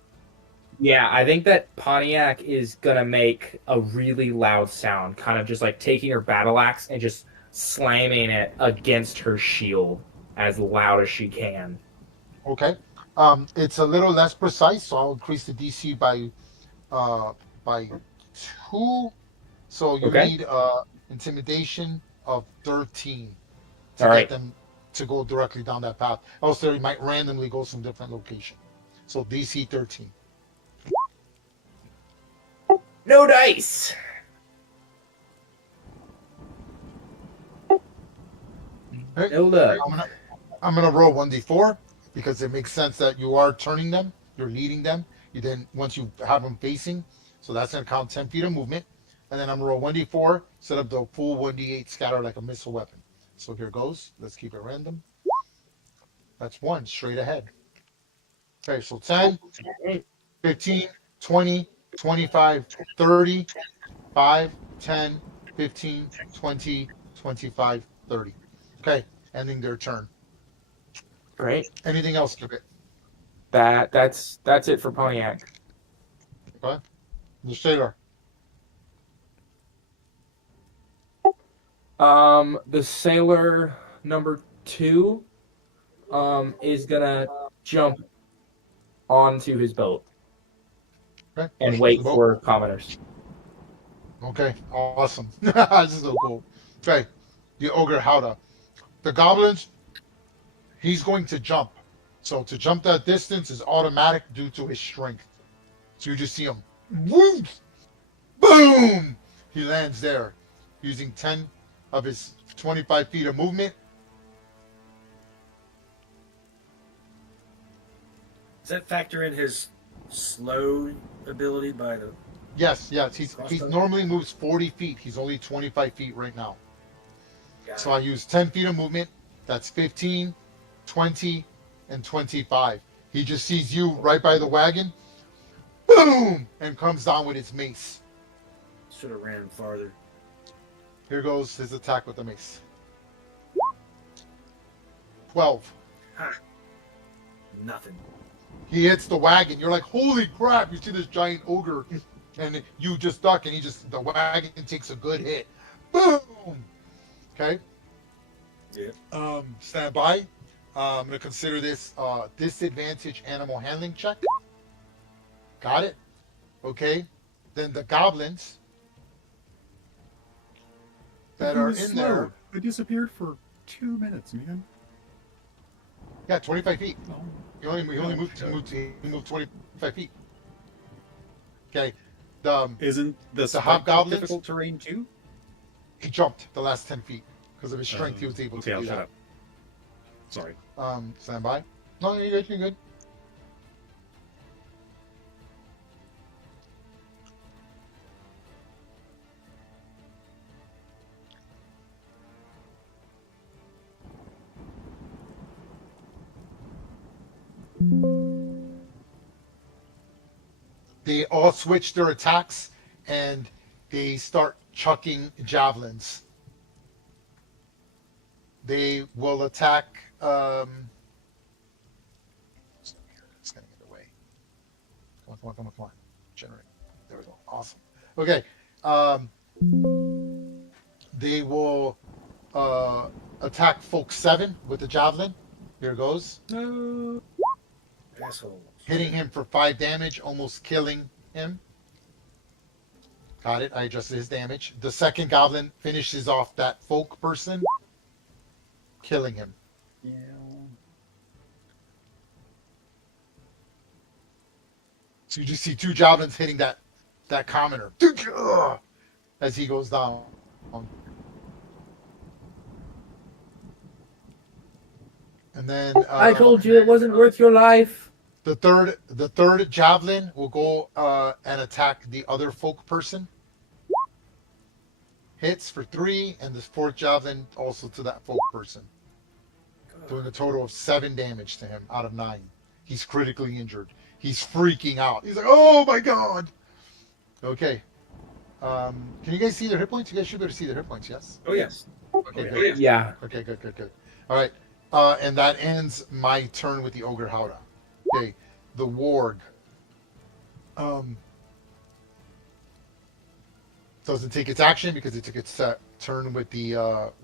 Yeah, I think that Pontiac is gonna make a really loud sound, kind of just like taking her battle axe and just slamming it against her shield as loud as she can. Okay. It's a little less precise, so I'll increase the DC by 2. So you need intimidation of 13 to get them to go directly down that path. Else they might randomly go some different location. So DC 13. No dice. No luck. I'm gonna roll 1d4 because it makes sense that you are turning them, you're leading them. You then once you have them facing, so that's gonna count 10 feet of movement. And then I'm gonna roll 1d4, set up the full 1d8 scatter like a missile weapon. So here goes. Let's keep it random. That's 1 straight ahead. Okay, so 10, 15, 20, 25, 30, 5, 10, 15, 20, 25, 30. Okay, ending their turn. Great. Anything else, Kibit? That's it for Pontiac. Okay. The sailor. The sailor number 2 is gonna jump onto his boat Okay. and wait for commoners. Okay, awesome. This is so cool. Okay, the ogre Howda. The goblins, he's going to jump. So to jump that distance is automatic due to his strength. So you just see him. Whoop! Boom! He lands there using 10 of his 25 feet of movement. Does that factor in his slow ability by the... Yes. He normally moves 40 feet. He's only 25 feet right now. So I use 10 feet of movement. That's 15, 20, and 25. He just sees you right by the wagon. Boom! And comes down with his mace. Should have ran farther. Here goes his attack with the mace. 12. Nothing. He hits the wagon. You're like, holy crap! You see this giant ogre, and you just duck, and the wagon takes a good hit. Boom! Okay. Yeah. Stand by. I'm gonna consider this disadvantage animal handling check. Got it. Okay. Then the goblins that are in there. I disappeared for 2 minutes, man. Yeah, 25 feet. Oh. He only moved 25 feet. Okay. Isn't this the hobgoblins difficult terrain too? He jumped the last 10 feet because of his strength. He was able to I'll do shut that. up. Sorry. Stand by. No, you're good. You're good. They all switch their attacks and they start chucking javelins. They will attack. It's gonna get away. Come on. Generate. There we go. Awesome. Okay. They will attack folk 7 with the javelin. Here goes. No. Asshole. Hitting him for 5 damage, almost killing him. Got it. I adjusted his damage. The second goblin finishes off that folk person, killing him. Yeah. So you just see 2 javelins hitting that commoner as he goes down. And then I told you it wasn't worth your life. the third javelin will go and attack the other folk person. Hits for 3, and the 4th javelin also to that folk person, doing a total of 7 damage to him out of 9. He's critically injured. He's freaking out. He's like, "Oh my god!" Okay. Can you guys see their hit points? You guys should be able to see their hit points. Yes. Oh yes. Okay. Oh, Good. Yeah. Okay. Good. All right. And that ends my turn with the ogre howdah. Okay. The warg. Doesn't take its action because it took its turn with the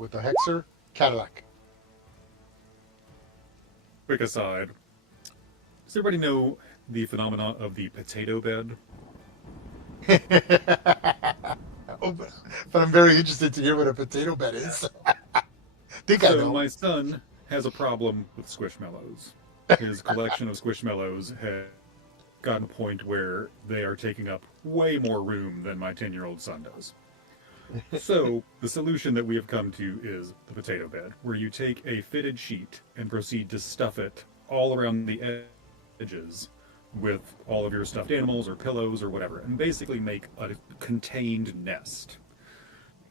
hexer. Cadillac. Quick aside. Does everybody know the phenomenon of the potato bed? Oh, but I'm very interested to hear what a potato bed is. Think I So know. my son has a problem with Squishmallows. His collection of Squishmallows has gotten to a point where they are taking up way more room than my 10-year-old son does. So the solution that we have come to is the potato bed, where you take a fitted sheet and proceed to stuff it all around the edges with all of your stuffed animals or pillows or whatever, and basically make a contained nest.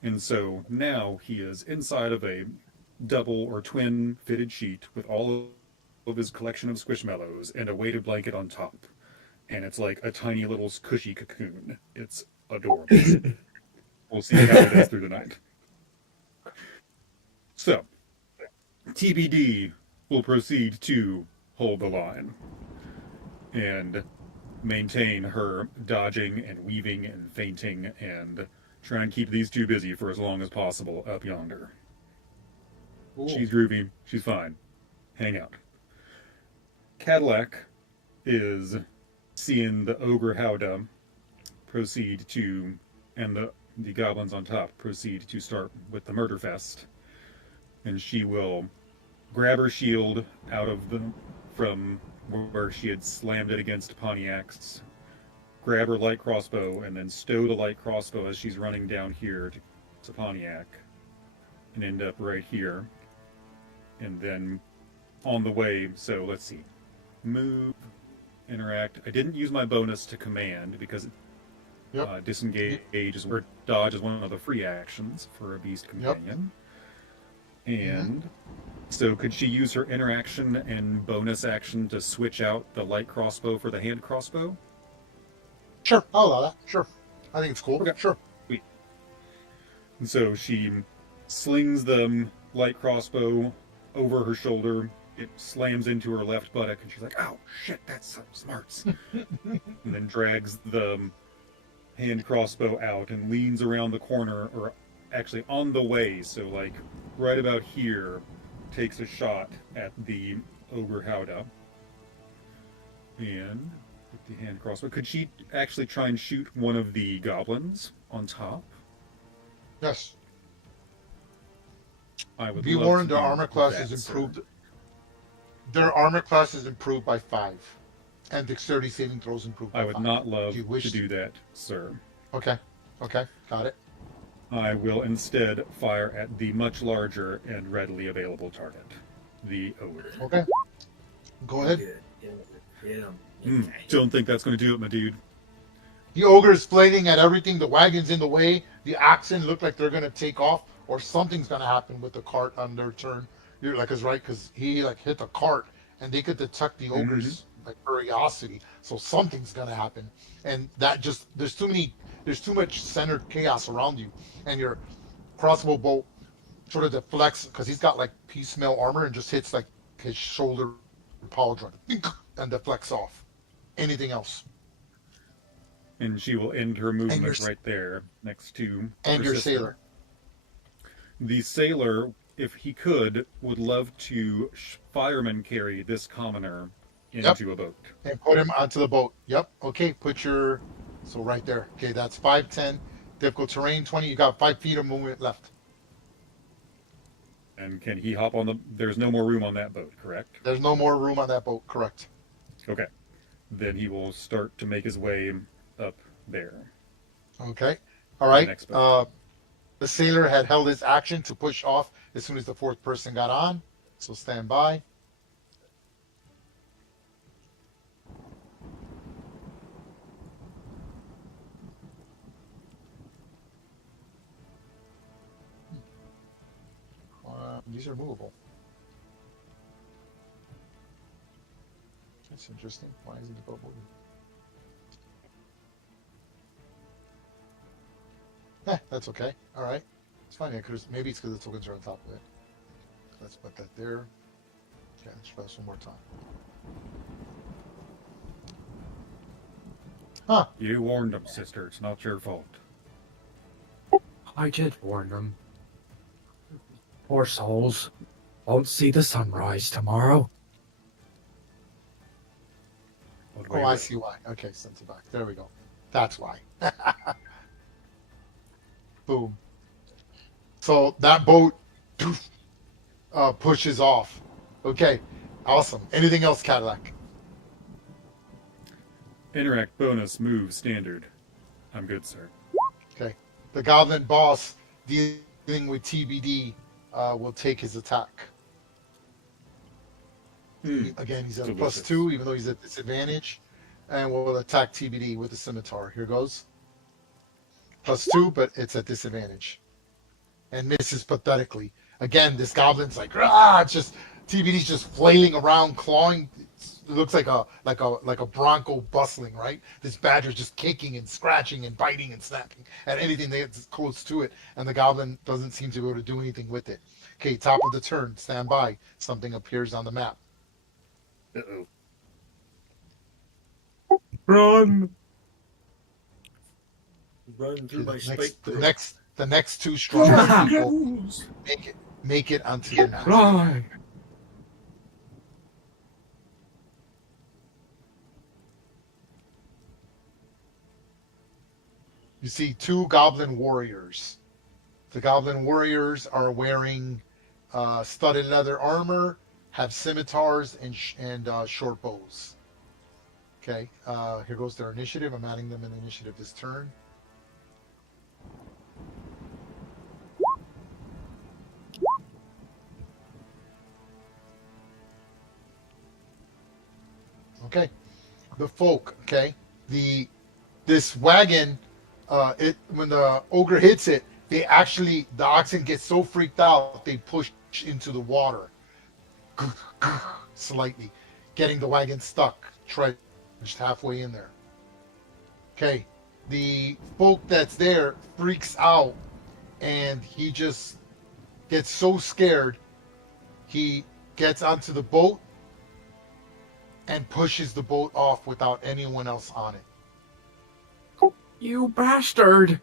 And so now he is inside of a double or twin fitted sheet with all of his collection of Squishmallows and a weighted blanket on top. And it's like a tiny little cushy cocoon. It's adorable. We'll see how it is through the night. So, TBD will proceed to hold the line and maintain her dodging and weaving and feinting and try and keep these two busy for as long as possible up yonder. Cool. She's groovy. She's fine. Hang out. Cadillac is seeing the ogre howdah proceed to, and the goblins on top proceed to start with the murder fest. And she will grab her shield out of from where she had slammed it against Pontiac's, grab her light crossbow, and then stow the light crossbow as she's running down here to Pontiac, and end up right here. And then on the way, so let's see, move, interact. I didn't use my bonus to command because disengage is or dodge is one of the free actions for a beast companion. And so could she use her interaction and bonus action to switch out the light crossbow for the hand crossbow? Sure, I'll allow that. Sure. I think it's cool. Okay. Sure. Sweet. And so she slings the light crossbow over her shoulder. It slams into her left buttock, and she's like, "Oh shit, that's some smarts." And then drags the hand crossbow out and leans around the corner, or actually on the way, so like right about here, takes a shot at the ogre howdah. And with the hand crossbow, could she actually try and shoot one of the goblins on top? Yes. I would Be love warned, to their do armor class that, is sir. improved. Their armor class is improved by 5, and dexterity saving throws improved by I would 5. not love Do you wish to do that, sir. Okay, got it. I will instead fire at the much larger and readily available target, the ogre. Okay, go ahead. Yeah. Don't think that's going to do it, my dude. The ogre is flaming at everything. The wagon's in the way. The oxen look like they're gonna take off, or something's gonna happen with the cart on their turn. You're like, is right, because he like hit the cart, and they could detect the ogre's like curiosity. So something's gonna happen, and that just there's too much centered chaos around you, and your crossbow bolt sort of deflects because he's got like piecemeal armor and just hits like his shoulder pauldron and deflects off. Anything else? And she will end her movement right there next to And her your sister. sailor. The sailor, if he could, would love to fireman carry this commoner into a boat. And put him onto the boat. Yep. Okay. So right there. Okay, that's 5'10". Difficult terrain 20. You got 5 feet of movement left. And can he hop on the? There's no more room on that boat, correct? There's no more room on that boat. Correct. Okay. Then he will start to make his way up there. Okay. All right. Next boat. The sailor had held his action to push off as soon as the fourth person got on. So stand by. These are movable. That's interesting. Why isn't the boat moving? That's okay. All right. It's fine. Maybe it's because the tokens are on top of it. Let's put that there. Okay, let's try this one more time. Huh. You warned them, sister. It's not your fault. I did warn them. Poor souls. Won't see the sunrise tomorrow. Oh, I see why. Okay, sent it back. There we go. That's why. Boom. So that boat pushes off. Okay, awesome. Anything else, Cadillac? Interact bonus move standard. I'm good, sir. Okay. The Goblin boss dealing with TBD will take his attack. Again, he's at a +2, even though he's at disadvantage, and will attack TBD with the scimitar. Here goes. +2, but it's at disadvantage, and misses pathetically. Again, this goblin's like, it's just TBD's just flailing around, clawing. It looks like a bronco bustling, right? This badger's just kicking and scratching and biting and snapping at anything that's close to it, and the goblin doesn't seem to be able to do anything with it. Okay, top of the turn, stand by. Something appears on the map. Uh-oh. Run! Run through my The spike. next two strong people make it onto the map. Fly! You see 2 goblin warriors. The goblin warriors are wearing studded leather armor, have scimitars and short bows. Okay, here goes their initiative. I'm adding them in initiative this turn. Okay, the folk. Okay, this wagon. When the ogre hits it, the oxen get so freaked out they push into the water slightly, getting the wagon stuck, trudged halfway in there. Okay, the folk that's there freaks out, and he just gets so scared, he gets onto the boat and pushes the boat off without anyone else on it. You bastard!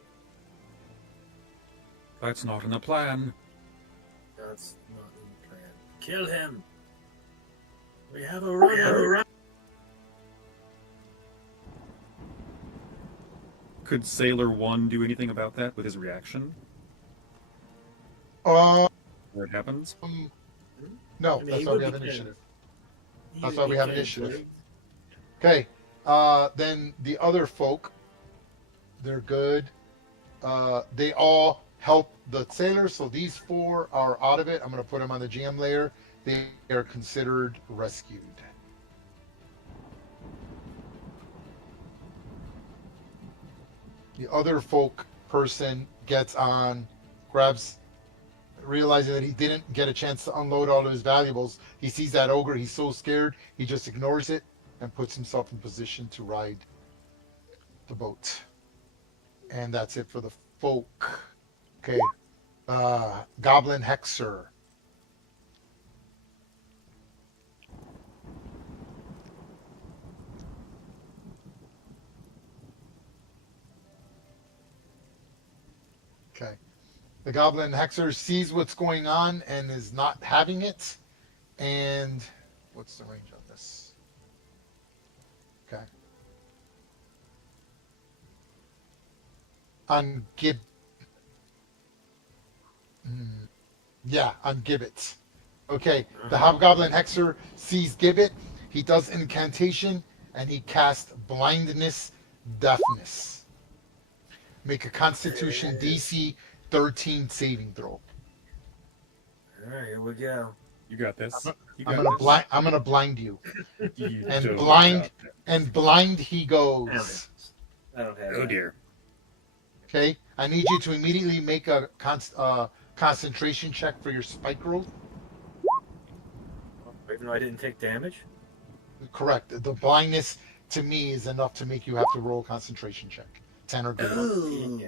That's not in the plan. That's not in the plan. Kill him. We have a runner. Could Sailor 1 do anything about that with his reaction? Uh, Where it happens? No, I mean, that's he why would we have be initiative. He- That's why we he have can, initiative. right? Okay, then the other folk, they're good. They all help the sailor, so these 4 are out of it. I'm going to put them on the GM layer. They are considered rescued. The other folk person gets on, grabs, realizing that he didn't get a chance to unload all of his valuables. He sees that ogre. He's so scared, he just ignores it and puts himself in position to ride the boat. And that's it for the folk. Okay. Goblin Hexer. The Goblin Hexer sees what's going on and is not having it. And what's the range of this? Okay. On Gib. Yeah, on Gibbet. Okay, the Hobgoblin Hexer sees Gibbet. He does incantation and he casts blindness, deafness. Make a Constitution DC 13 saving throw. All right, here we go. You got this. You I'm got gonna this. blind. I'm gonna blind you. You And don't blind. got this. And blind he goes. I don't have Oh that. dear. Okay, I need you to immediately make a concentration check for your spike roll. Even though I didn't take damage. Correct. The blindness to me is enough to make you have to roll a concentration check. 10 or greater. Ooh.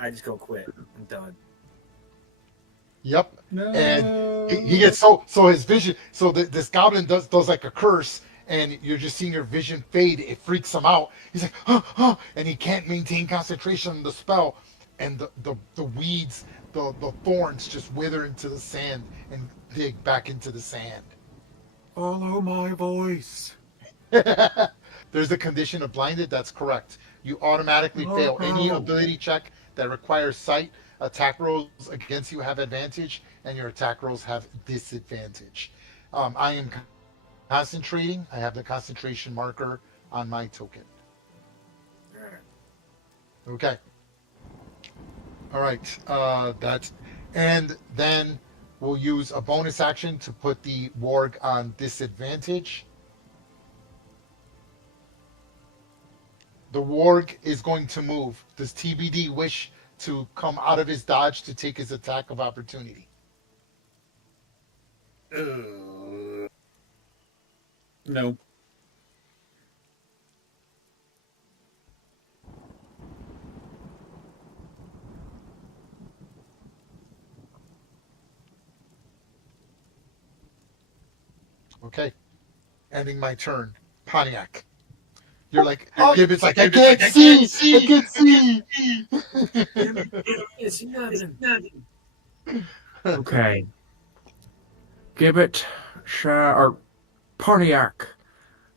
I just go quit. I'm done. Yep. No. And he gets so his vision. So this goblin does like a curse, and you're just seeing your vision fade. It freaks him out. He's like, oh, and he can't maintain concentration on the spell, and the weeds, the thorns just wither into the sand and dig back into the sand. Follow my voice. There's a condition of blinded. That's correct. You automatically fail any no. ability check that requires sight. Attack rolls against you have advantage, and your attack rolls have disadvantage. I am concentrating. I have the concentration marker on my token. All right. Okay. All right. That's, and then we'll use a bonus action to put the warg on disadvantage. The warg is going to move. Does TBD wish to come out of his dodge to take his attack of opportunity? No. Okay. Ending my turn. Pontiac. You're like, Gibbet's like, I can't see! I can't see! It's nothing. Okay. Gibbet or Pontiac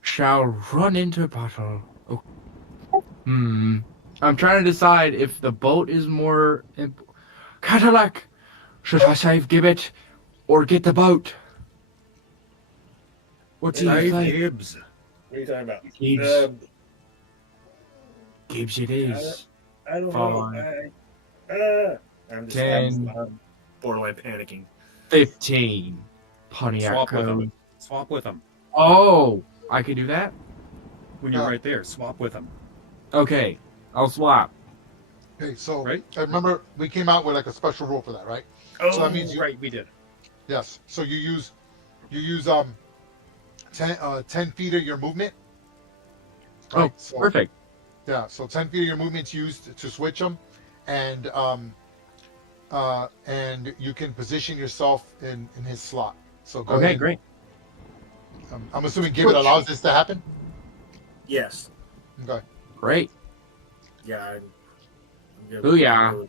shall run into battle. Oh. I'm trying to decide if the boat is more. Cadillac, should I save Gibbet or get the boat? What do you Save think? Gibbs. What are you talking about? Gibbs. Gibbs it is. I don't Fine. know. I'm just 10. I'm borderline panicking. 15. Pontiac Swap with code. him. Swap with him. Oh, I can do that? When you're right there, swap with him. Okay, I'll swap. Okay, so Right. remember we came out with like a special rule for that, right? Oh, So that means you- right, we did. Yes. So you use 10 feet of your movement. Oh, So, perfect. Yeah. So 10 feet of your movement's used to switch them, and you can position yourself in his slot. So go Okay, ahead. great. I'm assuming Gibbet allows this to happen. Yes. Okay. Great. Yeah. I'm good. Booyah.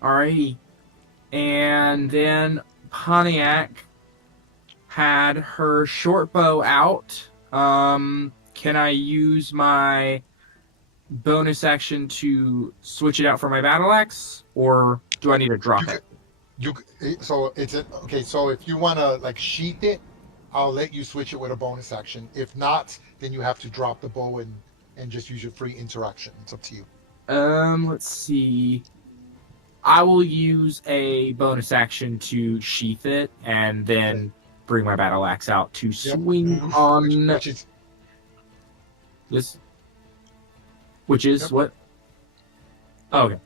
Alrighty. And then Pontiac had her short bow out. Can I use my bonus action to switch it out for my battle axe, or do I need to drop it? So if you want to like sheath it, I'll let you switch it with a bonus action. If not, then you have to drop the bow and just use your free interaction. It's up to you. Let's see. I will use a bonus action to sheath it, and then bring my battle axe out to swing on Which is this. Which is Yep. what? Oh, okay.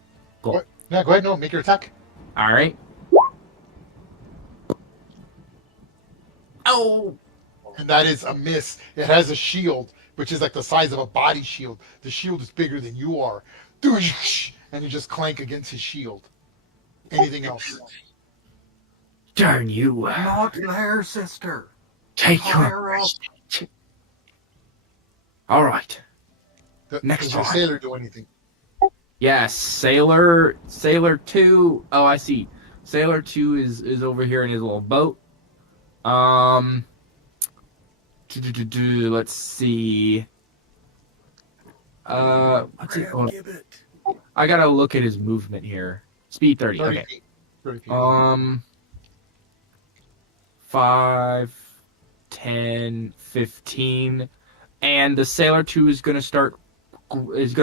Cool. yeah. Go ahead. No, make your attack. All right. Oh. And that is a miss. It has a shield, which is like the size of a body shield. The shield is bigger than you are. And you just clank against his shield. Anything else? Darn you. Not their sister. Take Fire up. your. All right. Does Next your time. sailor do anything? Yes, Sailor 2. Oh, I see. Sailor 2 is over here in his little boat. Um, let's see. What's it? Hold on. Gibbet. I gotta look at his movement here. Speed 30. 30 Okay. feet. 30 feet. 5, 10, 15, and the Sailor 2 is gonna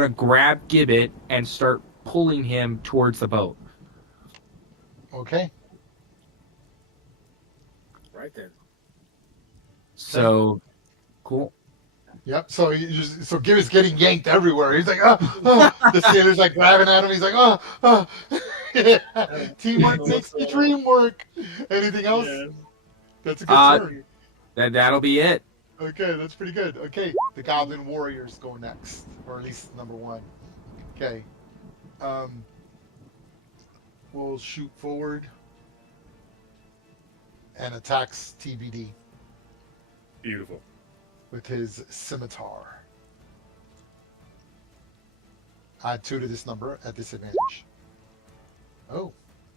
grab Gibbet and start pulling him towards the boat. Okay. Right then. So cool. Yep. So so Gibbet's getting yanked everywhere. He's like, the sailor's like grabbing at him. He's like, Teamwork makes the dream work. Anything else? Yeah. That's a good turn. That'll be it. Okay, that's pretty good. Okay, the Goblin Warriors go next, or at least number 1. Okay. We'll shoot forward and attacks TBD Beautiful. with his scimitar. Add 2 to this number at disadvantage. Oh,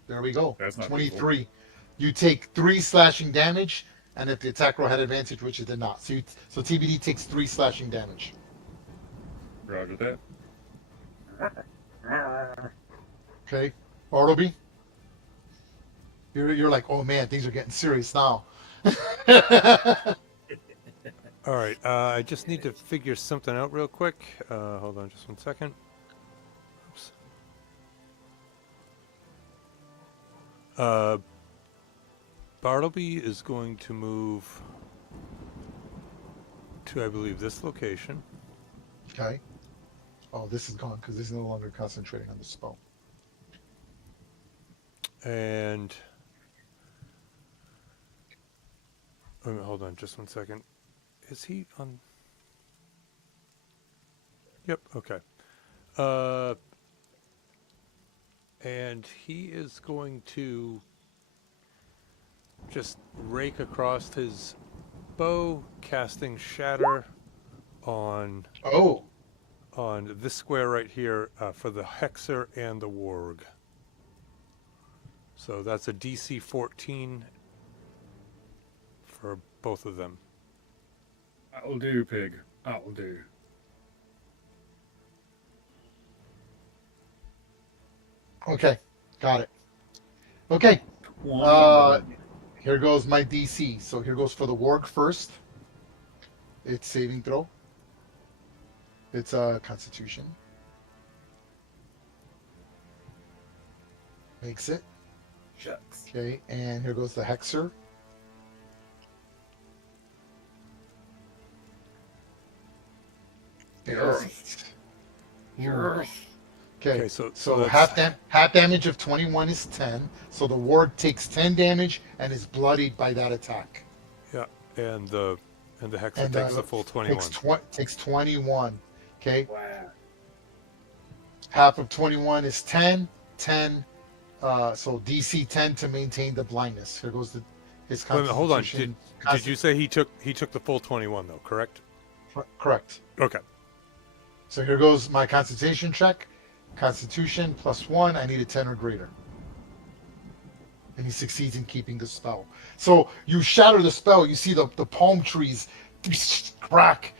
there we go. That's not 23. You take 3 slashing damage, and if the attack roll had advantage, which it did not. So TBD takes 3 slashing damage. Roger that. Okay, Bartleby. You're like, oh man, things are getting serious now. All right, I just need to figure something out real quick. Hold on just 1 second. Oops. Bartleby is going to move to, I believe, this location. Okay. Oh, this is gone because this is no longer concentrating on the spell. And hold on just 1 second. Is he on? Yep, okay. And he is going to just rake across his bow, casting Shatter on this square right here for the Hexer and the Warg. So that's a DC 14 for both of them. That'll do, pig. That'll do. Okay, got it. Okay. Here goes my DC. So here goes for the Warg first. It's saving throw. It's a Constitution. Makes it. Shucks. Okay, and here goes the Hexer. Yes. Okay, so so that's- half damage of 21 is 10. So the Warg takes 10 damage and is bloodied by that attack. Yeah, and the Hexer And takes the full 21. Takes 21. Okay, Wow. half of 21 is 10. 10. So DC 10 to maintain the blindness. Here goes his Wait a minute, hold on. Constitution. Did you say he took the full 21 though? Correct. Correct. Okay. So here goes my Constitution check. Constitution +1. I need a 10 or greater. And he succeeds in keeping the spell. So you shatter the spell. You see the palm trees crack.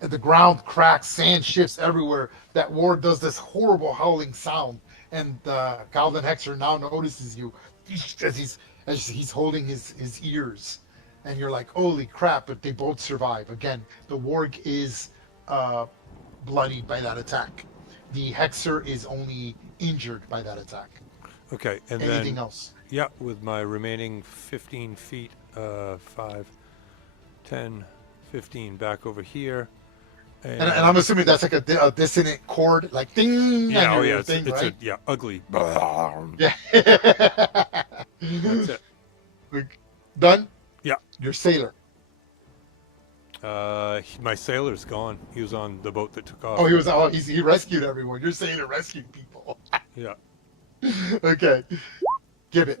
And the ground cracks. Sand shifts everywhere. That Warg does this horrible howling sound. And Goblin Hexer now notices you as he's holding his ears. And you're like, holy crap, but they both survive. Again, the Warg is bloodied by that attack. The Hexer is only injured by that attack. Okay, and Anything then else? yeah, with my remaining 15 feet, 5, 10, 15 back over here. And I'm assuming that's like a dissonant chord, like ding. Yeah, on oh your yeah, thing, it's right? ugly. Yeah. That's it. Done? Yeah. Your sailor. My sailor's gone. He was on the boat that took off. Oh, he rescued everyone. Your sailor rescued people. Yeah. Okay. Give it.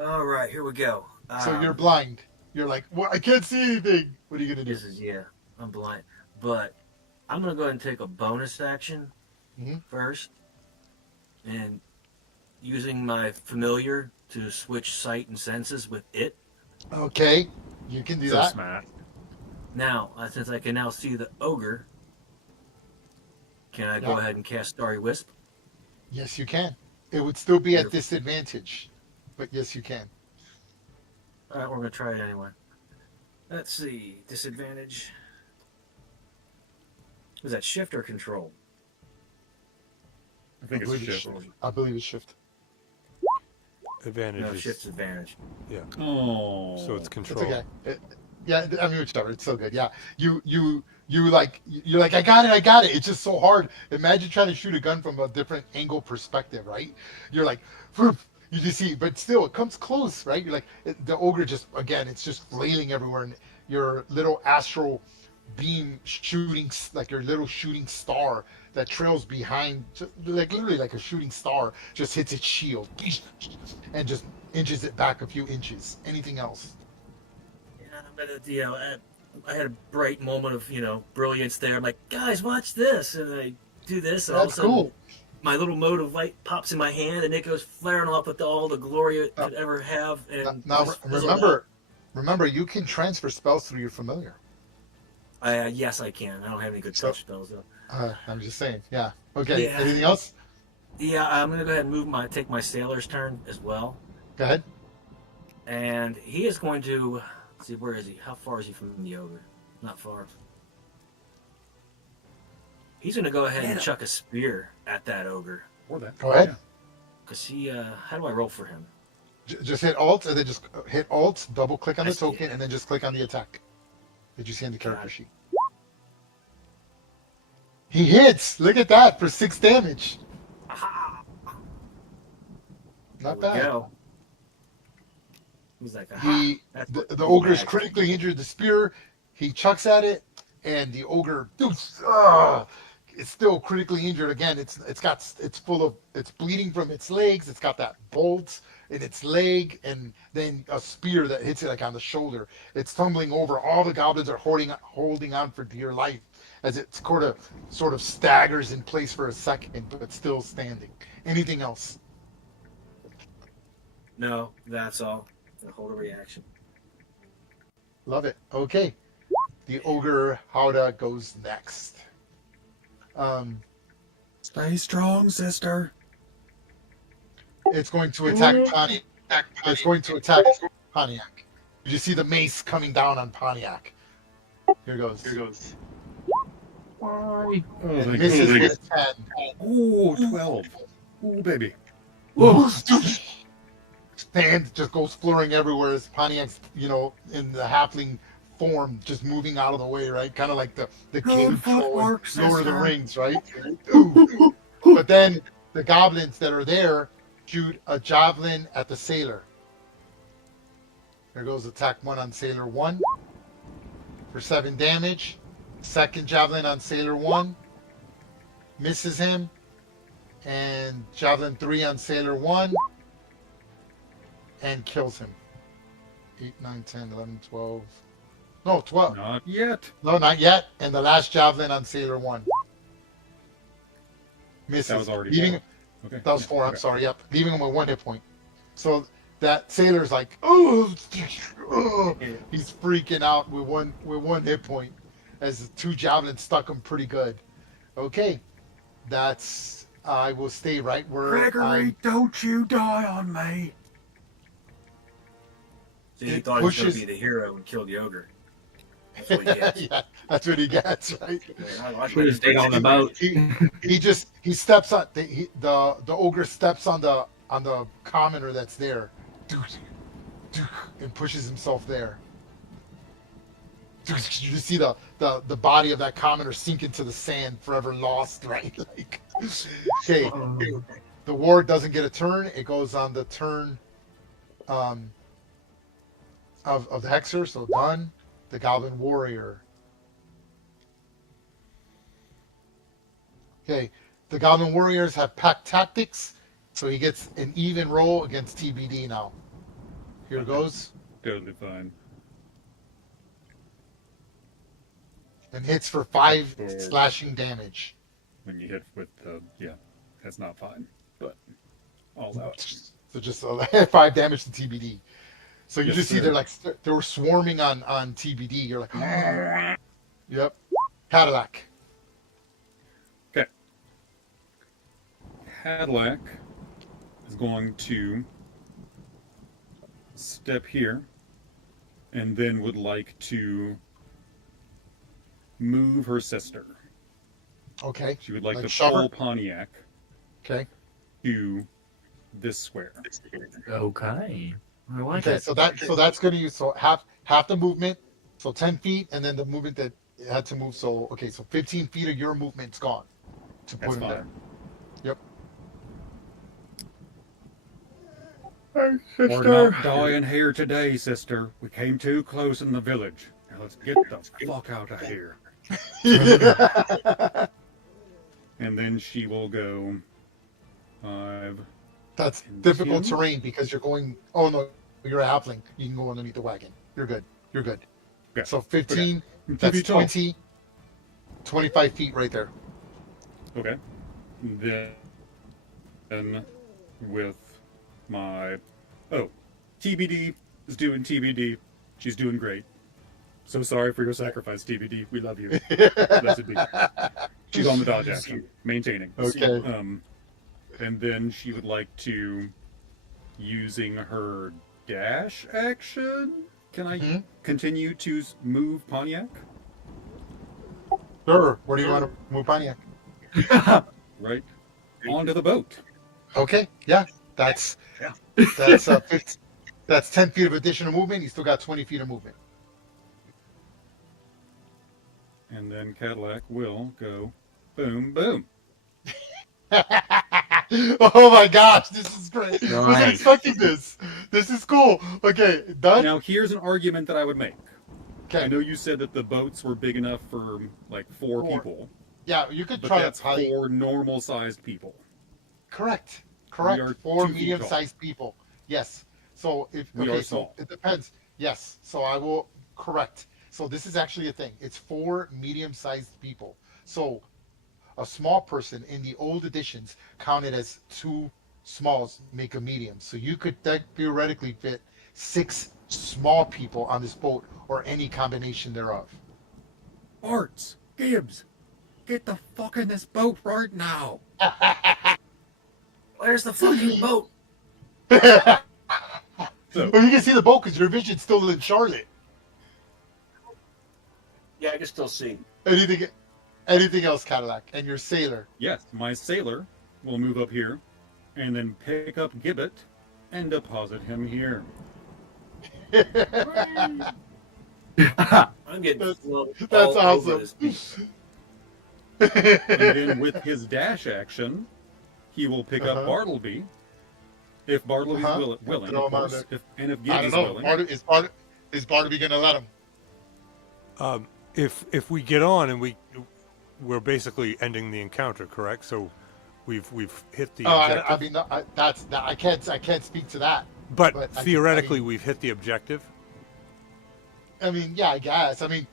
All right, here we go. So you're blind. You're like, well, I can't see anything. What are you gonna do? I'm blind, but I'm gonna go ahead and take a bonus action first, and using my familiar to switch sight and senses with it. Okay, you can do So that. smart. Now, since I can now see the ogre, can I go ahead and cast Starry Wisp? Yes, you can. It would still be at disadvantage, but yes, you can. All right, we're gonna try it anyway. Let's see, disadvantage. Was that shift or control? I think it's shift. I believe it's shift. Advantage No, is shift's advantage. yeah. Oh. So it's It's control. okay. Yeah, I mean, whichever. It's so good. Yeah, you're like, I got it. It's just so hard. Imagine trying to shoot a gun from a different angle perspective, right? You're like, "Phew," you just see, but still, it comes close, right? You're like, the ogre just, again, it's just flailing everywhere, and your little astral beam shooting, like your little shooting star that trails behind, like literally like a shooting star, just hits its shield and just inches it back a few inches. Anything else? Yeah, but I had a bright moment of brilliance there. I'm like, guys, watch this, and I do this, and all of a That's sudden, cool. my little mode of light pops in my hand, and it goes flaring off with all the glory it could ever have. And Now just fizzled out. remember, you can transfer spells through your familiar. Yes, I can. I don't have any good touch spells though. I'm just saying. Yeah. Okay. Yeah. Anything else? Yeah, I'm gonna go ahead and take my sailor's turn as well, Go ahead. and he is going to. Let's see, where is he? How far is he from the ogre? Not far. He's gonna go ahead and chuck a spear at that ogre. Or that. Go ahead. Cause he. How do I roll for him? Just hit Alt and then just hit Alt, double click on I the see. token, and then just click on the attack. Did you see on the character Got it. sheet? He hits. Look at that for 6 damage. Aha! Not There we bad. go. He's like, aha. He That's the, what the he's ogre's back. critically injured the spear. He chucks at it, and the ogre it's still critically injured again. It's bleeding from its legs. It's got that bolt in its leg, and then a spear that hits it like on the shoulder. It's tumbling over. All the goblins are holding on for dear life as it sort of staggers in place for a second, but still standing. Anything else? No, that's all. Hold a reaction. Love it. Okay. The ogre Howda goes next. Stay strong, sister. It's going to attack Pontiac. It's going to attack Pontiac. You see the mace coming down on Pontiac. Here goes. Why? Oh, And thank misses you. with 10. Ooh, 12. Ooh, baby. Sand just goes flurrying everywhere as Pontiac's, in the halfling form, just moving out of the way, right? Kind of like the Good cave troll in footwork, Lord of the sister. Rings, right? Ooh. But then the goblins that are there shoot a javelin at the sailor. There goes attack 1 on sailor 1 for 7 damage. Second javelin on sailor 1 misses him. And javelin 3 on sailor 1 and kills him. 8, 9, 10, 11, 12. No, 12. Not yet. No, not yet. And the last javelin on sailor 1 misses. That was already Leaving, 4. Okay. That was 4, I'm Okay. sorry, yep. Leaving him with 1 hit point. So that sailor's like, oh, he's freaking out with one hit point as the 2 javelins stuck him pretty good. Okay, that's, I will stay right where Gregory, don't you die on me. So he It thought he was going pushes- to be the hero and kill the ogre. That's what he gets. yeah, that's what he gets, right? I Should have stayed on the boat. He steps on the ogre steps on the commoner that's there, and pushes himself there. You just see the body of that commoner sink into the sand, forever lost, right? Like, okay, the ward doesn't get a turn. It goes on the turn of the hexer. So done. The goblin warrior. Okay, the Goblin Warriors have pack tactics, so he gets an even roll against TBD now. Here goes. Totally fine. and hits for 5 slashing damage. When you hit with the that's not fine, but all out. So just 5 damage to TBD. So you Yes, just see sir. they were swarming on TBD. You're like, yep, Cadillac. Okay. Cadillac is going to step here, and then would like to move her sister. Okay. She would like to shove her? pull Pontiac Okay. to this square. Okay. I like Okay. it. So that's going to use half the movement, so 10 feet, and then the movement that it had to move. So 15 feet of your movement's gone to put That's him fine. there. Yep. We're not dying here today, sister. We came too close in the village. Now let's get the fuck out of here. And then she will go 5. That's And difficult 10? terrain because you're going. Oh no, you're a halfling. You can go underneath the wagon. You're good. You're good. Okay. So 15. Okay. That's Keep it tall. 20. 25 feet right there. Okay. Then with my TBD is doing TBD. She's doing great. So sorry for your sacrifice, TBD. We love you. Blessed be. She's on the dodge action, maintaining. Okay. And then she would like to, using her dash action. Can I continue to move Pontiac? Sure. Where do you want to move Pontiac? Right onto the boat. Okay. Yeah. That's 15, that's 10 feet of additional movement. You still got 20 feet of movement. And then Cadillac will go boom, boom. Oh my gosh, this is great. I wasn't Nice. expecting this. This is cool. Okay, done. Now, here's an argument that I would make. I Okay. know you said that the boats were big enough for like 4 4. people, Yeah, you could but try that's to probably. 4 normal-sized people. Correct. We are Correct. 4 2 feet medium-sized people. Yes. So if We okay, are so small. it depends. Yes. So I will correct. So this is actually a thing. It's 4 medium-sized people. So a small person in the old editions counted as 2 smalls make a medium. So you could theoretically fit 6 small people on this boat or any combination thereof. Arts, Gibbs, get the fuck in this boat right now. Where's the fucking boat? So, Well, you can see the boat because your vision's still in Charlotte. Yeah, I can still see. Anything else, Cadillac? And your sailor. yes, my sailor will move up here and then pick up Gibbet and deposit him here. I'm getting That's flown That's all over awesome. this. And then with his dash action, he will pick up Uh-huh. Bartleby. If Bartleby's willing, Throw of him on course. there. If I Gibbs don't is know. willing. Is Bartleby gonna let him? If we get on and we're basically ending the encounter, correct? So we've hit the objective. I mean, I can't speak to that. but but I theoretically, mean- we've hit the objective. I mean, yeah, I guess. I mean,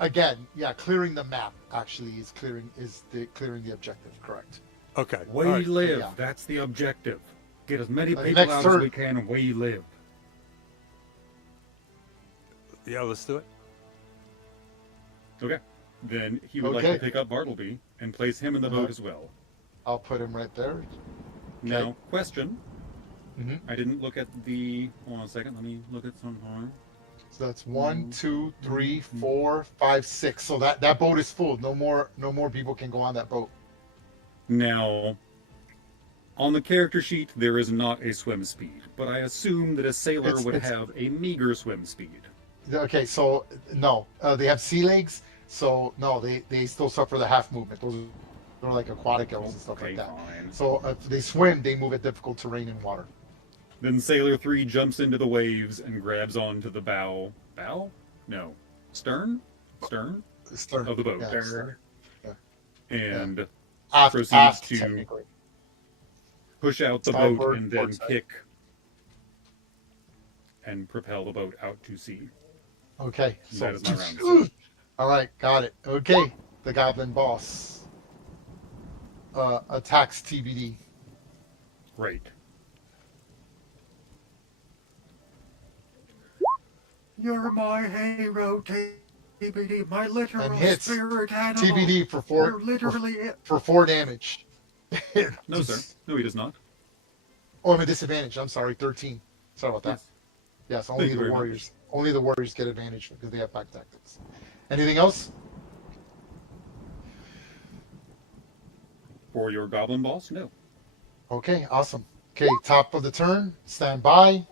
again, yeah, clearing the map actually is clearing the objective. Correct. Okay. We all right. live. Yeah. That's the objective. Get as many The people next out as turn- we can, and we live. Yeah, let's do it. Okay. Then he would like Okay. to pick up Bartleby and place him in the Uh-huh. boat as well. I'll put him right there. Now, question. Mhm. I didn't look at the. Hold on a second. Let me look at some more. So that's 1, 2, 3, 4, 5, 6. So that boat is full. No more people can go on that boat. Now, on the character sheet, there is not a swim speed, but I assume that a sailor would It's- have a meager swim speed. Okay, so no, they have sea legs. So no, they still suffer the half movement. Those are like aquatic elves and stuff Okay, like that. fine. So if they swim, they move at difficult terrain in water. Then Sailor 3 jumps into the waves and grabs onto the bow. Bow? No. Stern? Stern Stern. of the boat. Yeah, stern. And Aft, proceeds aft, to technically. push out the boat Starboard, and then port side. kick and propel the boat out to sea. Okay. So That is my round. All right, got it. Okay, the goblin boss attacks TBD. Right. You're my hero, TBD. My literal And hits spirit animal. TBD You're literally it. for 4 damage. No, sir. No, he does not. Oh, I'm at disadvantage. I'm sorry, 13. Sorry about that. Yes. Yes, Thank only you the very warriors. Only the warriors get advantage because they have back tactics. Anything else? For your goblin boss, no. Okay, awesome. Okay, top of the turn. Stand by.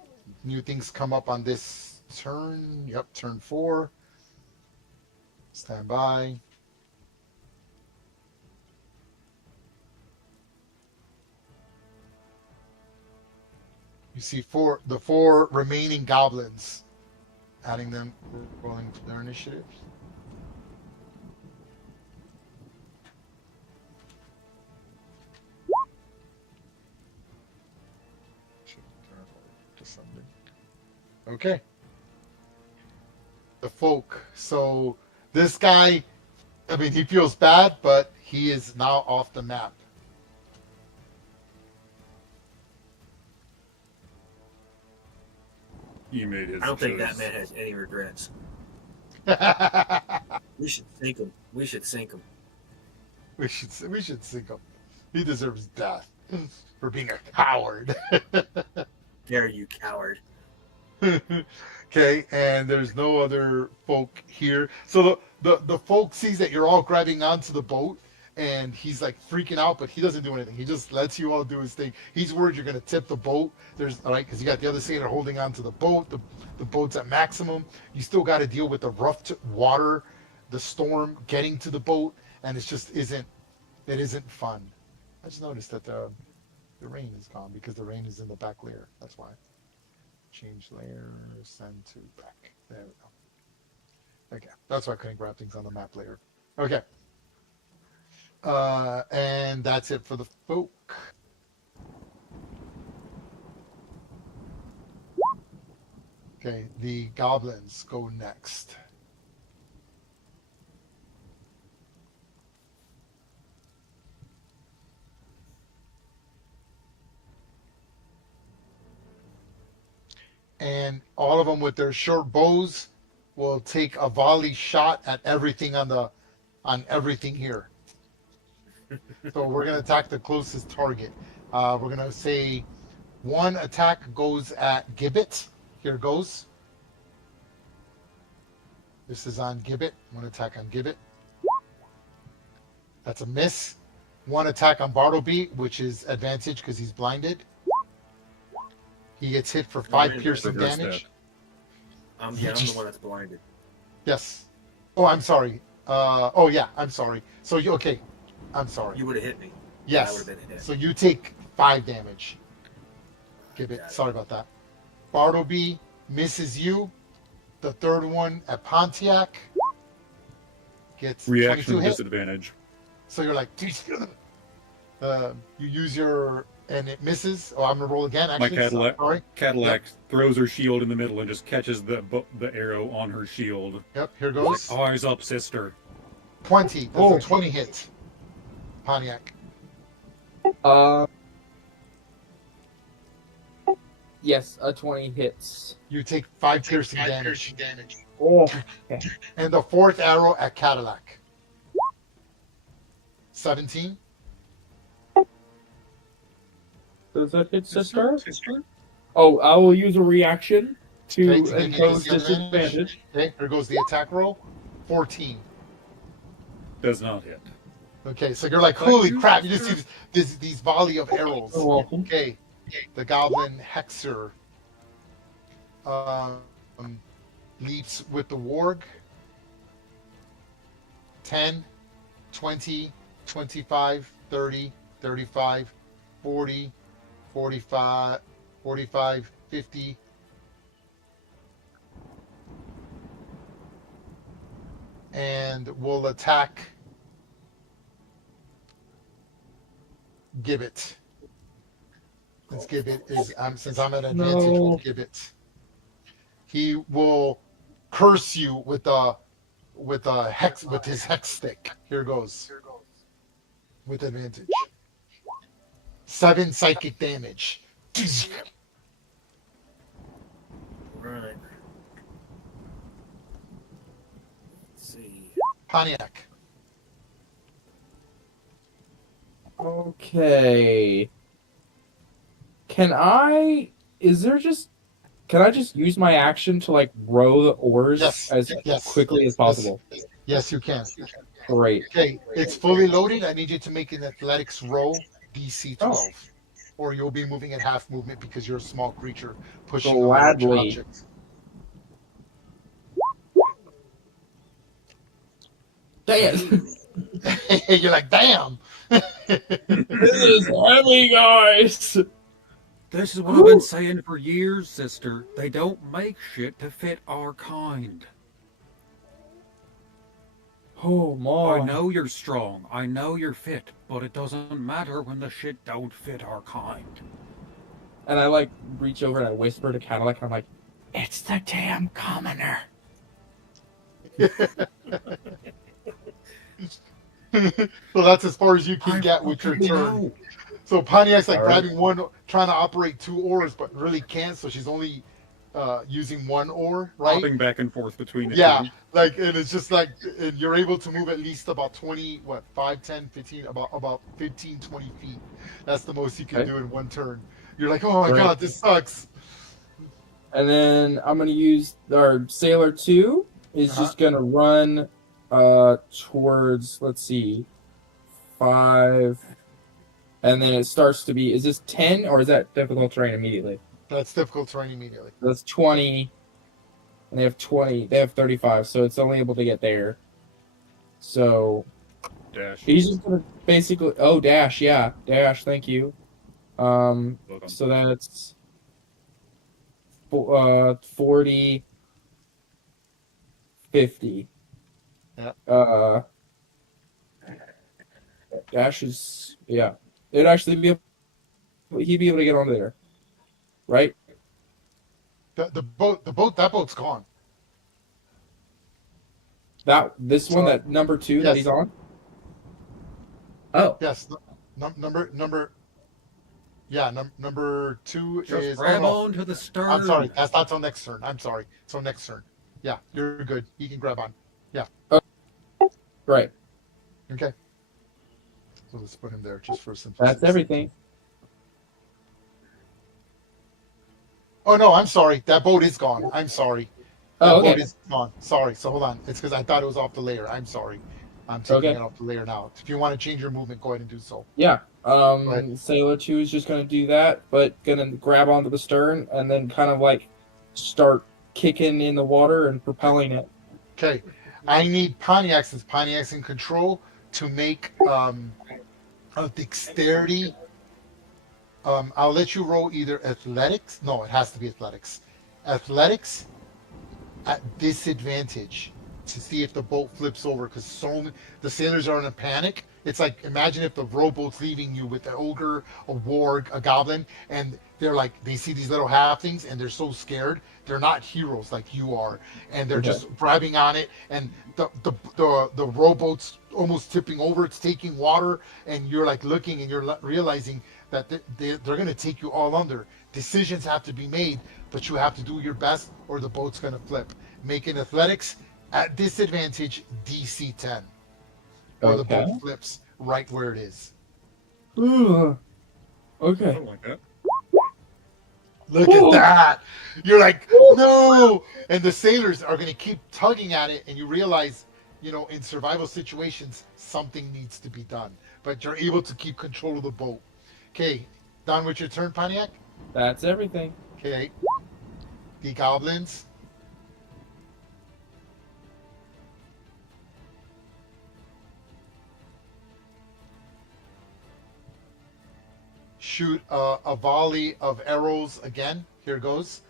New things come up on this turn. Yep, turn 4. Stand by. You see the 4 remaining goblins. Adding them, rolling their initiatives. Okay. The folk. So this guy, I mean, he feels bad, but he is now off the map. He made his I don't think that choice. man has any regrets. We should sink him. We should sink him. we should sink him. He deserves death for being a coward. Dare you, coward. Okay, and there's no other folk here. So the folk sees that you're all grabbing onto the boat, and he's like freaking out, but he doesn't do anything. He just lets you all do his thing. He's worried you're gonna tip the boat. There's all right, because you got the other sailor holding on to the boat. The boat's at maximum. You still got to deal with the rough water, the storm getting to the boat, and it isn't fun. I just noticed that the rain is gone because the rain is in the back layer. That's why. Change layer, send to back. There we go. Okay, that's why I couldn't grab things on the map layer. Okay. And that's it for the folk. Okay, the goblins go next. And all of them with their short bows will take a volley shot at everything on everything here. So we're gonna attack the closest target. We're gonna say one attack goes at Gibbet. Here goes. This is on Gibbet. One attack on Gibbet. That's a miss. One attack on Bartleby, which is advantage because he's blinded. He gets hit for 5 piercing Reverse damage. I'm the one that's blinded. Yes. Oh, I'm sorry. Oh yeah, I'm sorry. So you okay? I'm sorry. You would have hit me. I Yes. would have been hit. So you take 5 damage. Gibbet. Got it. Sorry about that. Bartleby misses you. The third one at Pontiac gets Reaction 22 hit. disadvantage. So you're like, you use your, and it misses. Oh, I'm gonna roll again. My Actually, sorry. Cadillac throws her shield in the middle and just catches the arrow on her shield. Yep, here goes. Eyes up, sister. 20. That's a 20 hit. Pontiac. Yes, a 20 hits. You take 5 piercing damage. Oh, And the fourth arrow at Cadillac. 17. does that hit sister? Oh, I will use a reaction to Okay, to give you impose disadvantage. disadvantage. Okay, here goes the attack roll. 14. Does not hit. Okay, so you're like, holy crap! You just see these volley of arrows. You're welcome. Okay, the goblin Hexer leaps with the warg. 10, 20, 25, 30, 35, 40, 45, 45, 50. And will attack Gibbet. Since Gibbet is, since I'm at advantage No. with Gibbet, he will curse you with a with a hex with his hex stick. Here goes. With advantage. 7 psychic damage. Right. Let's see. Pontiac. Okay. Can I? Is there just? Can I just use my action to like row the oars Yes. as Yes. quickly as possible? Yes, you can. Great. Okay, it's fully loaded. I need you to make an athletics roll DC 12. Or you'll be moving at half movement because you're a small creature pushing a large Gladly. object. Dang it! You're like, damn. This is heavy, guys. This is what I've been saying for years, sister. They don't make shit to fit our kind. Oh my! I know you're strong, I know you're fit, but it doesn't matter when the shit don't fit our kind. And I like reach over and I whisper to Cadillac. I'm like, "It's the damn commoner." So that's as far as you can get with your fucking turn. know. So Pontiac's like All right. grabbing one, trying to operate 2 oars, but really can't. So she's only using 1 oar, right? Hopping back and forth between the Yeah, two. like, and it's just like, and you're able to move at least about 20, 5, 10, 15, about 15, 20 feet. That's the most you can Okay. do in 1 turn. You're like, oh my Right. God, this sucks. And then I'm gonna use our Sailor 2 is Uh-huh. just gonna run towards, let's see, 5, and then it starts to be, is this 10 or is that difficult terrain immediately? That's difficult terrain immediately. That's 20, and they have 20, they have 35, so it's only able to get there. So Dash. he's just gonna basically, dash, yeah, dash, thank you. Welcome. So that's 40, 50. Yeah. Dash is, yeah. It'd actually be he'd be able to get on there, right? The boat, that boat's gone. This one, that number 2 that Yes. he's on. Oh, Yes, number. Yeah, number 2 Just is. grab Oh, on to the stern. no, I'm sorry. That's not till next turn. I'm sorry. Till next turn. Yeah, you're good. You can grab on. right. Okay. So let's put him there just for some. That's everything. Oh no, I'm sorry. That boat is gone. I'm sorry. That Oh, boat okay. is gone. Sorry. So hold on. It's because I thought it was off the layer. I'm sorry. I'm taking Okay. it off the layer now. If you want to change your movement, go ahead and do so. Yeah. Right. Sailor 2 is just gonna do that, but gonna grab onto the stern and then kind of like start kicking in the water and propelling it. Okay. I need Pontiac, since Pontiac's in control, to make a dexterity. I'll let you roll either athletics. No, it has to be athletics. Athletics at disadvantage to see if the boat flips over, because the sailors are in a panic. It's like, imagine if the rowboat's leaving you with an ogre, a warg, a goblin, and they're like, they see these little halflings and they're so scared. They're not heroes like you are, and they're Okay. just grabbing on it, and the rowboat's almost tipping over. It's taking water, and you're like looking, and you're realizing that they're going to take you all under. Decisions have to be made, but you have to do your best, or the boat's going to flip. Make an athletics at disadvantage DC 10, or the Okay. boat flips right where it is. Ugh. Okay. Something like that. Look Whoa. at that! You're like, no! And the sailors are going to keep tugging at it, and you realize, in survival situations, something needs to be done. But you're able to keep control of the boat. Okay, done with your turn, Pontiac? That's everything. Okay. The goblins. Shoot a volley of arrows again. Here goes.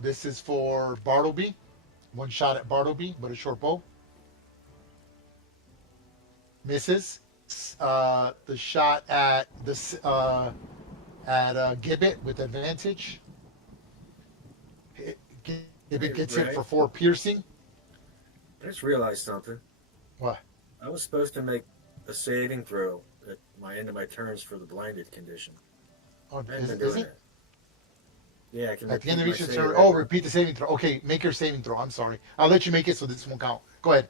This is for Bartleby. 1 shot at Bartleby, but a short bow. Misses. The shot at Gibbet with advantage. Gibbet gets hit for 4 piercing. I just realized something. What? I was supposed to make a saving throw at my end of my turns for the blinded condition. Oh, I haven't is been it? doing it. Yeah, I can At the end of repeat each my turn. save. Oh, repeat the saving throw. Okay, make your saving throw. I'm sorry. I'll let you make it so this won't count. Go ahead.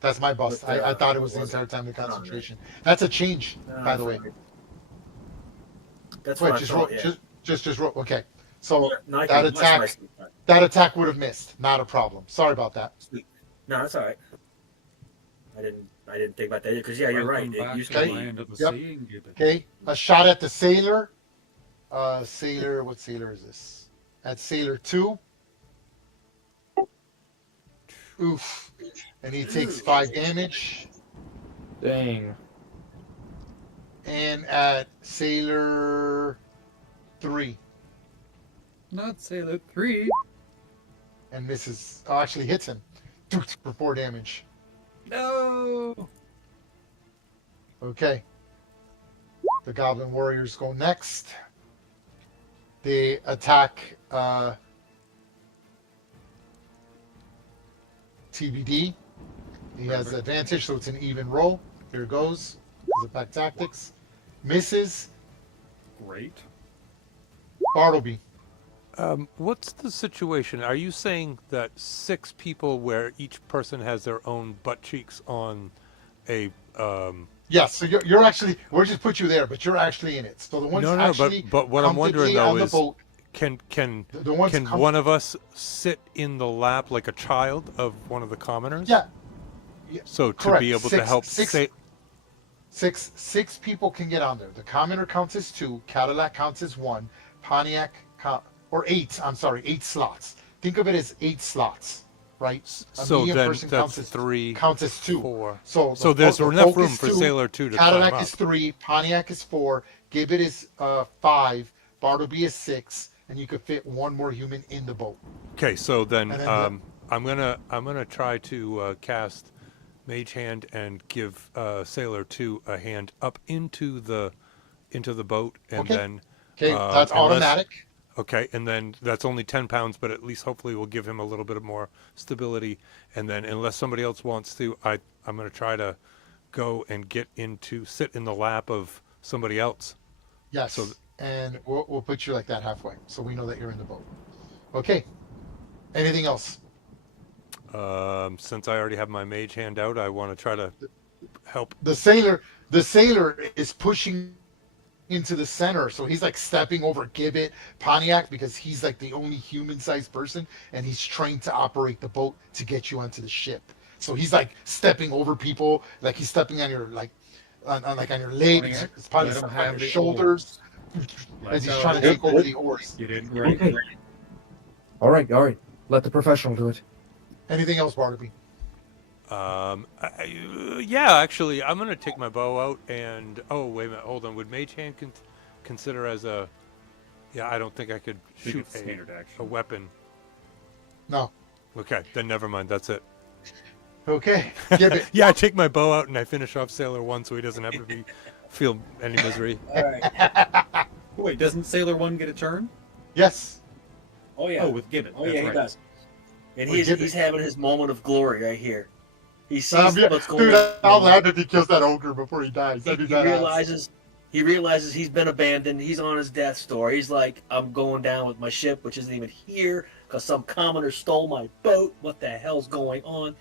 That's my bust. But, I thought it what was the was entire time the Hold on a minute. concentration. That's a change, No, by the way. That's Wait, what I just roll. thought, yeah. Just roll. Okay. So No, I that can watch my attack, sleep time. that attack would have missed. Not a problem. Sorry about that. Sweet. No, that's all right. I didn't think about that because you're right. Welcome It back used to to the be. land of the Yep. sea and Gibbon. Okay. A shot at the sailor. Sailor. What sailor is this? At sailor 2. Oof. And he takes 5 damage. Dang. And at sailor 3. Not Sailor 3. And misses. Oh, actually hits him. For 4 damage. No. Okay. The Goblin Warriors go next. They attack TBD. He has advantage, so it's an even roll. Here goes. His attack tactics. Misses. Great. Bartleby. What's the situation? Are you saying that 6 people where each person has their own butt cheeks on a Yes, so you're actually, we'll just put you there, but you're actually in it. So the ones No, actually but what I'm wondering comfortably on though the is boat, can the ones one of us sit in the lap like a child of one of the commoners? Yeah. So to Correct. be able to help say Six people can get on there. The commoner counts as 2, Cadillac counts as 1, Pontiac or 8. I'm sorry, 8 slots. Think of it as 8 slots, right? A so medium then person that's 3 counts as 2. 4. So So there's the enough Folk room is for 2, Sailor 2 to Cadillac climb is up. 3, Pontiac is 4, Gibbet is 5, Bartleby is 6, and you could fit one more human in the boat. Okay, so then, And then I'm gonna try to cast Mage Hand and give Sailor 2 a hand up into the boat, and Okay. then Okay, that's automatic. Okay, and then that's only 10 pounds, but at least hopefully we'll give him a little bit more stability. And then, unless somebody else wants to, I'm gonna try to go and sit in the lap of somebody else. Yes. So and we'll put you like that halfway, so we know that you're in the boat. Okay. Anything else? Since I already have my Mage Hand out, I want to try to help. The sailor is pushing into the center, so he's like stepping over Gibbet, Pontiac, because he's like the only human-sized person, and he's trained to operate the boat to get you onto the ship. So he's like stepping over people, like he's stepping on your on your legs, Pontiac, it's probably let him stepping have on your the shoulders, as he's trying to take over the oars. You did great. All right. Let the professional do it. Anything else, Bartleby? Yeah, actually, I'm gonna take my bow out and wait a minute, hold on. Would Mage Hand consider as a? Yeah, I don't think I could think shoot it's standard action. a weapon. No. Okay, then never mind. That's it. Okay. Gibbet. Yeah, I take my bow out and I finish off Sailor 1 so he doesn't have to feel any misery. All right. Wait, doesn't Sailor 1 get a turn? Yes. Oh yeah. Oh, with Gibbet. Oh That's yeah, he right. does. And With Gibbet. he's having his moment of glory right here. He sees Yeah, what's going dude, on. I'll laugh if he kills that ogre before he dies. He, That'd be he badass. realizes he's been abandoned. He's on his death's door. He's like, I'm going down with my ship, which isn't even here because some commoner stole my boat. What the hell's going on?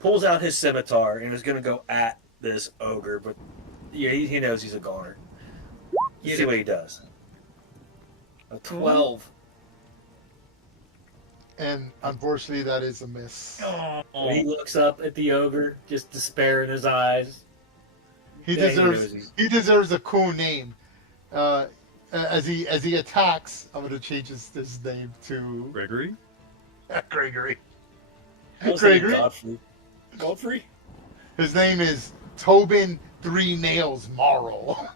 Pulls out his scimitar and is going to go at this ogre, but yeah, he knows he's a goner. Let's see what he does. A 12. And unfortunately, that is a miss. When he looks up at the ogre, just despair in his eyes. He Yeah, he knows deserves he's- he deserves a cool name. As he attacks, I'm gonna change his name to Gregory? Gregory. I was thinking Gregory. Godfrey. Godfrey? His name is Tobin Three Nails Marl.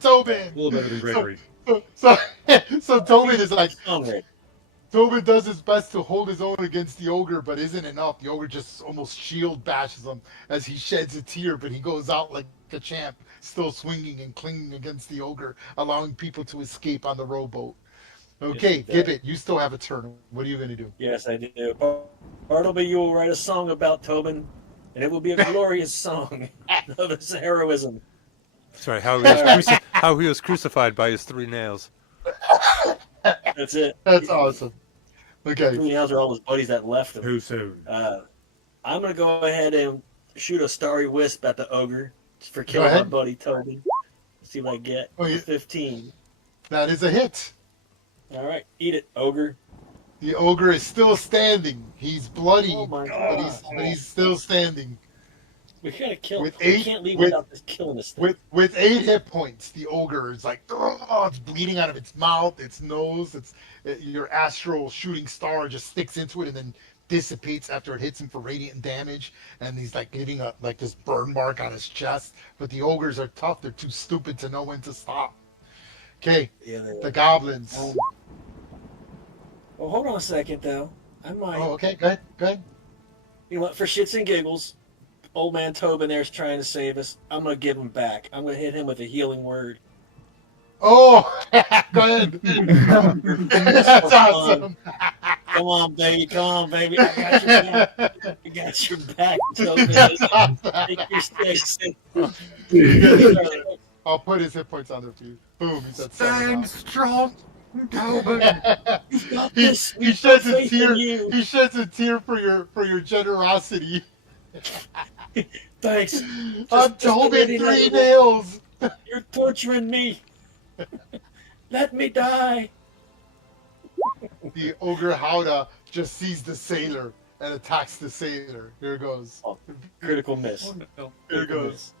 Tobin. A little better than Gregory. So Tobin is like, Conrad. Tobin does his best to hold his own against the ogre, but isn't enough. The ogre just almost shield bashes him as he sheds a tear, but he goes out like a champ, still swinging and clinging against the ogre, allowing people to escape on the rowboat. Okay, Yes, he does. Gibbet, you still have a turn. What are you going to do? Yes, I do. Bartleby, you will write a song about Tobin, and it will be a glorious song of his heroism. Sorry, how he was crucified by his 3 nails. That's it. That's awesome. Okay. 3 nails are all his buddies that left him. Too soon. I'm going to go ahead and shoot a starry wisp at the ogre for killing my buddy Tobin. See what I get. 15. That is a hit. All right, eat it, ogre. The ogre is still standing. He's bloody, Oh my but he's still standing. We gotta kill him. With We 8 can't leave without this killing this thing. with 8 hit points. The ogre is like, oh, it's bleeding out of its mouth, its nose. Your astral shooting star just sticks into it and then dissipates after it hits him for radiant damage. And he's like getting this burn mark on his chest. But the ogres are tough. They're too stupid to know when to stop. Okay, the goblins. Well, hold on a second, though. I might. Oh, okay, go ahead. You know what? For shits and giggles, old man Tobin there's trying to save us. I'm gonna give him back. I'm gonna hit him with a healing word. Oh, go ahead. That's awesome. Come on, baby. I got your back. I got your back, Tobin. That's awesome. Take your six. I'll put his hit points on there for you. Boom, he's at 7 Stand now. strong, Tobin. he sheds a tear. He sheds a tear for your generosity. Thanks. I'm Tobin 3 nails. You're torturing me. Let me die. The ogre Howdah just sees the sailor and attacks the sailor. Here it goes. Oh, critical miss. Here it goes.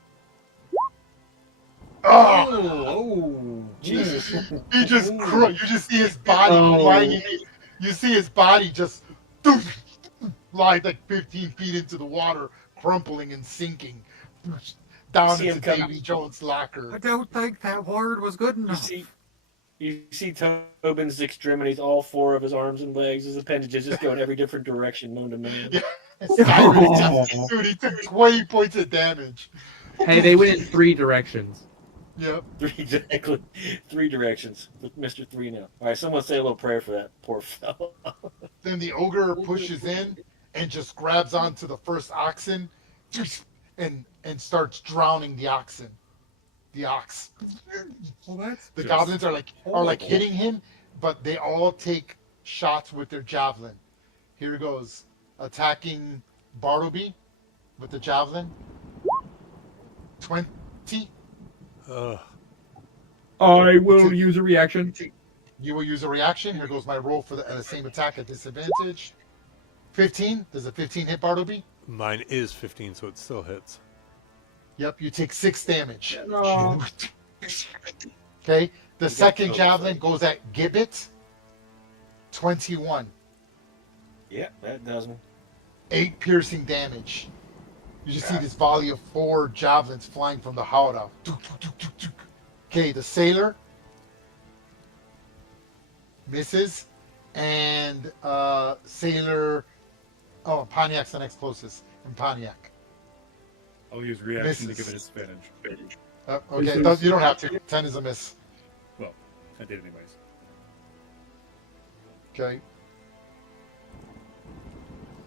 Oh, Jesus. He just you just see his body flying. You see his body just fly like 15 feet into the water, crumpling and sinking down into Davy Jones' locker. I don't think that word was good enough. You see Tobin's extremities, all 4 of his arms and legs, his appendages just go in every different direction known to man. Yeah. Dude, he took 20 points of damage. Hey, they went in 3 directions. Yep. 3 directions with Mr. 3 now. All right, someone say a little prayer for that poor fellow. Then the ogre pushes in and just grabs onto the first oxen and starts drowning the oxen. The ox. Well, the goblins are like hitting him, but they all take shots with their javelin. Here it goes. Attacking Bartleby with the javelin. 20. I will use a reaction. You will use a reaction. Here goes my roll for the same attack at disadvantage. 15. Does a 15 hit Bartleby? Mine is 15, so it still hits. Yep, you take 6 damage. No. Okay, the second javelin goes at Gibbet. 21. Yeah, that does me. 8 piercing damage. You just see this volley of 4 javelins flying from the Howdah. Okay, the sailor misses, and sailor. Oh, Pontiac's the next closest, and Pontiac. I'll use reaction Misses. to give it advantage. Okay, you don't have to. 10 is a miss. Well, I did anyways. Okay.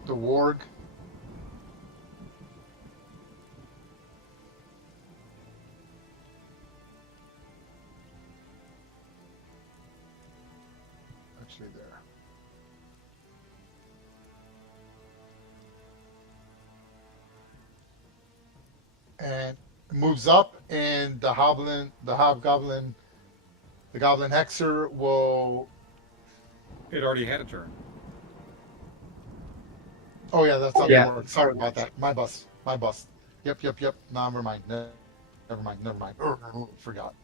The warg. Actually, there. And moves up, and the goblin hexer will. It already had a turn. Oh yeah, that's not Yeah. the word. Sorry about that. My bust. Yep. No, never mind. Never mind. Forgot.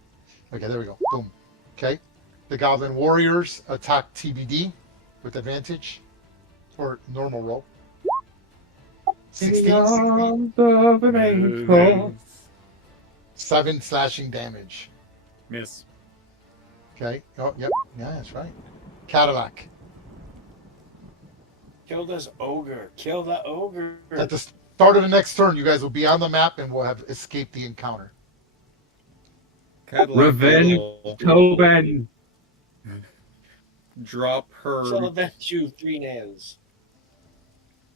Okay, there we go. Boom. Okay. The goblin warriors attack TBD with advantage or normal roll. 16. 7 slashing damage. Miss. Okay. Oh, yep. Yeah, that's right. Cadillac. Kill this ogre. Kill the ogre. At the start of the next turn, you guys will be on the map and will have escaped the encounter. Cadillac Revenge, will Tobin. drop her. Shall avenge you, 3 nails.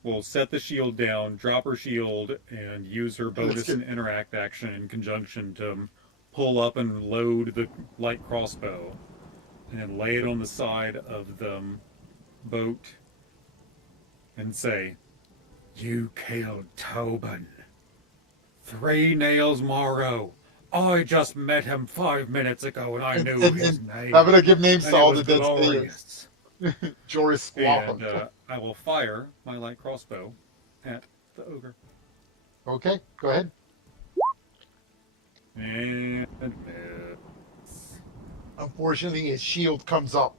will set the shield down, drop her shield, and use her bonus and interact action in conjunction to pull up and load the light crossbow, and then lay it on the side of the boat and say, "You killed Tobin. 3 nails Morrow. I just met him 5 minutes ago and I knew his name. I'm gonna give names And to it all was the dead glorious." players. Joris Squall. And I will fire my light crossbow at the ogre. Okay, go ahead. And miss. Unfortunately, his shield comes up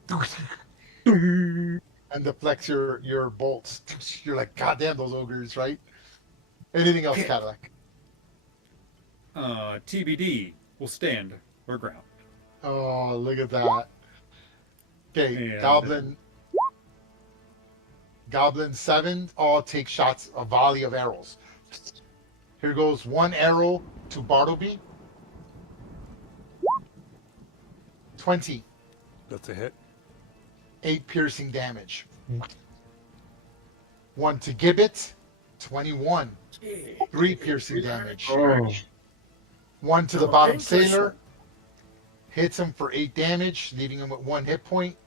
and deflects your bolts. You're like, God damn those ogres, right? Anything else, Cadillac? TBD will stand or ground. Oh, look at that. Okay, And- Goblin 7 all take shots, a volley of arrows. Here goes 1 arrow to Bartleby. 20, That's a hit. 8 piercing damage. 1 to Gibbet, 21, 3 piercing damage. Oh. 1 to the Oh, bottom thank you, sailor, hits him for 8 damage, leaving him with 1 hit point.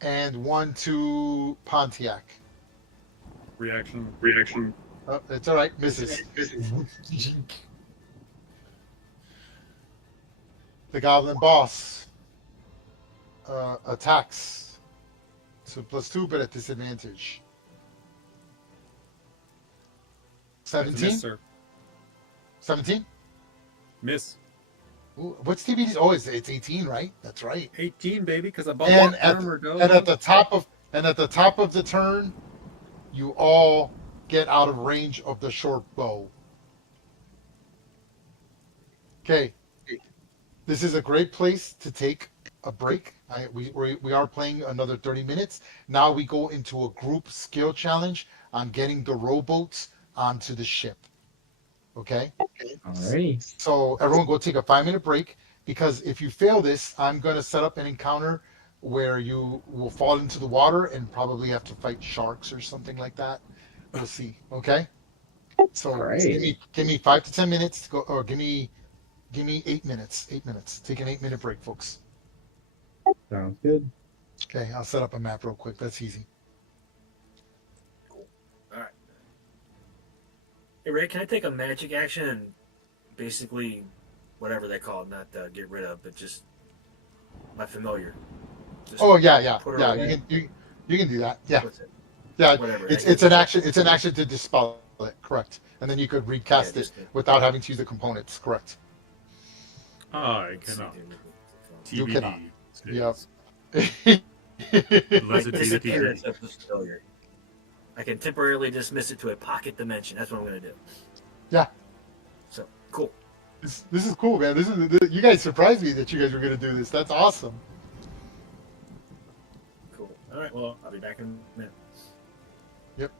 And 1 to Pontiac. Reaction. Oh, it's all right, misses. The goblin boss attacks. So +2, but at disadvantage. That's a 17? miss, sir. 17? Miss. Ooh, what's TBD's? Oh, it's 18, right? That's right. 18, baby, because I bought And that at, armor. and at the top of the turn, you all get out of range of the short bow. Okay. This is a great place to take a break. We are playing another 30 minutes. Now we go into a group skill challenge on getting the rowboats onto the ship. Okay? Alrighty. So everyone go take a 5-minute break, because if you fail this, I'm going to set up an encounter where you will fall into the water and probably have to fight sharks or something like that. We'll see. Okay? So Alright. give me 5 to 10 minutes to go, or give me 8 minutes. 8 minutes. Take an 8-minute break, folks. Sounds good. Okay, I'll set up a map real quick. That's easy. Hey, Ray, can I take a magic action and basically, whatever they call it, not get rid of, but just my familiar? Just Oh yeah. put her Yeah, away. you can do that. Yeah. What's it? Yeah. Whatever. It's an action. It's an action to dispel it. Correct. And then you could recast Yeah, it just to- without having to use the components. Correct. I Let's see cannot. here. You cannot. States. Yep. Unless it be the Disappear teacher. as a familiar. I can temporarily dismiss it to a pocket dimension. That's what I'm going to do. Yeah. So, cool. This is cool, man. You guys surprised me that you guys were going to do this. That's awesome. Cool. All right, well, I'll be back in a minute. Yep.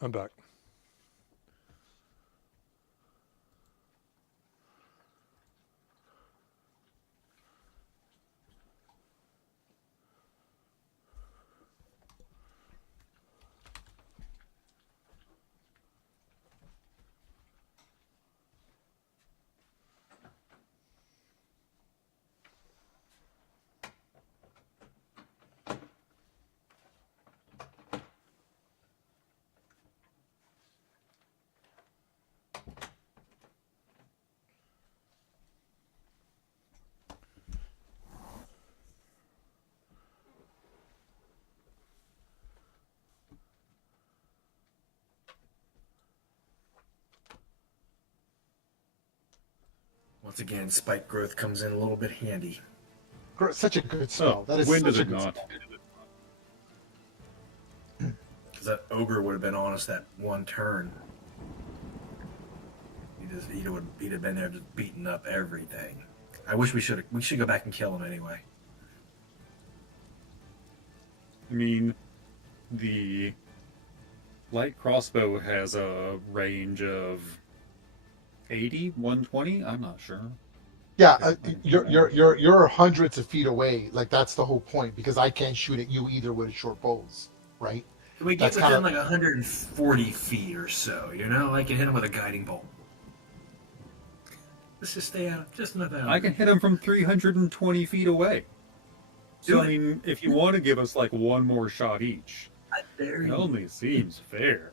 I'm back. Once again, spike growth comes in a little bit handy. Such a good spell. That is when such does a it good not? spell. Because that ogre would have been on us that one turn. He'd have been there just beating up everything. I wish we should go back and kill him anyway. I mean, the light crossbow has a range of 80, 120. I'm not sure. Yeah, you're hundreds of feet away. Like that's the whole point because I can't shoot at you either with short bows, right? We get That's within kinda- like 140 feet or so, you know? I can hit him with a guiding bolt. Let's just stay out just enough out. I can hit him from 320 feet away. So, Do I it. mean, if you want to give us like one more shot each, I dare it you. only seems fair.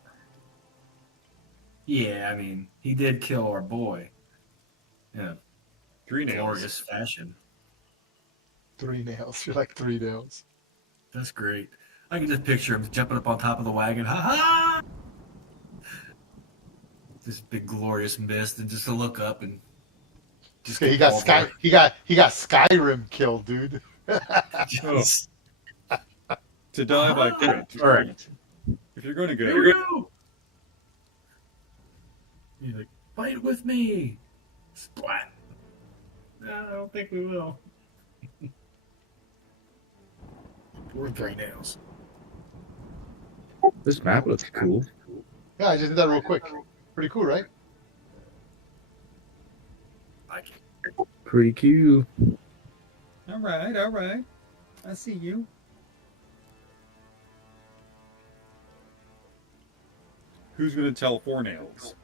Yeah, I mean, he did kill our boy. Yeah, 3 nails. glorious fashion. 3 nails. You're like 3 nails. That's great. I can just picture him jumping up on top of the wagon. Ha ha! This big glorious mist, and just to look up and just Okay, he get got all Sky. over. He got Skyrim killed, dude. Just- To die by crit. All right. If you're going to Here we go, go. He's like, fight with me. Splat. No, I don't think we will. Poor 3 nails. This map looks cool. Yeah, I just did that real quick. Pretty cool, right? I can Pretty cute. all right. I see you. Who's going to tell 4 nails?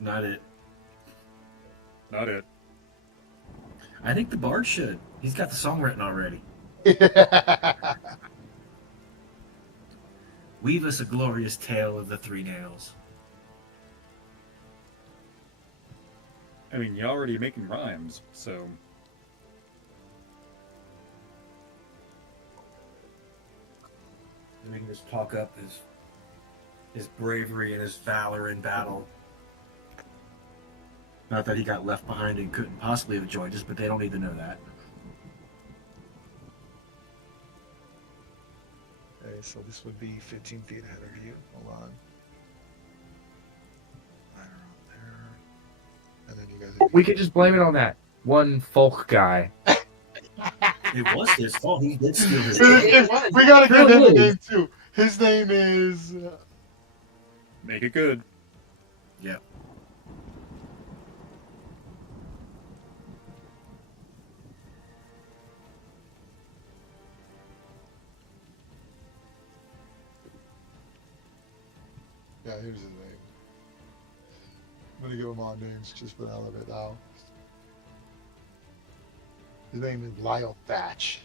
Not it. Not it. I think the bard should. He's got the song written already. Weave us a glorious tale of the 3 nails. I mean, you're already making rhymes, so And we can just talk up his bravery and his valor in battle. Not that he got left behind and couldn't possibly have joined us, but they don't need to know that. Okay, so this would be 15 feet ahead of you. Hold on. Right around there. And then you guys. We could just blame it on that one folk guy. It was his fault. He did steal his. We gotta give him a name too. His name is. make it good. Yeah. Yeah, here's his name. I'm gonna give him all names just for the hell of it now. His name is Lyle Thatch.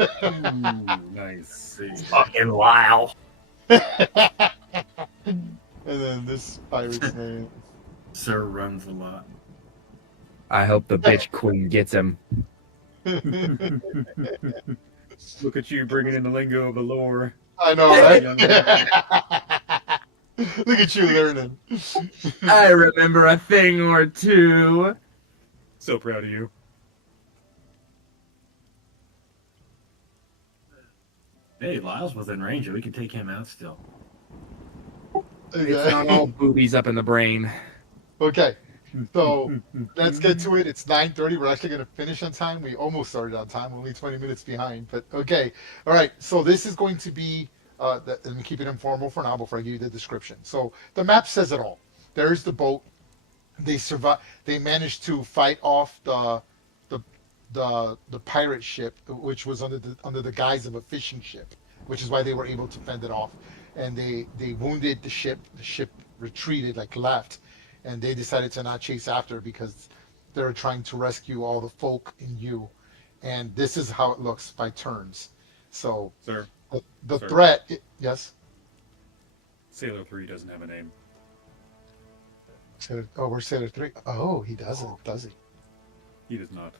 Ooh, nice. Fucking Lyle. And then this pirate's name. Sir runs a lot. I hope the bitch queen gets him. Look at you bringing in the lingo of the lore. I know, right? Look at you learning. I remember a thing or two. So proud of you. Hey, Lyle's within range. We can take him out still. It's not all boobies up in the brain. Okay, so let's get to it. It's 9:30. We're actually going to finish on time. We almost started on time, only 20 minutes behind. But okay, all right. So this is going to be Let me keep it informal for now before I give you the description. So the map says it all. There's the boat. They survive. They managed to fight off the the pirate ship, which was under the guise of a fishing ship, which is why they were able to fend it off. And they wounded the ship. The ship retreated, like left, and they decided to not chase after because they were trying to rescue all the folk in you. And this is how it looks by turns. So Sir, the Sir. threat, yes. Sailor 3 doesn't have a name. Where's Sailor 3? Oh, he doesn't, does he? He does not.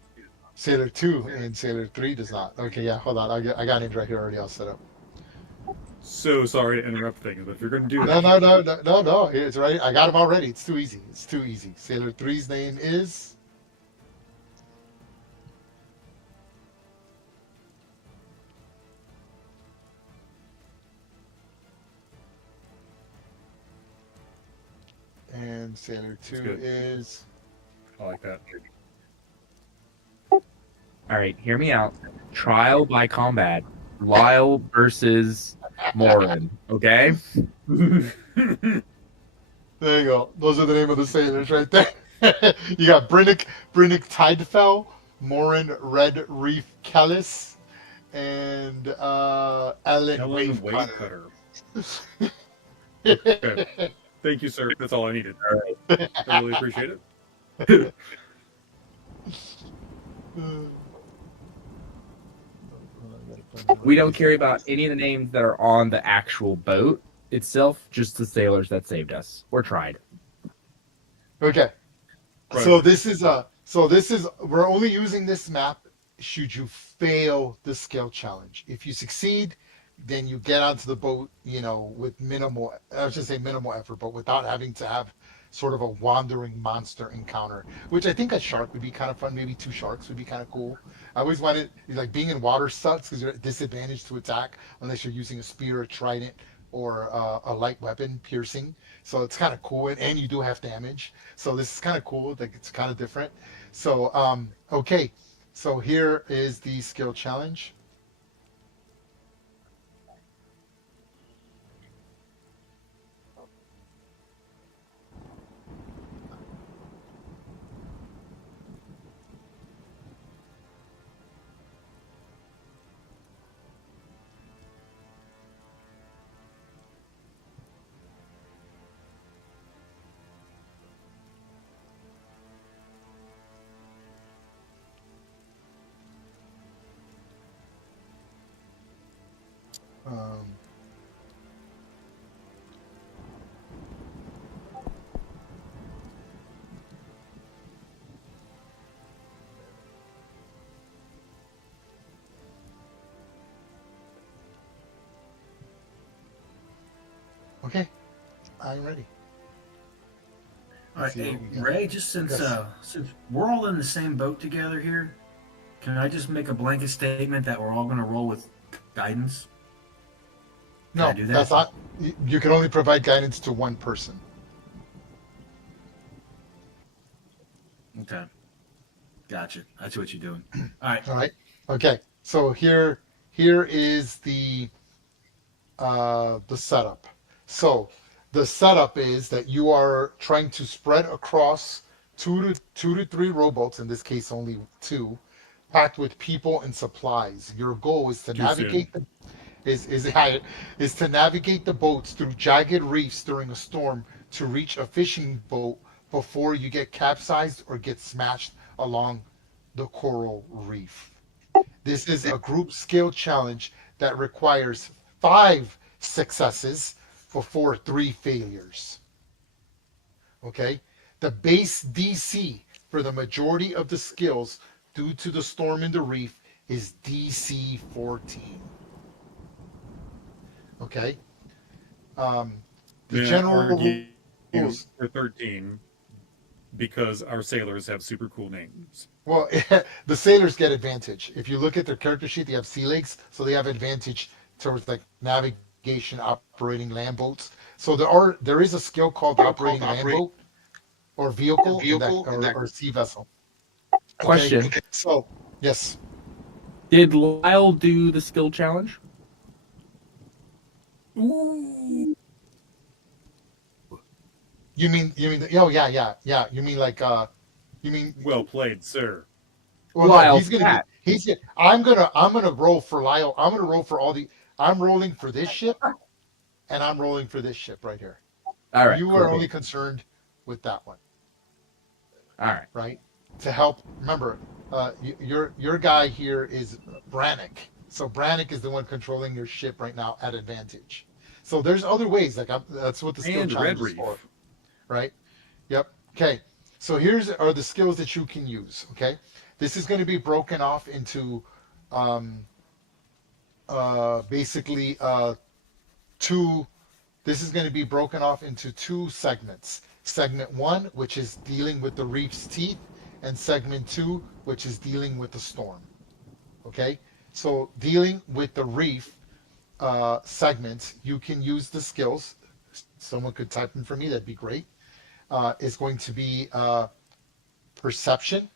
Sailor 2 and Sailor 3 does not. Okay, yeah, hold on. I got names right here already all set up. So sorry to interrupt things, but if you're going to do No, that... no. It's right. I got him already. It's too easy. It's too easy. Sailor 3's name is... And Sailor 2 good. is... I like that. All right, hear me out. Trial by combat. Lyle versus Morin. Okay. There you go. Those are the name of the sailors right there. You got Brinnick Tidefell, Morin Red Reef Kellis, and Ellen Ellen Wavecutter. Okay. Thank you, sir. That's all I needed. I really appreciate it. We don't care about any of the names that are on the actual boat itself, just the sailors that saved us or tried. Okay. Right. So this is we're only using this map should you fail the skill challenge. If you succeed, then you get onto the boat, with minimal, I should say minimal effort, but without having to have sort of a wandering monster encounter, which I think a shark would be kind of fun. Maybe 2 sharks would be kind of cool. I always wanted, like, being in water sucks because you're at disadvantage to attack unless you're using a spear, a trident, or a light weapon, piercing. So it's kind of cool, and you do have damage. So this is kind of cool. Like, it's kind of different. So okay, so here is the skill challenge. Um, okay, I'm ready. All right, See hey, what we got. Ray, just since we're all in the same boat together here, can I just make a blanket statement that we're all going to roll with guidance? No, I do that? that's not. You can only provide guidance to one person. Okay. Gotcha. That's what you're doing. All right. All right. Okay. So here is the setup. So the setup is that you are trying to spread across two to three rowboats. In this case, only 2, packed with people and supplies. Your goal is to navigate is to navigate the boats through jagged reefs during a storm to reach a fishing boat before you get capsized or get smashed along the coral reef. This is a group skill challenge that requires 5 successes before 3 failures. Okay? The base DC for the majority of the skills due to the storm in the reef is DC 14. Okay? The Yeah, general rules. for 13 because our sailors have super cool names. Well, the sailors get advantage. If you look at their character sheet, they have sea legs, so they have advantage towards like navigation, operating land boats. So there is a skill called operating land boat or vehicle, or sea vessel. Okay? Question. So yes, Did Lyle do the skill challenge? Ooh. You mean oh yeah. You mean like you mean Well played, sir. well no, Lyle he's gonna Cat. get I'm gonna roll for Lyle. I'm gonna roll for all the I'm rolling for this ship and I'm rolling for this ship right here. All right. You Cool, are cool. only concerned with that one, All right. right? To help remember, your guy here is Brannick. So Brannick is the one controlling your ship right now at advantage. So there's other ways, that's what the skill And challenge Red is for, Reef. right? Yep. Okay. So here's are the skills that you can use. Okay. This is going to be broken off into basically two. This is going to be broken off into two segments. Segment one, which is dealing with the reef's teeth, and segment two, which is dealing with the storm. Okay. So dealing with the reef segment, you can use the skills. Someone could type them for me. That'd be great. Is going to be perception,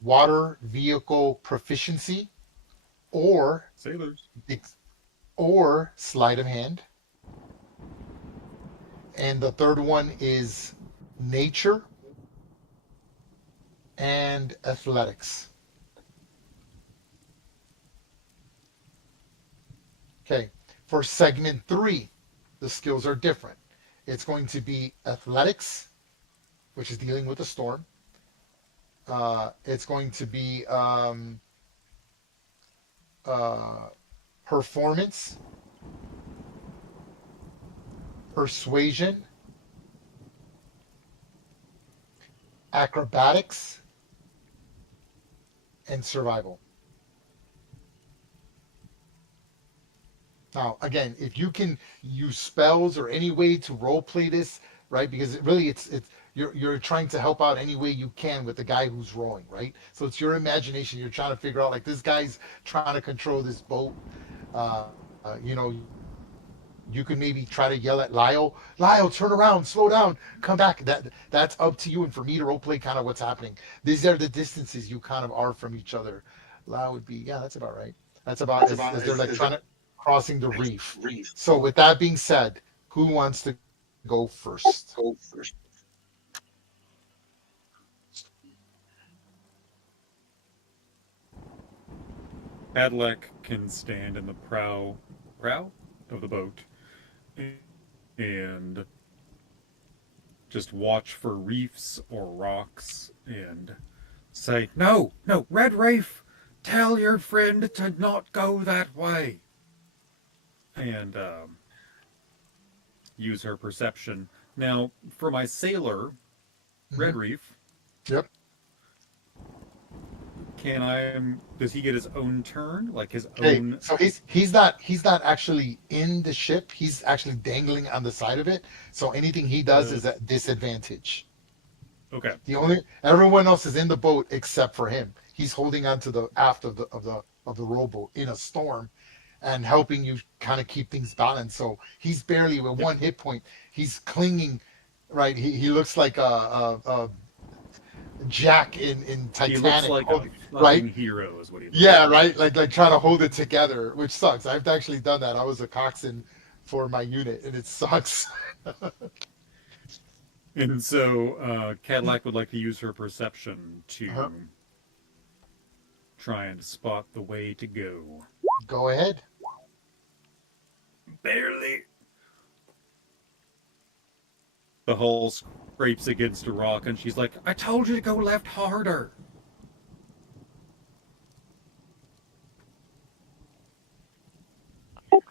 water vehicle proficiency, or Sailors. sleight of hand. And the third one is nature and athletics. Okay, for segment three, the skills are different. It's going to be athletics, which is dealing with the storm. It's going to be performance, persuasion, acrobatics, and survival. Now, again, if you can use spells or any way to role play this, right? Because it's you're trying to help out any way you can with the guy who's rowing, right? So it's your imagination. You're trying to figure out like this guy's trying to control this boat. You know, you could maybe try to yell at Lyle, turn around, slow down, come back. That's up to you. And for me to role play kind of what's happening. These are the distances you kind of are from each other. Lyle would be, yeah, that's about right. That's about as they're like trying to crossing the reef. So with that being said, who wants to go first? Adlec can stand in the prow of the boat and just watch for reefs or rocks and say, No, Red Reef, tell your friend to not go that way. And use her perception. Now, for my sailor, Red Reef. Yep. Does he get his own turn? Like his Okay, own. so he's not actually in the ship. He's actually dangling on the side of it. So anything he does is at disadvantage. Okay. Everyone else is in the boat except for him. He's holding on to the aft of the rowboat in a storm, and helping you kind of keep things balanced. So he's barely with one hit point. He's clinging, right? He looks like a Jack in Titanic. He looks like a right? hero is what he looks Yeah, like. right. Like trying to hold it together, which sucks. I've actually done that. I was a coxswain for my unit, and it sucks. And so Cadillac would like to use her perception to try and spot the way to go. Go ahead. Barely. The hull scrapes against a rock, and she's like, I told you to go left harder.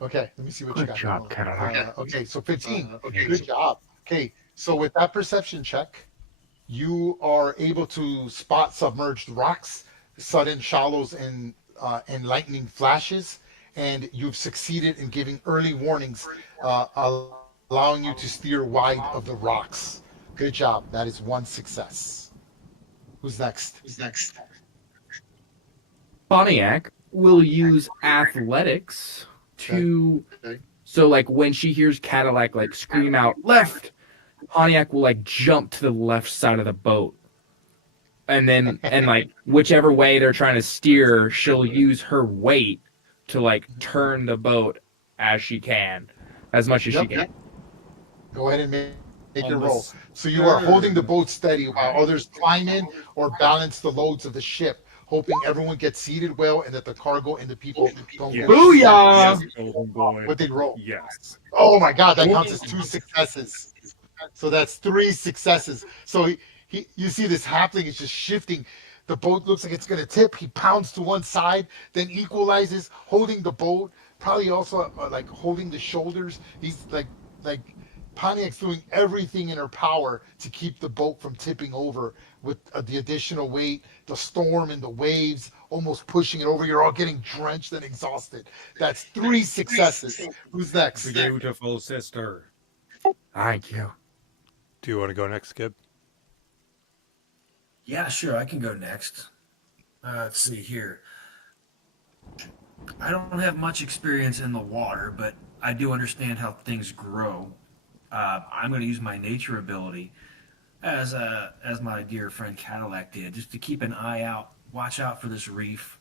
Okay, let me see what you Good got. job, Cadillac. Okay, so 15. Good job. Okay, so with that perception check, you are able to spot submerged rocks, sudden shallows, and lightning flashes, and you've succeeded in giving early warnings, allowing you to steer wide of the rocks. Good job. That is one success. Who's next? Pontiac will use athletics to. Okay. So, like, when she hears Cadillac, like, scream out, left, Pontiac will, like, jump to the left side of the boat. And then, like, whichever way they're trying to steer, she'll use her weight to like turn the boat as she can, as much as she can. Go ahead and make On your the roll. So you are holding the stern. boat steady while others climb in or balance the loads of the ship, hoping everyone gets seated well and that the cargo and the people don't Yes. go Booyah! Yes, golden boy. What they roll? Yes. Oh my God, that counts as 2 successes. So that's 3 successes. So you see this happening. It's just shifting. The boat looks like it's going to tip. He pounds to one side, then equalizes, holding the boat. Probably also like holding the shoulders. He's like Pontiac's doing everything in her power to keep the boat from tipping over with the additional weight, the storm and the waves almost pushing it over. You're all getting drenched and exhausted. That's 3 successes. Who's next? Beautiful sister. Thank you. Do you want to go next, Gib? Yeah, sure, I can go next. Let's see here. I don't have much experience in the water, but I do understand how things grow. I'm going to use my nature ability, as my dear friend Cadillac did, just to keep an eye out, watch out for this reef,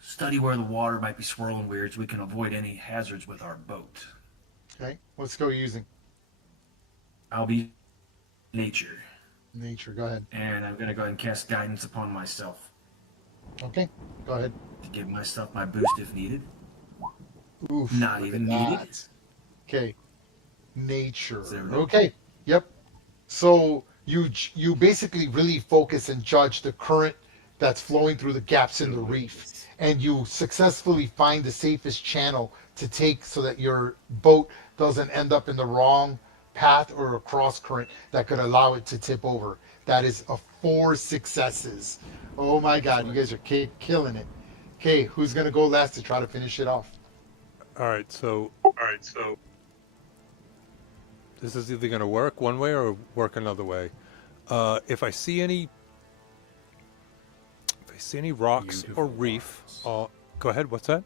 study where the water might be swirling weird so we can avoid any hazards with our boat. Okay, let's go using I'll be nature, nature. Go ahead. and I'm going to go ahead and cast guidance upon myself Okay, go ahead. to give myself my boost if needed. Oof, Not look even at needed. that. Okay, nature. There we go. Okay, yep. So you basically really focus and judge the current that's flowing through the gaps in the reef, and you successfully find the safest channel to take so that your boat doesn't end up in the wrong path or a cross current that could allow it to tip over. That is 4 successes. Oh my God, you guys are killing it. Okay, who's gonna go last to try to finish it off? All right, so this is either going to work one way or work another way. If I see any rocks or Beautiful reef, rocks. go ahead. What's that?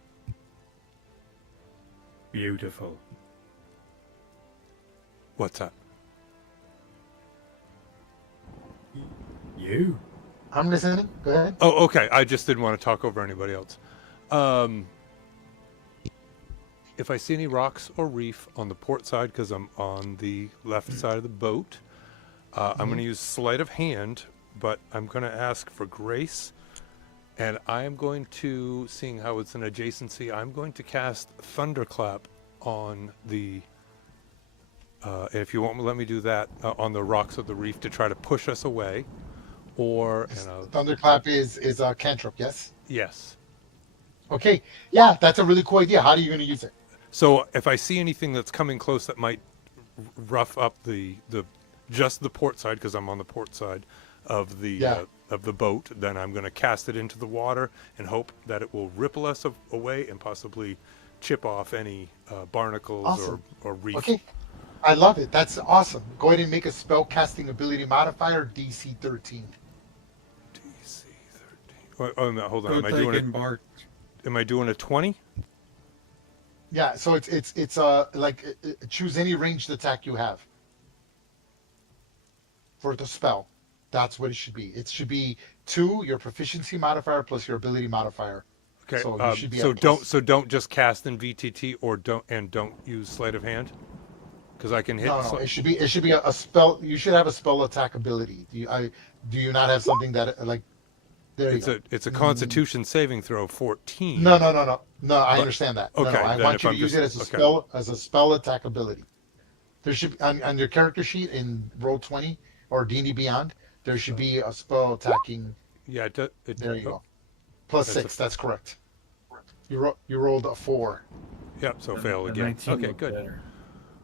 Beautiful. What's that? You. I'm listening. Go ahead. Oh, okay. I just didn't want to talk over anybody else. If I see any rocks or reef on the port side, because I'm on the left side of the boat, I'm going to use sleight of hand, but I'm going to ask for grace, and I am going to, seeing how it's an adjacency, I'm going to cast Thunderclap on the, if you won't let me do that, on the rocks of the reef to try to push us away, or, Thunderclap is a cantrip, yes? yes. Okay, yeah, that's a really cool idea. How are you going to use it? So if I see anything that's coming close that might rough up just the port side, because I'm on the port side of the boat, then I'm going to cast it into the water and hope that it will ripple us away and possibly chip off any barnacles Awesome. or reef. Okay, I love it. That's awesome. Go ahead and make a spell casting ability modifier DC 13. DC 13. Oh, no, hold on. Good thinking, Bart. Am I doing a 20? Yeah, so it's choose any ranged attack you have for the spell. That's what it should be. It should be 2 your proficiency modifier plus your ability modifier. Okay. So you should be so at plus- don't just cast in VTT or don't use sleight of hand, because I can hit. No, it should be a spell. You should have a spell attack ability. Do you not have something that like? There you go. It's a Constitution saving throw 14. No. I understand that. Okay, No, I then want if you I'm to use just- it as a spell attack ability. There should on your character sheet in Roll 20 or D&D Beyond. There should be a spell attacking. Yeah. There you go. Plus That's 6. That's correct. You rolled a 4. Yep. So fail The again. 19 Okay. looked Good. better.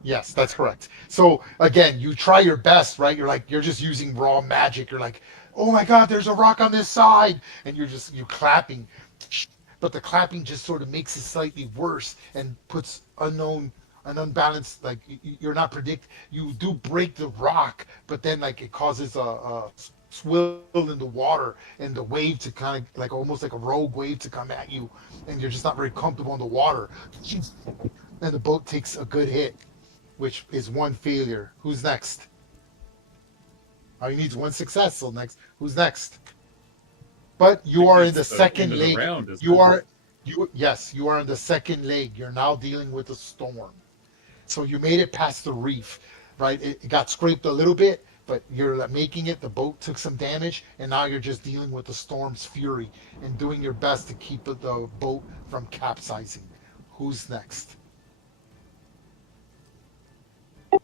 Yes, that's correct. So again, you try your best, right? You're just using raw magic. You're like, oh my God, there's a rock on this side, and you're clapping, but the clapping just sort of makes it slightly worse and puts an unbalanced, like you're not you do break the rock, but then like it causes a swill in the water and the wave to kind of like almost like a rogue wave to come at you, and you're just not very comfortable in the water, and the boat takes a good hit, which is 1 failure. Who's next? All he needs 1 success. So next, who's next? But you are in the It's the second end of the lake. round, isn't You it? Yes, you are on the second leg. You're now dealing with a storm. So you made it past the reef, right? It got scraped a little bit, but you're making it. The boat took some damage, and now you're just dealing with the storm's fury and doing your best to keep the boat from capsizing. Who's next?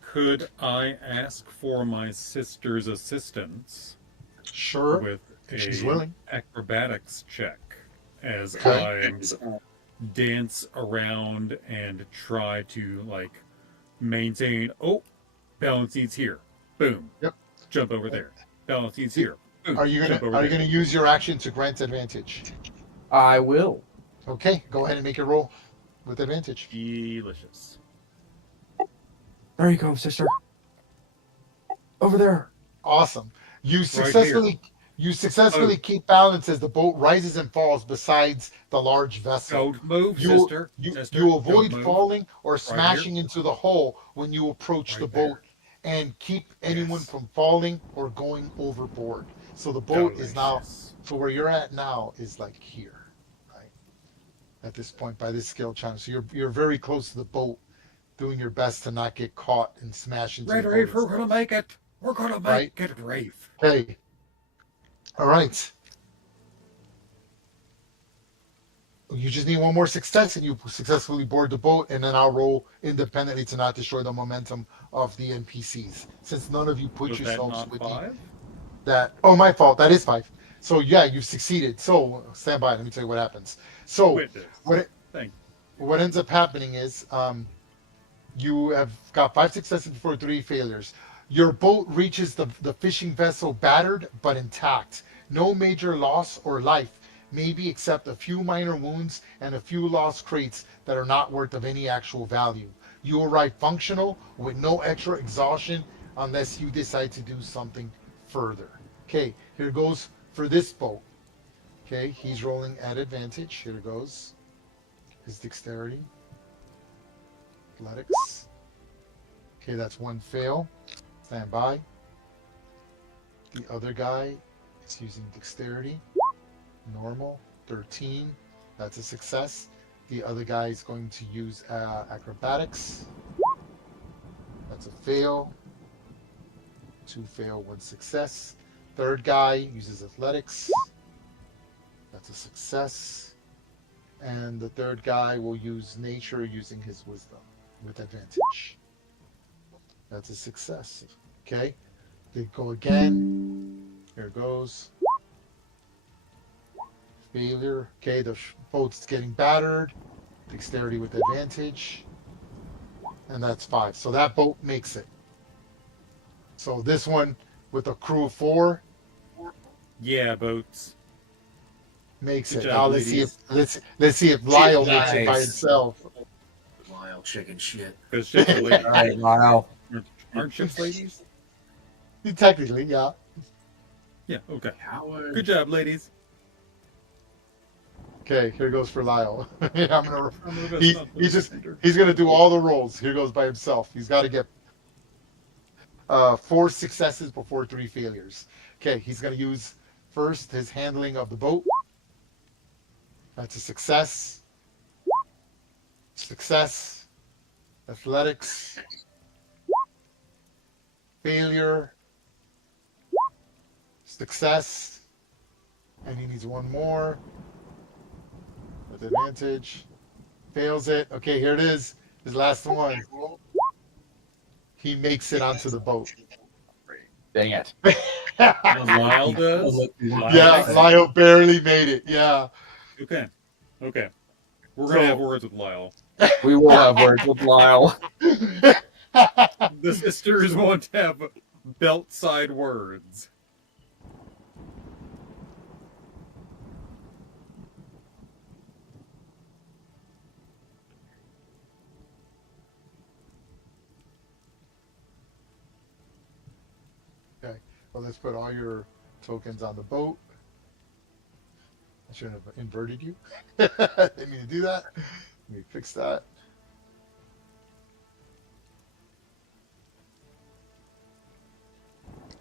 Could I ask for my sister's assistance Sure, with if she's a willing. acrobatics check as Okay. I dance around and try to like maintain? Oh, balance needs here. Boom. Yep. Jump over there. Balance needs here. Boom. Are you Jump over gonna there. use your action to grant advantage? I will. Okay, go ahead and make a roll with advantage. Delicious. There you go, sister. Over there. Awesome. You here. successfully keep balance as the boat rises and falls besides the large vessel. Don't move, You sister. Sister, you avoid don't move. falling or smashing into the hull when you approach Right the there. boat, and keep anyone Yes. from falling or going overboard. So the boat is now, Delicious. so where you're at now is like here, right? At this point by this skill challenge. So you're very close to the boat, doing your best to not get caught and smash into Right, the Rafe, boat. we're gonna make it. We're gonna Right. make it, Rafe. Okay. All right. You just need one more success and you successfully board the boat, and then I'll roll independently to not destroy the momentum of the NPCs. Since none of you put Was that yourselves not with 5? oh, my fault. That is 5. So yeah, you've succeeded. So stand by. Let me tell you what happens. So Witness. Thank what ends up happening is you have got 5 successes before 3 failures. Your boat reaches the fishing vessel battered but intact. No major loss or life, maybe except a few minor wounds and a few lost crates that are not worth of any actual value. You arrive functional with no extra exhaustion unless you decide to do something further. Okay, here goes for this boat. Okay, he's rolling at advantage. Here goes his dexterity. Athletics. Okay, that's 1 fail. Stand by. The other guy is using dexterity. Normal. 13. That's a success. The other guy is going to use acrobatics. That's a fail. 2 fail, 1 success. Third guy uses athletics. That's a success. And the third guy will use nature using his wisdom with advantage. That's a success. Okay. They go again. Here goes. Failure. Okay, the boat's getting battered. Dexterity with advantage. And that's 5. So that boat makes it. So this one with a crew of 4 Yeah, boats. makes Good it. job, Now ladies. let's see if Lyle makes it by Nice. himself. Lyle chicken shit. Because ships are ladies. All right, Lyle. Aren't ships ladies? Technically, yeah. Yeah, okay. Howard. Good job, ladies. Okay, here goes for Lyle. Yeah, I'm he's gonna do all the rolls. Here goes by himself. He's got to get 4 successes before 3 failures. Okay, he's gonna use first his handling of the boat. That's a success. Success. Athletics. Failure. Success. And he needs 1 more. With advantage. Fails it. Okay, here it is. His last one. He makes it onto the boat. Dang it. Lyle does? Yeah, Lyle barely made it. Yeah. Okay. Okay. We're going to have words with Lyle. We will have words with Lyle. The sisters won't have belt side words. Okay. Well, let's put all your tokens on the boat. I shouldn't have inverted you. Didn't mean to do that. Let me fix that.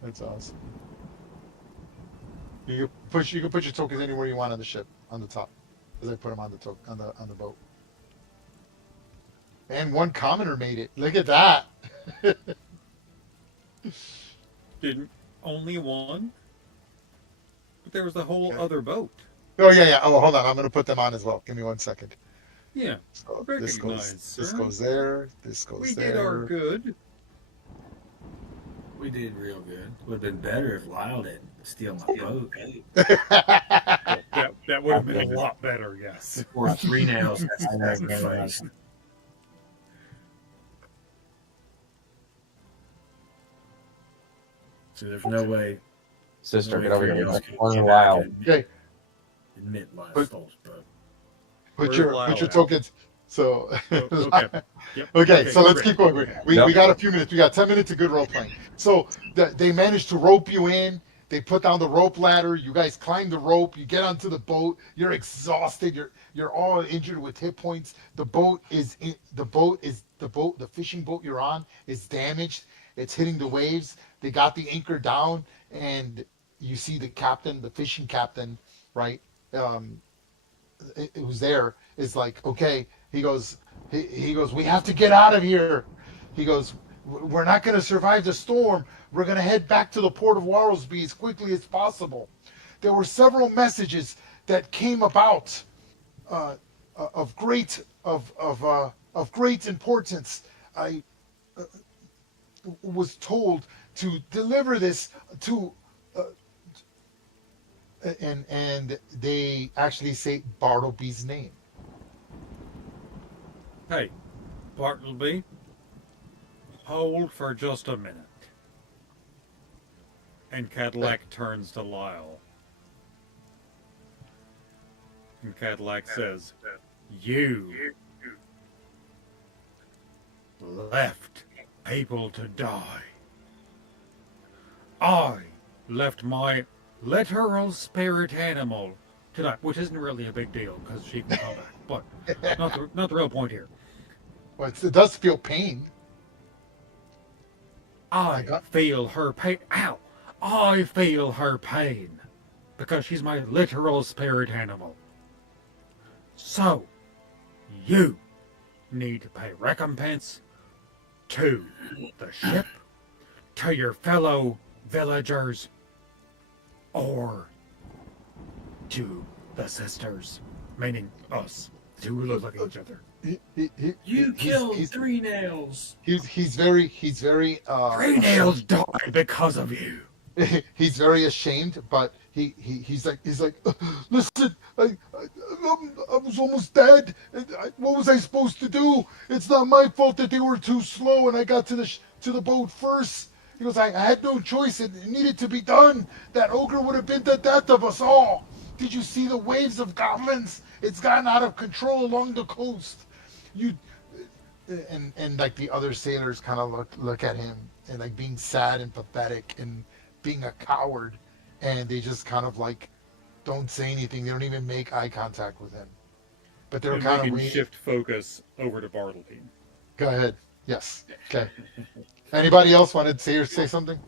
That's awesome. You can put your tokens anywhere you want on the ship, on the top. as I put them on the boat. And one commoner made it. Look at that. Didn't only one? But there was the whole Okay. other boat. Oh yeah. Oh, hold on. I'm gonna put them on as well. Give me 1 second. Yeah, So recognize, this sir. goes there. This goes We there. did our good. We did real good. Would have been better if Lyle didn't steal my boat. That would have been a lot better, yes. Or 3 nails. That's sacrifice. So there's no way. Sister, no get way over 3 here. nails could One get Lyle. back and Okay. admit Lyle Put- stole his boat. Put your tokens. So Okay. Yep. okay, so let's great. keep going. We Yep. got a few minutes. We got 10 minutes of good role playing. So they managed to rope you in. They put down the rope ladder. You guys climb the rope. You get onto the boat. You're exhausted. You're all injured with hit points. The fishing boat you're on is damaged. It's hitting the waves. They got the anchor down, and you see the captain, the fishing captain, right? It was there. Is like, okay. He goes, we have to get out of here. He goes, we're not going to survive the storm. We're going to head back to the port of Warrowsby as quickly as possible. There were several messages that came about of great importance. I was told to deliver this to, and they actually say Bartleby's name. Hey, Bartleby, hold for just a minute. And Cadillac turns to Lyle. And Cadillac says, "You left people to die. I left my literal spirit animal to die," which isn't really a big deal because she can come back. But not the real point here. Well, it does feel pain. I feel her pain. Ow! I feel her pain because she's my literal spirit animal. So, you need to pay recompense to the ship, to your fellow villagers, or to the sisters, meaning us, who look like each other. You killed 3 nails. He's very 3 nails died because of you. he's very ashamed, but he's like listen, I was almost dead. What was I supposed to do? It's not my fault that they were too slow and I got to the boat first. He goes, I had no choice. It needed to be done. That ogre would have been the death of us all. Did you see the waves of goblins? It's gotten out of control along the coast. And like the other sailors kind of look at him and like being sad and pathetic and being a coward, and they just kind of like don't say anything. They don't even make eye contact with him. But they're And kind we of can waiting. shift focus over to Bartleby. Go ahead. Yes. Okay. Anybody else wanted to say something?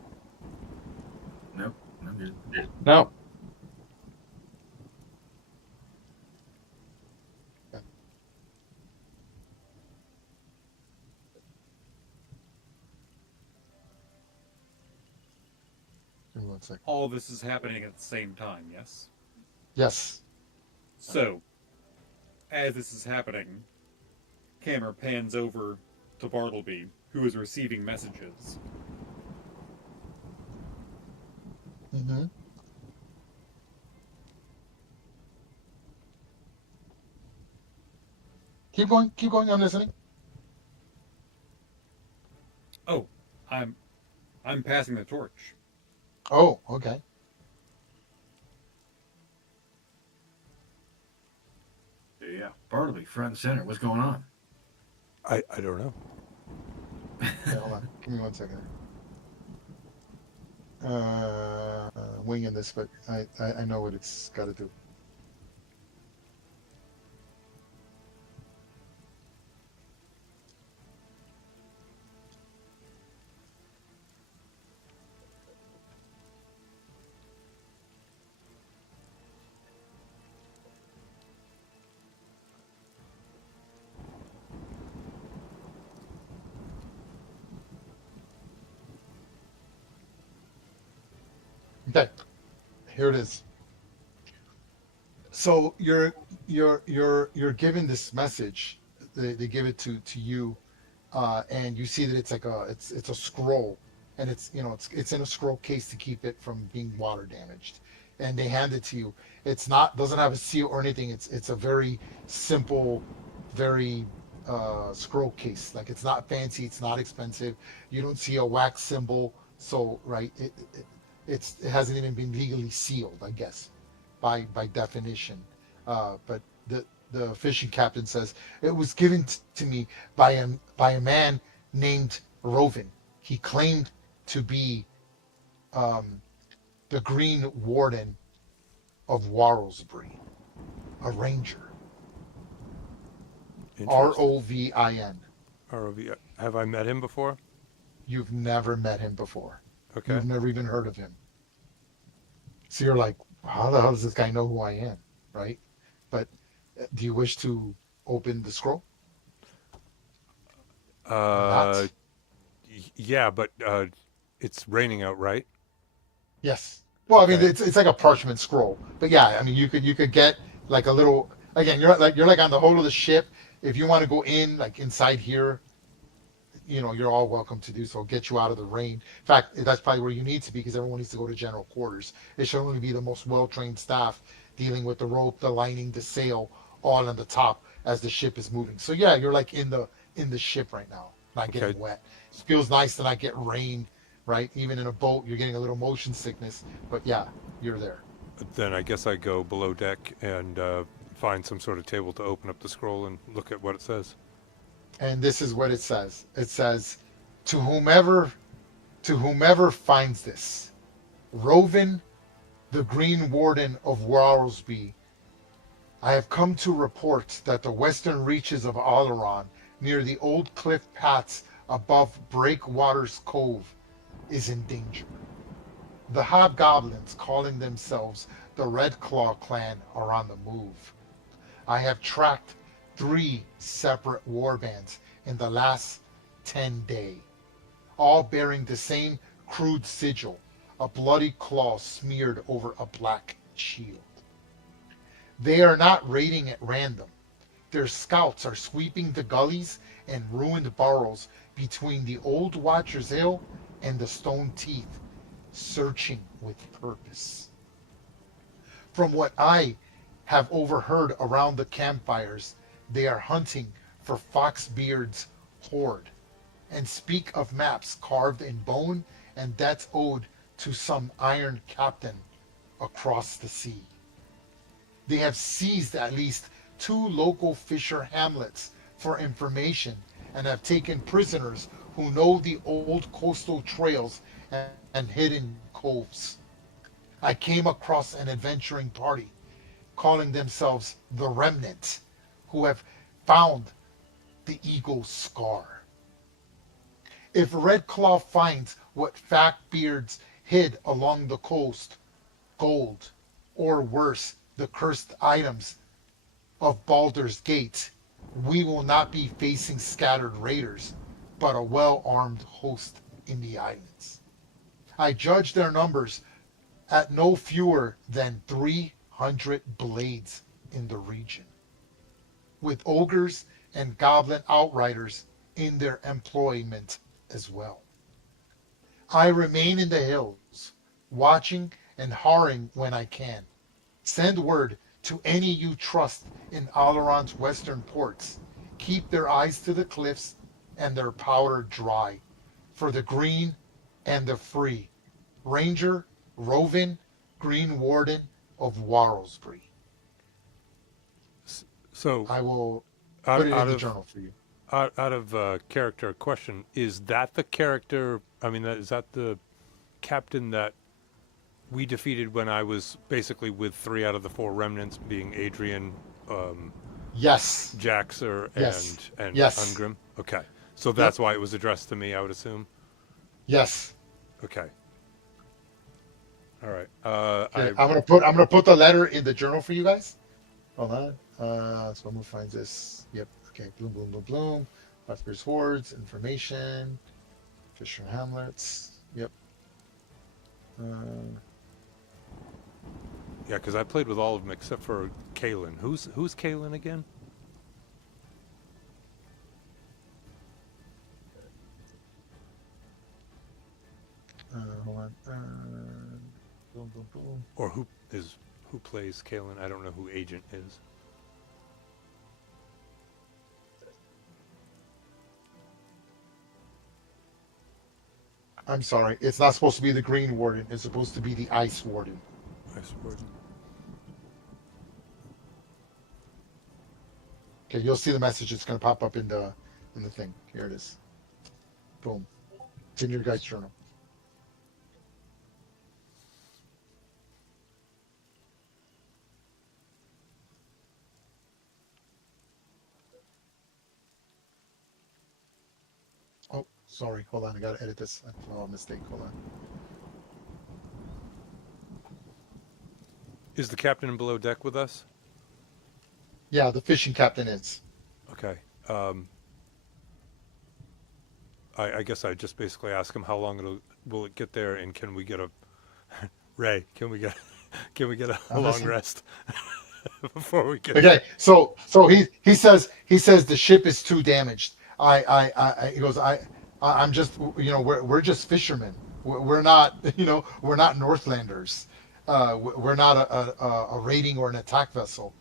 Nope. I'm good. No. Give me 1 second. All this is happening at the same time, yes? Yes. So, as this is happening, camera pans over to Bartleby, who is receiving messages. Mm-hmm. Keep going. Keep going. I'm listening. Oh, I'm passing the torch. Oh, okay. Yeah. Bartleby, front and center. What's going on? I don't know. Okay, hold on. Give me 1 second. Winging this, but I know what it's got to do. Okay, here it is. So you're given this message. They give it to you, and you see that it's like it's a scroll, and it's in a scroll case to keep it from being water damaged, and they hand it to you. It's not doesn't have a seal or anything. It's a very simple, very scroll case. Like it's not fancy. It's not expensive. You don't see a wax symbol. So right, it hasn't even been legally sealed, I guess, by definition. But the fishing captain says it was given to me by a man named Rovin. He claimed to be the Green Warden of Warlesbury, a ranger. Rovin. ROV. Have I met him before? You've never met him before. Okay. You've never even heard of him. So you're like, how the hell does this guy know who I am, right? But do you wish to open the scroll? Uh, yeah, but it's raining out, right? Yes. Well, I mean, Okay. it's like a parchment scroll, but yeah, I mean, you could get like a little. Again, you're like on the hull of the ship. If you want to go in, like inside here, you're all welcome to do so. Get you out of the rain. In fact, that's probably where you need to be because everyone needs to go to general quarters. It should only be the most well-trained staff dealing with the rope, the lining, the sail, all on the top as the ship is moving. So yeah, you're like in the ship right now, not getting Okay. wet. It feels nice to not get rain, right? Even in a boat, you're getting a little motion sickness, but yeah, you're there. Then I guess I go below deck and find some sort of table to open up the scroll and look at what it says. And this is what it says. It says, to whomever finds this, Rovin, the Green Warden of Warlesby, I have come to report that the western reaches of Oleron, near the old cliff paths above Breakwaters Cove, is in danger. The hobgoblins, calling themselves the Red Claw clan, are on the move. I have tracked 3 separate warbands in the last 10 days, all bearing the same crude sigil, a bloody claw smeared over a black shield. They are not raiding at random. Their scouts are sweeping the gullies and ruined burrows between the old Watcher's Hill and the Stone Teeth, searching with purpose. From what I have overheard around the campfires, they are hunting for Foxbeard's hoard, and speak of maps carved in bone, and that's owed to some iron captain across the sea. They have seized at least 2 local fisher hamlets for information and have taken prisoners who know the old coastal trails and hidden coves. I came across an adventuring party calling themselves the Remnant, who have found the Eagle's Scar. If Red Claw finds what Fackbeards hid along the coast, gold, or worse, the cursed items of Baldur's Gate, we will not be facing scattered raiders, but a well-armed host in the islands. I judge their numbers at no fewer than 300 blades in the region, with ogres and goblin outriders in their employment as well. I remain in the hills, watching and harring when I can. Send word to any you trust in Oleron's western ports. Keep their eyes to the cliffs and their powder dry. For the green and the free. Ranger Rovin, Green Warden of Warlesbury. So I will out, put it in out the of journal for you. out of character question, is that the character? I mean, is that the captain that we defeated when I was basically with 3 out of the 4 remnants, being Adrian, Yes. Jaxer, Yes. and Yes. Ungrim? Okay, so that's why it was addressed to me, I would assume. Yes. Okay. All right. Okay, I'm gonna put the letter in the journal for you guys. Hold on. So I'm gonna find this. Yep. Okay. Bloom, bloom, bloom, bloom. Foxbeard's hordes, information, Fisher Hamlets. Yep. Yeah, because I played with all of them except for Kalen. Who's Kalen again? Hold on. Boom, boom, boom. Or who plays Kalen? I don't know who Agent is. I'm sorry. It's not supposed to be the Green Warden. It's supposed to be the Ice Warden. Ice Warden. Okay, you'll see the message. It's going to pop up in the thing. Here it is. Boom. It's in your guys' journal. Oh, sorry. Hold on. I got to edit this. Oh, mistake. Hold on. Is the captain in below deck with us? Yeah, the fishing captain is. Okay. I guess I just basically ask him how long will it get there, and can we get a Ray? Can we get a long rest before we get? Okay, so he says the ship is too damaged. He goes, I'm just, we're just fishermen. We're not, we're not Northlanders. We're not a raiding or an attack vessel.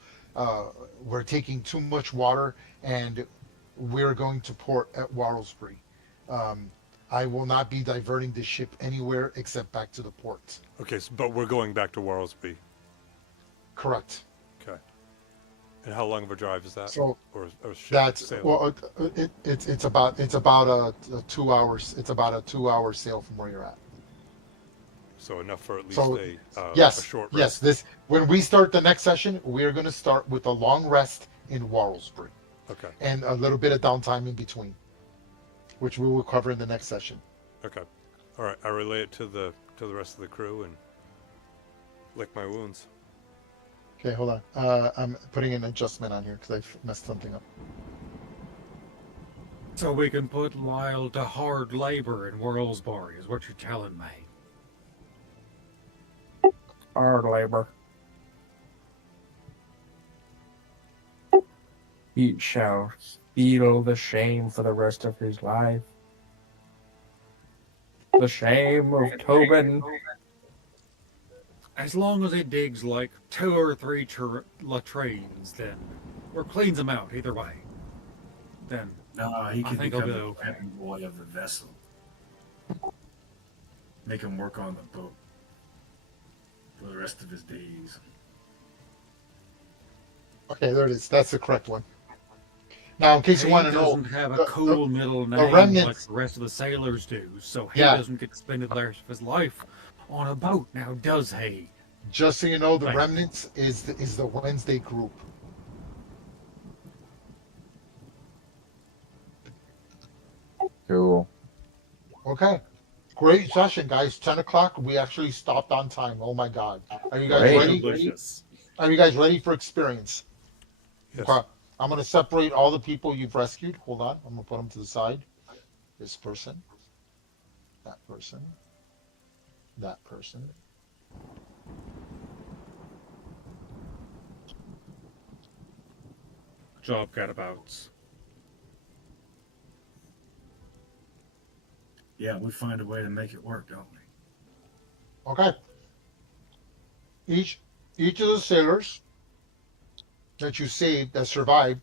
We're taking too much water, and we're going to port at Warlesbury. I will not be diverting the ship anywhere except back to the port. Okay, but we're going back to Warlesby. Correct. Okay. And how long of a drive is that? So or ship that's sailing? well, it's about a 2 hours. It's about a 2 hour sail from where you're at. So enough for at least So a short rest. yes. When we start the next session, we are going to start with a long rest in Warlesbury. Okay. And a little bit of downtime in between, which we will cover in the next session. Okay. All right. I relay it to the rest of the crew and lick my wounds. Okay, hold on. I'm putting an adjustment on here because I messed something up. So we can put Lyle to hard labor in Worldsbury, is what you're telling me. Hard labor. He shall feel the shame for the rest of his life. The shame of Tobin. As long as he digs like 2 or 3 latrines, then, or cleans them out, either way, then No, he can think I'll become be the okay. captain boy of the vessel. Make him work on the boat for the rest of his days. Okay, there it is. That's the correct one. Now, in case you want to He know, doesn't have a cool middle name like remnants- the rest of the sailors do, so he Yeah. doesn't get to spend the rest of his life on a boat, now does he? just so you know, the Right. remnants is the Wednesday group. Cool. Okay, great session, guys. 10 o'clock. We actually stopped on time. Oh my God, are you guys Great. ready? Delicious. Are you guys ready for experience? Yes. Okay. I'm going to separate all the people you've rescued. Hold on. I'm going to put them to the side. This person. That person. That person. Good job, Gadabouts. Yeah, we find a way to make it work, don't we? Okay. Each of the sailors that you saved that survived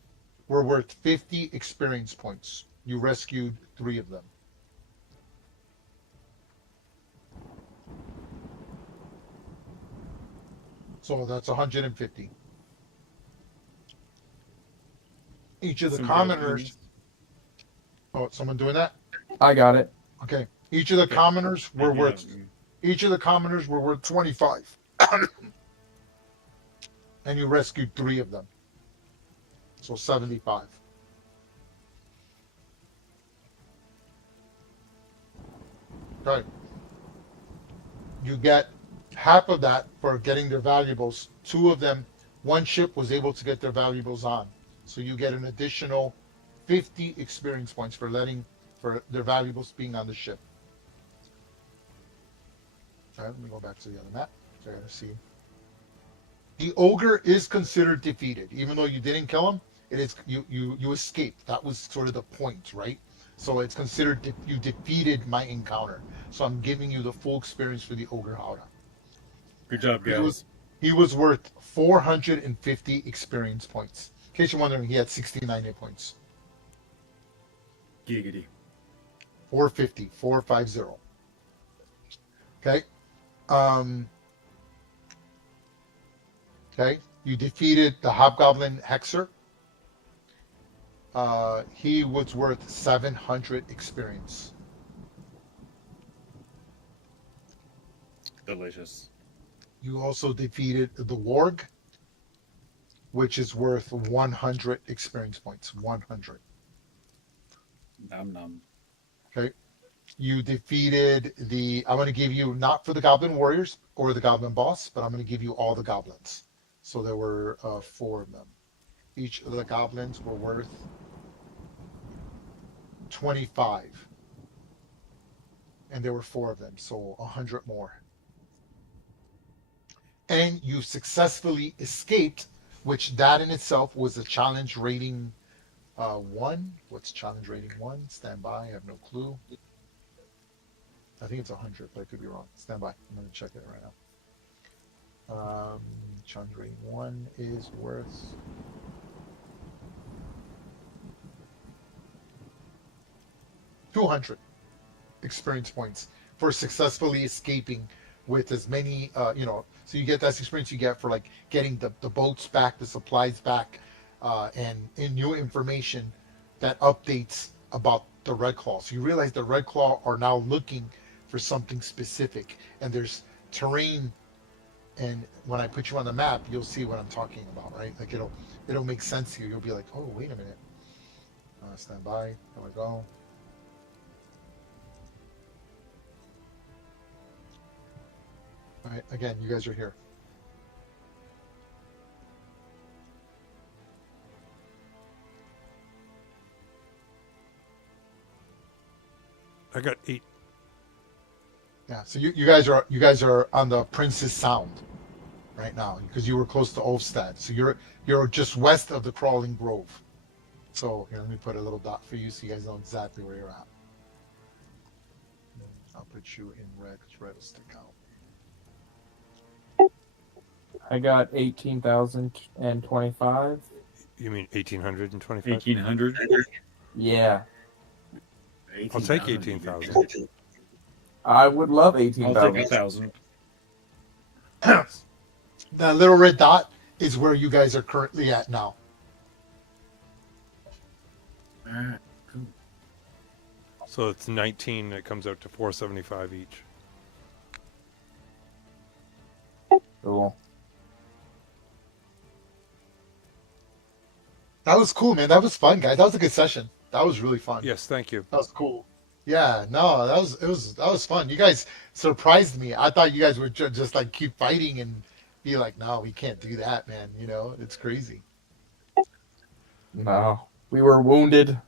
were worth 50 experience points. You rescued 3 of them. So that's 150. Each of the Somebody commoners. Oh, someone doing that? I got it. Okay. Each of the commoners were Yeah, worth. Each of the commoners were worth 25. And you rescued 3 of them. So 75. Okay. You get half of that for getting their valuables. 2 of them, one ship was able to get their valuables on. So you get an additional 50 experience points for their valuables being on the ship. All right, let me go back to the other map. So I gotta see. the ogre is considered defeated, even though you didn't kill him. It is you escaped. That was sort of the point, right? So it's considered you defeated my encounter. So I'm giving you the full experience for the ogre Howdah. Good job, guys. He was worth 450 experience points. In case you're wondering, he had 69 hit points. Giggity. 450, 450. Okay. Okay. You defeated the Hobgoblin Hexer. He was worth 700 experience. Delicious. You also defeated the Warg, which is worth 100 experience points. 100. Nom nom. Okay. You defeated I'm going to give you, not for the Goblin Warriors or the Goblin Boss, but I'm going to give you all the Goblins. So there were 4 of them. Each of the Goblins were worth 25. And there were 4 of them, so 100 more. And you successfully escaped, which that in itself was a challenge rating 1. What's challenge rating 1? Stand by. I have no clue. I think it's 100, but I could be wrong. Stand by. I'm going to check it right now. Challenge rating 1 is worth 200 experience points for successfully escaping with as many, so you get that experience you get for like getting the boats back, the supplies back, and new information that updates about the Red Claw. So you realize the Red Claw are now looking for something specific, and there's terrain, and when I put you on the map, you'll see what I'm talking about, right? Like it'll make sense to you. You'll be like, oh, wait a minute. Stand by. There we go. All right, again, you guys are here. I got 8. Yeah, so you guys are on the Princess Sound right now because you were close to Ulfstad. So you're just west of the Crawling Grove. So here, let me put a little dot for you so you guys know exactly where you're at. I'll put you in red because red will stick out. I got 18,025. You mean 1,825? 1,800. Yeah. I'll take 18,000. I would love I'll take 18,000. 1,000. That little red dot is where you guys are currently at now. All right. Cool. So it's 19. It comes out to 475 each. Cool. That was cool, man. That was fun, guys. That was a good session. That was really fun. Yes, thank you. That was cool. Yeah, no, that was fun. You guys surprised me. I thought you guys would just like keep fighting and be like, no, we can't do that, man. You know, it's crazy. No. We were wounded.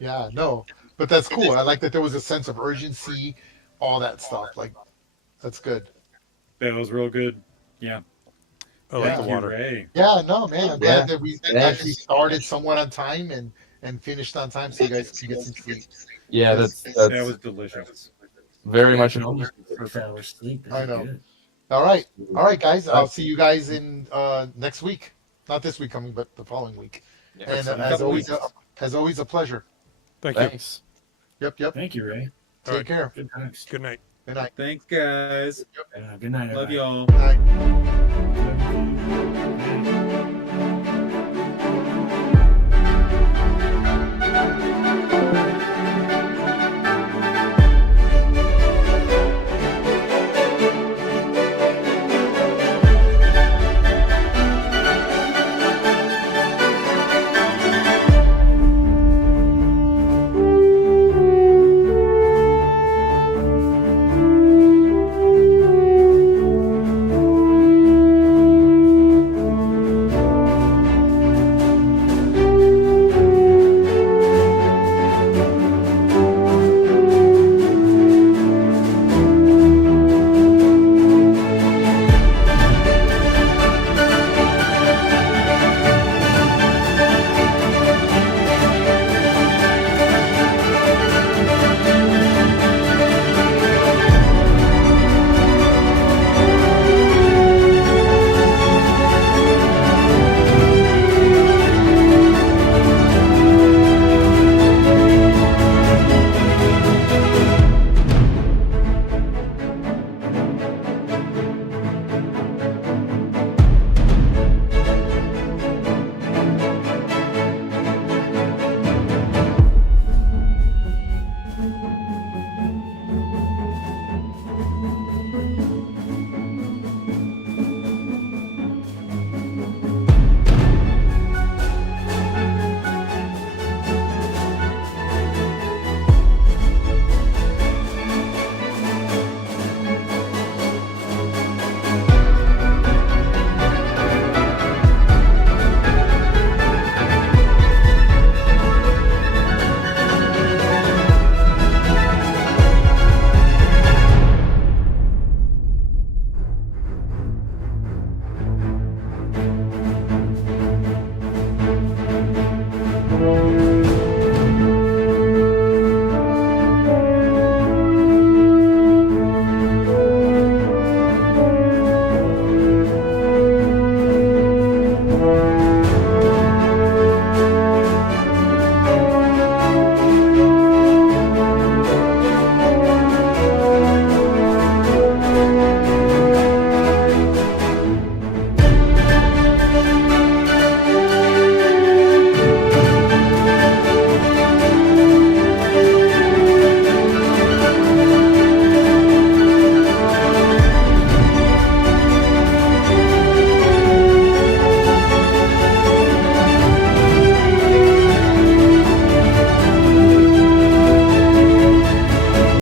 Yeah, no, but that's cool. I like that there was a sense of urgency, all that stuff. Like, that's good. That was real good. Yeah. I like the Thank you, water. Ray. Yeah, no, man. I'm glad that we Thanks. actually started somewhat on time and finished on time, so you guys can get some sleep. Yeah, Yes. that's That was delicious. very much an Almost 6 hours sleep. This I is know. good. All right, guys. I'll see you guys in next week. Not this week coming, but the following week. And as always, a pleasure. Thank you. Thanks. Yep. Thank you, Ray. Take right. care. Good times. Good night. Good night. Thanks, guys. Good night, Love everybody. y'all. Good night.